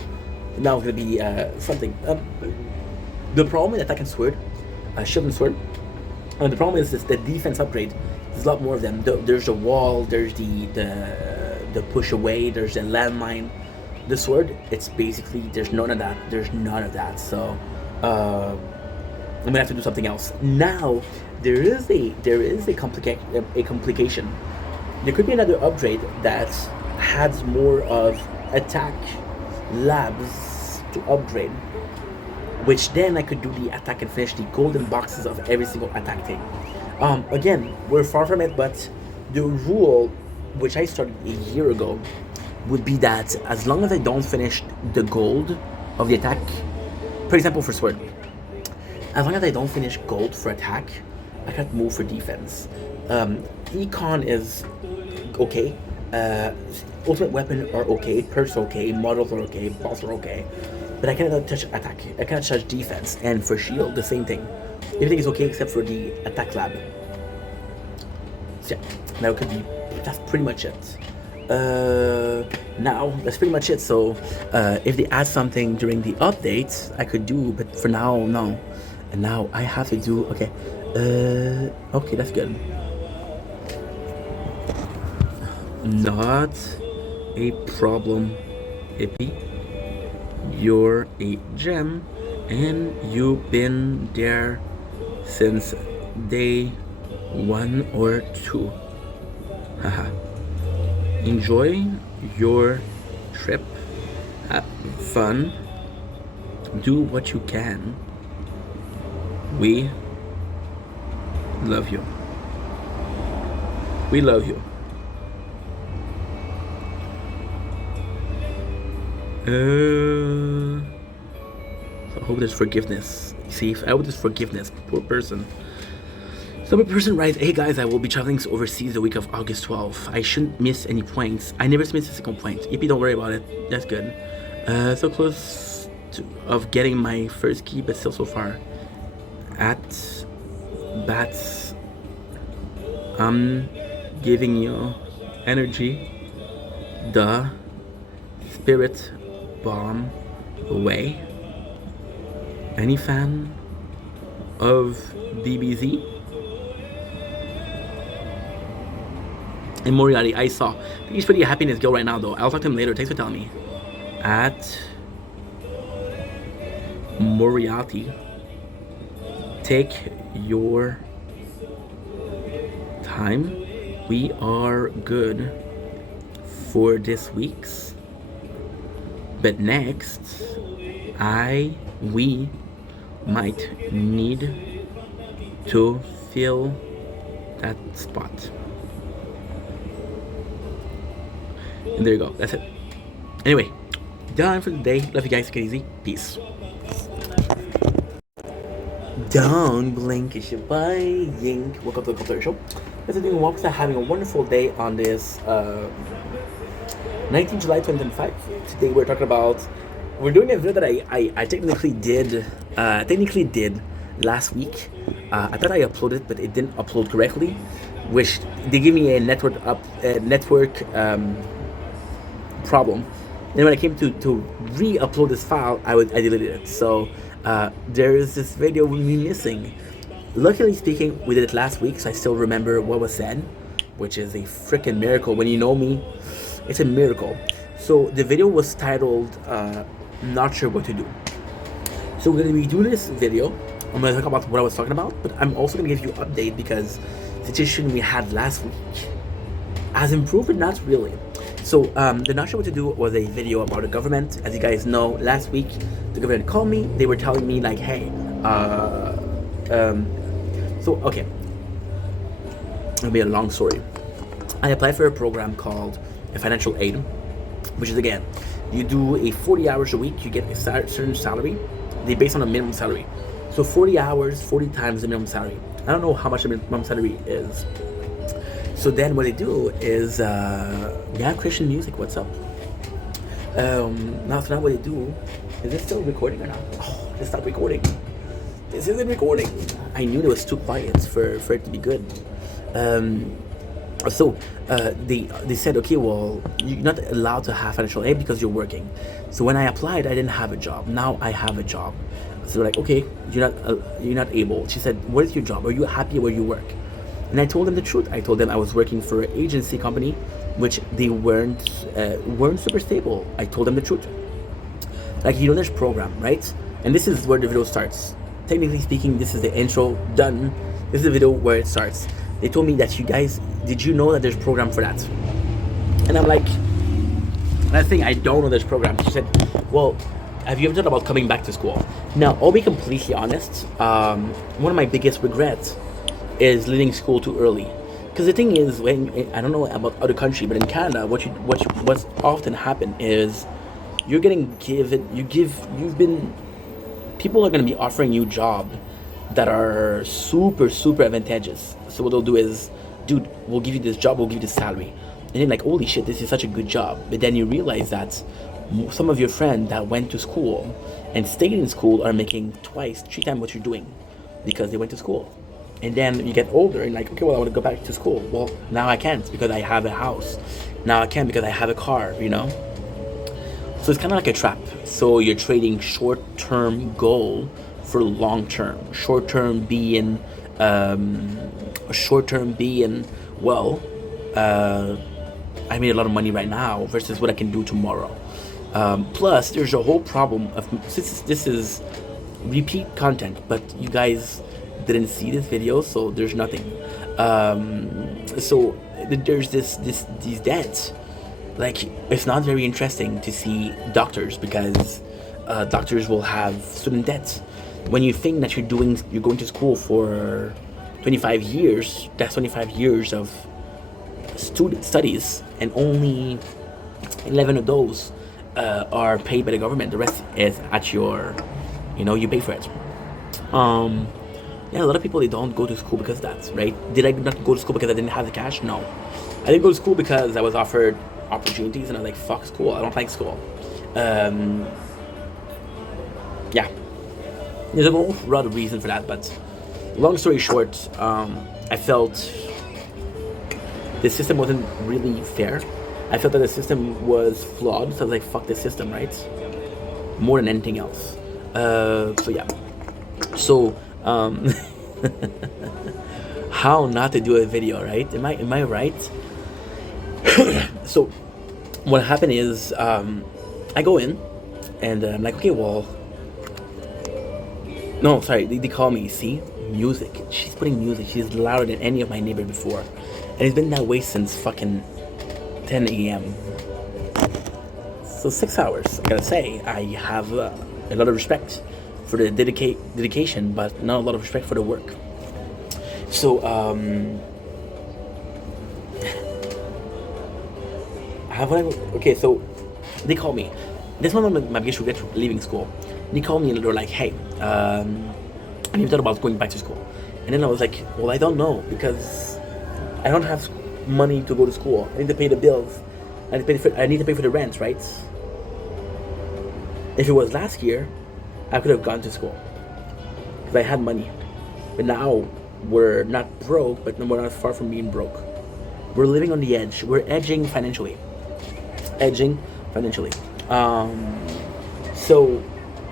Now it's going to be something. The problem with attack and sword, shield and sword, the problem is the defense upgrade. There's a lot more of them. There's the wall, there's the push away, there's the landmine. The sword, it's basically, there's none of that. So I'm gonna have to do something else. Now there is a complication. There could be another upgrade that has more of attack labs to upgrade, which then I could do the attack and finish the golden boxes of every single attack thing. Again, we're far from it, but the rule, which I started a year ago, would be that as long as I don't finish the gold of the attack, for example for sword, as long as I don't finish gold for attack, I can't move for defense. Econ is okay, ultimate weapon are okay, perks are okay, models are okay, boss are okay, but I cannot touch attack, I cannot touch defense, and for shield, the same thing. Everything is okay except for the attack lab. So yeah, that's pretty much it. Now, that's pretty much it. So, if they add something during the updates, I could do, but for now, no. And now I have to do, okay. Okay, that's good. Not a problem, Hippie. You're a gem, and you've been there since day 1 or 2. Haha. Enjoy your trip. Have fun. Do what you can. We love you. We love you. So I hope there's forgiveness. See, if I hope there's forgiveness. Poor person. So a person writes, hey guys, I will be traveling overseas the week of August 12th. I shouldn't miss any points. I never miss a single point. If you don't worry about it, that's good. So close of getting my first key, but still so far. At bats, I'm giving you energy. Duh. Spirit Bomb Away. Any fan of DBZ? And Moriarty, I saw. I think he's pretty happy in his girl right now, though. I'll talk to him later. Thanks for telling me. At Moriarty, take your time. We are good for this week's, but next, we might need to fill that spot. And there you go. That's it. Anyway, done for the day. Love you guys. Take it easy. Peace. Don't blink. It's your boy Yink. Welcome to the Culture Show. Guys are doing well because I'm having a wonderful day on this 19 July 2025. Today we're talking about. We're doing a video that I technically did last week. I thought I uploaded it, but it didn't upload correctly, which they gave me a network problem. Then when I came to re-upload this file, I deleted it. So there is this video with me missing. Luckily speaking, we did it last week, so I still remember what was said, which is a freaking miracle. When you know me, it's a miracle. So the video was titled "Not Sure What to Do." So we're gonna be doing this video. I'm gonna talk about what I was talking about, but I'm also gonna give you an update because the situation we had last week has improved, but not really. So the Not Sure What to Do was a video about the government. As you guys know, last week the government called me. They were telling me like, hey, okay, it'll be a long story. I applied for a program called a financial aid, which is, again, you do a 40 hours a week, you get a certain salary. They base on a minimum salary. So 40 hours, 40 times the minimum salary. I don't know how much the minimum salary is. So then what they do is, Christian music, what's up? Now what they do, is it still recording or not? Oh, it stopped recording. This isn't recording. I knew it was too quiet for it to be good. So they said, okay, well, you're not allowed to have financial aid because you're working. So when I applied, I didn't have a job. Now I have a job. So they're like, okay, you're not able. She said, what is your job? Are you happy where you work? And I told them the truth. I told them I was working for an agency company, which they weren't super stable. I told them the truth. Like, you know, there's program, right? And this is where the video starts. Technically speaking, this is the intro done. This is the video where it starts. They told me that, you guys, did you know that there's program for that? And I'm like, that thing, I don't know there's program. She said, well, have you ever thought about coming back to school? Now, I'll be completely honest. One of my biggest regrets is leaving school too early. Because the thing is, when I don't know about other country, but in Canada, what's often happen is you're getting people are going to be offering you job that are super, super advantageous. So what they'll do is, dude, we'll give you this job, we'll give you this salary. And then like, holy shit, this is such a good job. But then you realize that some of your friends that went to school and stayed in school are making 2x, 3x what you're doing because they went to school. And then you get older and like, okay, well, I want to go back to school. Well, now I can't because I have a house. Now I can't because I have a car, you know? So it's kind of like a trap. So you're trading short-term goal for long-term. Short-term being, I made a lot of money right now versus what I can do tomorrow. Plus, there's a whole problem of, this is repeat content, but you guys didn't see this video, so there's nothing. So there's these debts. Like, it's not very interesting to see doctors because doctors will have student debts. When you think that you're going to school for 25 years, that's 25 years of student studies, and only 11 of those are paid by the government. The rest is at your, you pay for it. A lot of people, they don't go to school because of that, right? Did I not go to school because I didn't have the cash? No. I didn't go to school because I was offered opportunities and I was like, fuck school, I don't like school. There's a whole lot of reason for that, but long story short, I felt the system wasn't really fair I felt that the system was flawed, so I was like, fuck the system, right? More than anything else. So yeah. So how not to do a video, right? Am I right? So what happened is I go in and I'm like, okay, well, no, sorry, they call me, see? Music. She's putting music. She's louder than any of my neighbors before. And it's been that way since fucking 10 a.m. So 6 hours. I gotta say, I have a lot of respect for the dedication, but not a lot of respect for the work. So, okay, so they call me. This one of my biggest regrets leaving school. They called me and they were like, hey, I even thought about going back to school. And then I was like, well, I don't know, because I don't have money to go to school. I need to pay the bills. I need to pay for the rent, right? If it was last year, I could have gone to school because I had money. But now we're not broke, but we're not far from being broke. We're living on the edge. We're edging financially. So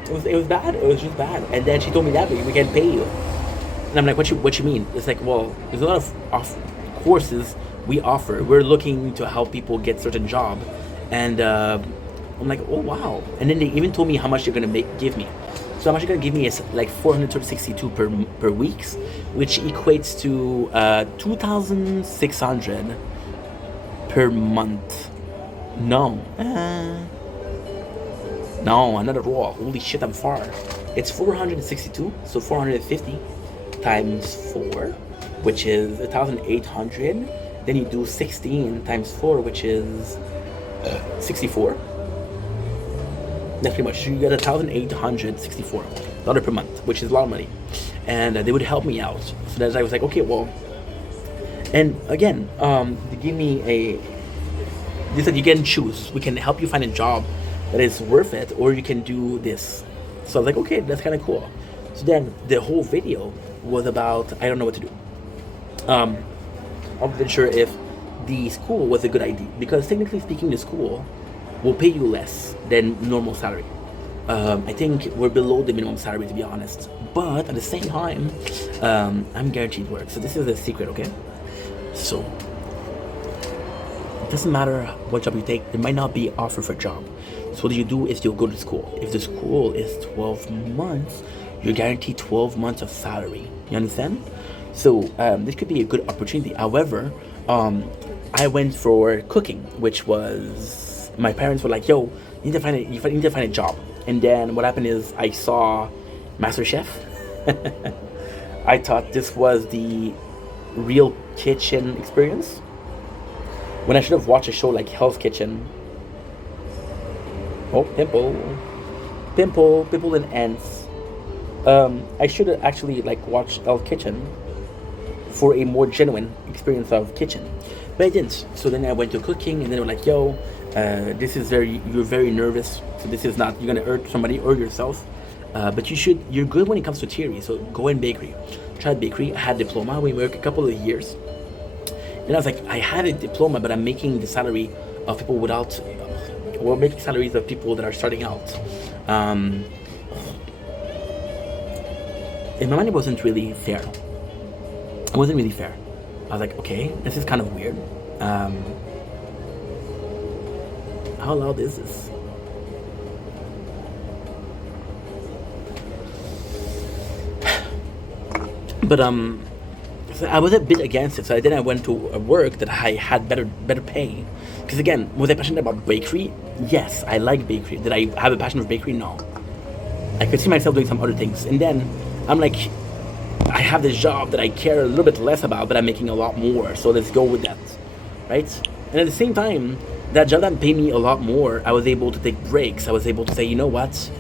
it was bad. It was just bad. And then she told me that we can't pay you. And I'm like, what you mean? It's like, well, there's a lot of courses we offer. We're looking to help people get certain job, and I'm like, oh wow. And then they even told me how much they're gonna give me. So how much they're gonna give me is like 462 per weeks, which equates to 2,600 per month. No, not at all. Holy shit, I'm far. It's 462, so 450 times 4, which is 1,800. Then you do 16 times 4, which is 64. That's pretty much. You get $1,864 per month, which is a lot of money. And they would help me out. So that's I was like, okay, well. And again, they give me they said you can choose. We can help you find a job that is worth it, or you can do this. So I was like, okay, that's kind of cool. So then the whole video was about, I don't know what to do. I wasn't sure if the school was a good idea, because technically speaking, the school will pay you less than normal salary. I think we're below the minimum salary, to be honest. But at the same time, I'm guaranteed work. So this is a secret, okay? So it doesn't matter what job you take. There might not be offer for a job. So what you do is you'll go to school. If the school is 12 months, you're guaranteed 12 months of salary. You understand? So this could be a good opportunity. However, I went for cooking, which was, my parents were like, yo, you need to find a job. And then what happened is I saw MasterChef. I thought this was the real kitchen experience, when I should have watched a show like Hell's Kitchen. Oh, pimple and ants. I should have actually watched Hell's Kitchen for a more genuine experience of kitchen, but I didn't. So then I went to cooking, and then they were like, yo, you're very nervous, so this is not, you're gonna hurt somebody or yourself, but you're good when it comes to theory, so go in bakery. Tried bakery. I had diploma. We worked a couple of years, and I was like, I had a diploma, but I'm making the salary of people without, we're making salaries of people that are starting out. And my money wasn't really fair. It wasn't really fair. I was like, okay, this is kind of weird. How loud is this? But so I was a bit against it. So then I went to a work that I had better pay. Because again, was I passionate about bakery? Yes, I like bakery. Did I have a passion for bakery? No. I could see myself doing some other things. And then I'm like, I have this job that I care a little bit less about, but I'm making a lot more. So let's go with that, right? And at the same time, that job that paid me a lot more, I was able to take breaks. I was able to say, you know what?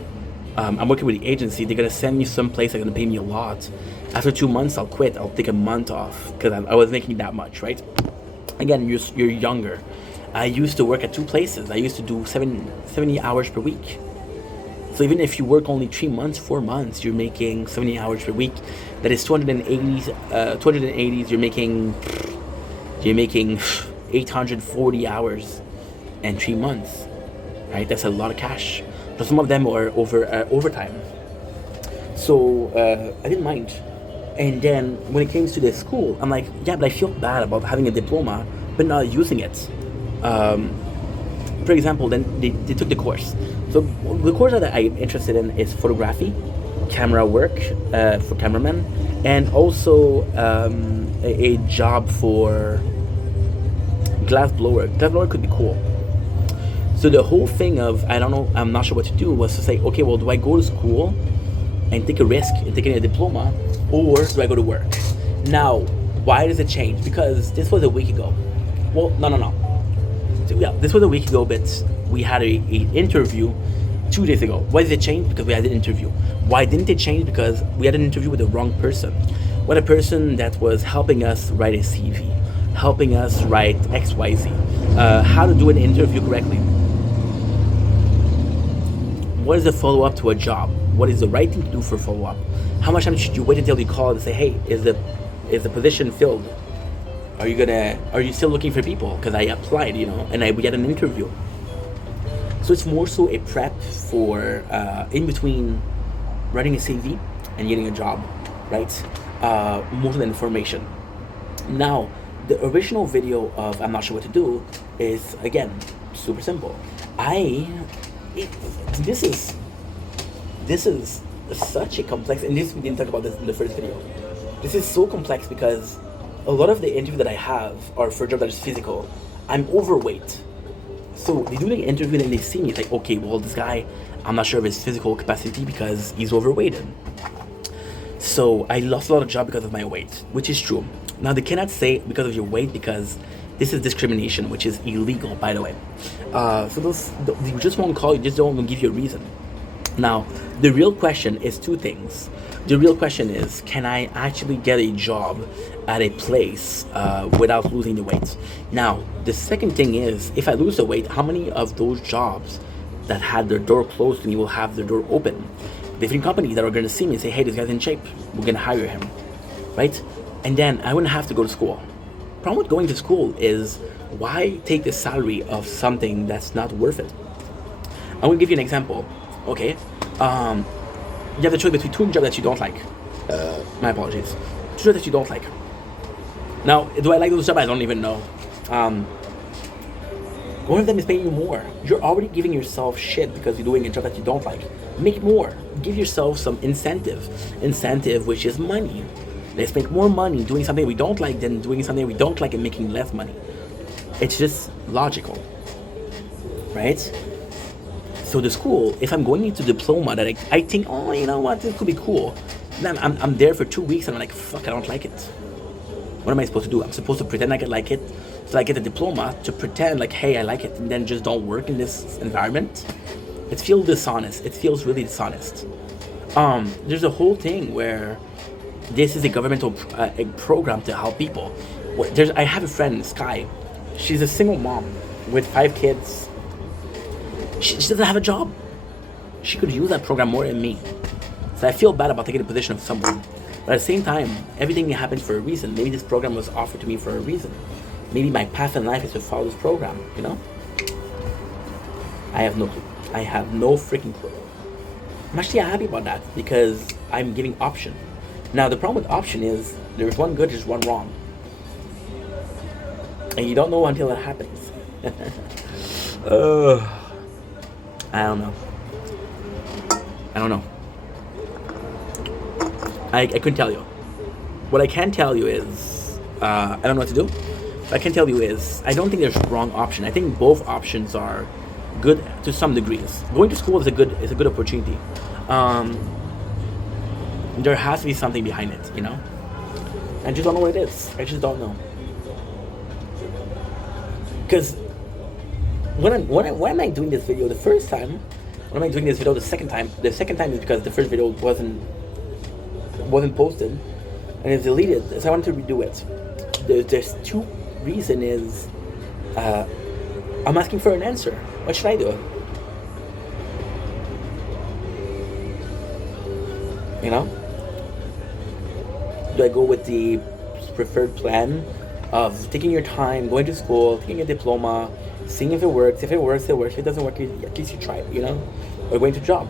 I'm working with the agency. They're gonna send me someplace that's gonna pay me a lot. After 2 months, I'll quit. I'll take a month off because I was making that much, right? Again, you're younger. I used to work at 2 places. I used to do 70 hours per week. So even if you work only 3 months, 4 months, you're making 70 hours per week. That is 280s. You're making 840 hours and 3 months, right? That's a lot of cash. But some of them are overtime. So I didn't mind. And then when it came to the school, I'm like, yeah, but I feel bad about having a diploma but not using it. For example, then they took the course. So the course that I'm interested in is photography, camera work for cameramen, and also a job for glass blower. Glass blower could be cool. So the whole thing of, I don't know, I'm not sure what to do, was to say, okay, well, do I go to school and take a risk in taking a diploma, or do I go to work? Now, why does it change? Because this was a week ago. Well, no. So, yeah, this was a week ago, but we had a interview 2 days ago. Why did it change? Because we had an interview. Why didn't it change? Because we had an interview with the wrong person. With a person that was helping us write a CV, helping us write XYZ, how to do an interview correctly. What is the follow-up to a job? What is the right thing to do for follow-up? How much time should you wait until you call and say, hey, is the position filled? Are you still looking for people? Because I applied, and we had an interview. So it's more so a prep for in between writing a CV and getting a job, right? More than information. Now, the original video of I'm not sure what to do is, again, super simple. This is such a complex, and we didn't talk about this in the first video. This is so complex because a lot of the interviews that I have are for a job that is physical. I'm overweight. So they do the interview and they see me, it's like, okay, well, this guy, I'm not sure of his physical capacity because he's overweighted. So I lost a lot of jobs because of my weight, which is true. Now, they cannot say because of your weight because this is discrimination, which is illegal, by the way. So you just won't call, you just don't even give you a reason. Now, the real question is two things. The real question is, can I actually get a job at a place without losing the weight? Now, the second thing is, if I lose the weight, how many of those jobs that had their door closed to me will have their door open? Different companies that are going to see me and say, hey, this guy's in shape, we're going to hire him, right? And then I wouldn't have to go to school. Problem with going to school is, why take the salary of something that's not worth it? I'm going to give you an example. Okay, you have the choice between two jobs that you don't like. My apologies. Two jobs that you don't like. Now, do I like those jobs? I don't even know. One of them is paying you more. You're already giving yourself shit because you're doing a job that you don't like. Make more. Give yourself some incentive. Incentive, which is money. Let's make more money doing something we don't like than doing something we don't like and making less money. It's just logical, right? So the school, if I'm going into diploma that I think, oh, you know what, this could be cool. Then I'm there for 2 weeks and I'm like, fuck, I don't like it. What am I supposed to do? I'm supposed to pretend like I like it, so I get the diploma to pretend like, hey, I like it, and then just don't work in this environment. It feels dishonest. It feels really dishonest. There's a whole thing where this is a governmental a program to help people. I have a friend, Sky. She's a single mom with 5 kids. She doesn't have a job. She could use that program more than me. So I feel bad about taking the position of someone. But at the same time, everything happens for a reason. Maybe this program was offered to me for a reason. Maybe my path in life is to follow this program, I have no clue. I have no freaking clue. I'm actually happy about that because I'm giving option. Now, the problem with option is there's one good, there's one wrong. And you don't know until it happens. I don't know. I couldn't tell you. What I can tell you is, I don't know what to do. What I can tell you is, I don't think there's a wrong option. I think both options are good to some degrees. Going to school is a good opportunity. There has to be something behind it, I just don't know what it is. I just don't know. Because why am I doing this video the first time? When am I doing this video the second time? The second time is because the first video wasn't posted and it's deleted, so I wanted to redo it. There's two reason is I'm asking for an answer. What should I do? Do I go with the preferred plan of taking your time, going to school, taking a diploma, seeing if it works. If it works, it works. If it doesn't work, at least you try it, you know? Or going to job.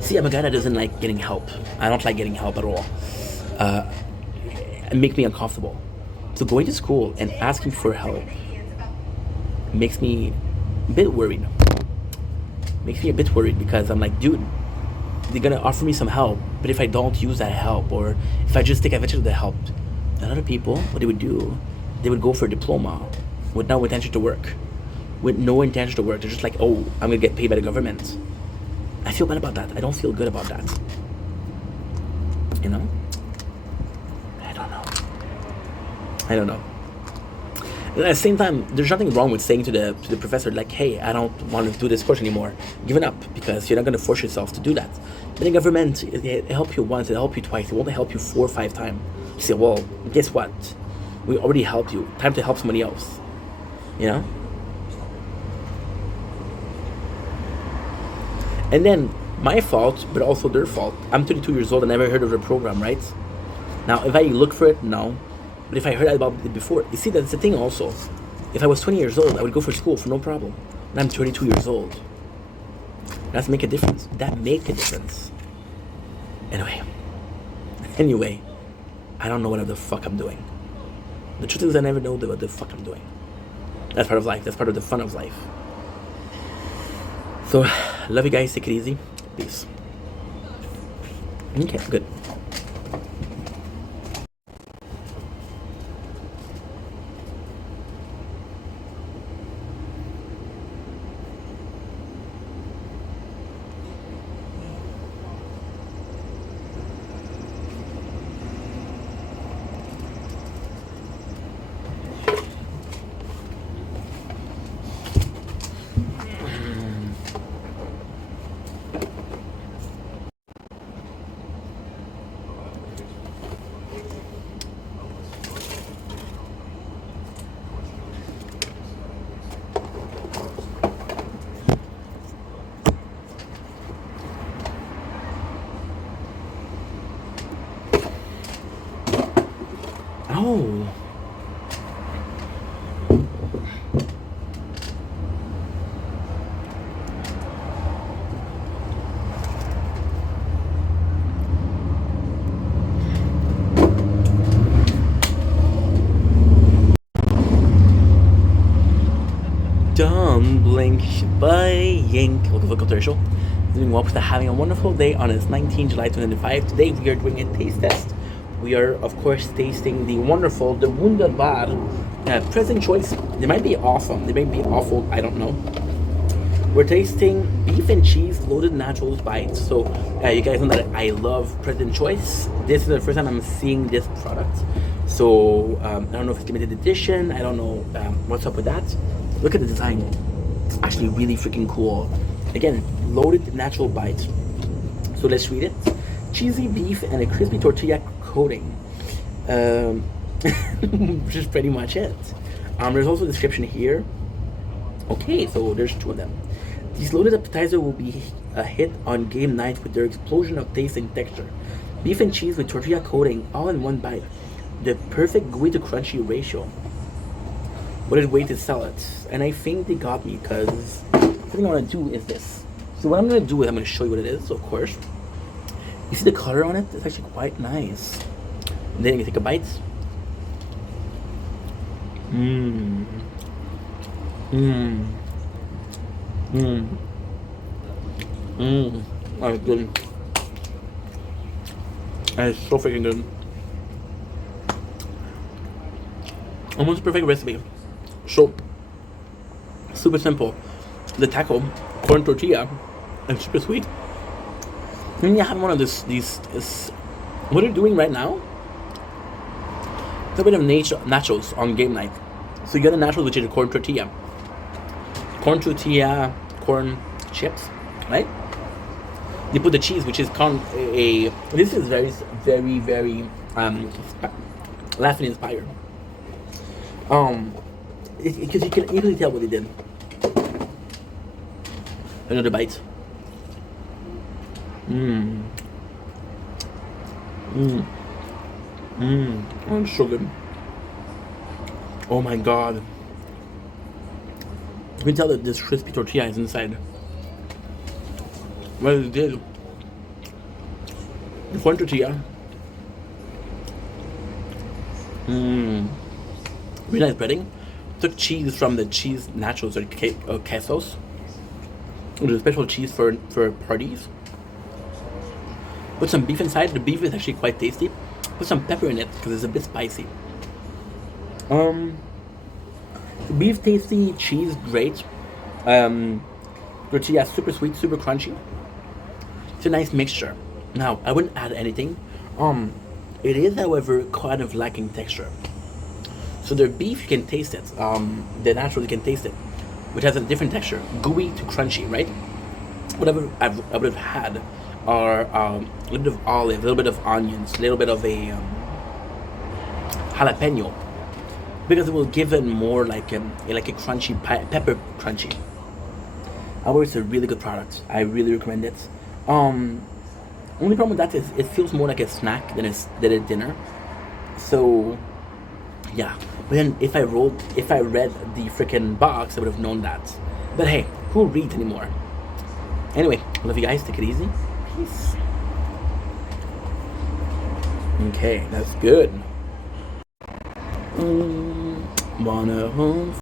See, I'm a guy that doesn't like getting help. I don't like getting help at all. It makes me uncomfortable. So going to school and asking for help makes me a bit worried. Makes me a bit worried because I'm like, dude, they're gonna offer me some help, but if I don't use that help, or if I just take advantage of the help, a lot of people, what they would do, they would go for a diploma with no intention to work. With no intention to work. They're just like, oh, I'm gonna get paid by the government. I feel bad about that. I don't feel good about that. You know? I don't know. And at the same time, there's nothing wrong with saying to the professor, like, hey, I don't want to do this course anymore. Give it up, because you're not going to force yourself to do that. But the government, it help you once, it'll help you twice, it won't help you 4 or 5 times. You say, well, guess what? We already helped you. Time to help somebody else. You know? And then, my fault, but also their fault. I'm 32 years old and never heard of the program, right? Now, if I look for it, no. But if I heard about it before, you see, that's the thing also. If I was 20 years old, I would go for school for no problem. And I'm 32 years old. That make a difference. That make a difference. Anyway, I don't know what the fuck I'm doing. The truth is, I never know what the fuck I'm doing. That's part of life. That's part of the fun of life. So, love you guys. Take it easy. Peace. Okay, good. Oh. Dumpling by Yink. Welcome to the show. Doing well, having a wonderful day on this 19 July 2025. Today we are doing a taste test. We are, of course, tasting the wonderful, the Wunderbar Present Choice. They might be awesome. They might be awful. I don't know. We're tasting beef and cheese loaded naturals bites. So you guys know that I love Present Choice. This is the first time I'm seeing this product. So I don't know if it's limited edition. I don't know what's up with that. Look at the design. It's actually really freaking cool. Again, loaded natural bites. So let's read it. Cheesy beef and a crispy tortilla coating. Which is pretty much it. There's also a description here. Okay, so there's 2 of them. These loaded appetizer will be a hit on game night with their explosion of taste and texture. Beef and cheese with tortilla coating all in one bite. The perfect gooey to crunchy ratio. What a way to sell it. And I think they got me because the thing I want to do is this. So what I'm going to do is I'm going to show you what it is, of course. You see the color on it? It's actually quite nice. And then you take a bite. That's good. That is so freaking good. Almost perfect recipe. So super simple. The taco, corn tortilla, and super sweet. Then you have one of these what they're doing right now. A bit of nachos on game night. So you get a nachos, which is a corn tortilla, corn chips, right? They put the cheese, which is this is very, very Latin inspired. Because you can easily tell what they did. Another bite. Oh, it's so good. Oh my god. can tell that this crispy tortilla is inside. Well, it did. The corn tortilla. Really nice breading. Took cheese from the cheese nachos or quesos, which is a special cheese for parties. Put some beef inside. The beef is actually quite tasty. Put some pepper in it because it's a bit spicy. Beef tasty, cheese great. Tortilla super sweet, super crunchy. It's a nice mixture. Now I wouldn't add anything. It is, however, kind of lacking texture. So the beef, you can taste it. The natural, you can taste it, which has a different texture, gooey to crunchy, right? Whatever I would have had are a little bit of olive, a little bit of onions, a little bit of a jalapeno, because it will give it more like a crunchy pepper crunchy. However, it's a really good product. I really recommend it. Only problem with that is it feels more like a snack than a dinner. So yeah. But then if I read the freaking box, I would have known that. But hey, who reads anymore? Anyway, love you guys. Take it easy. Peace. Okay, that's good. Wanna home.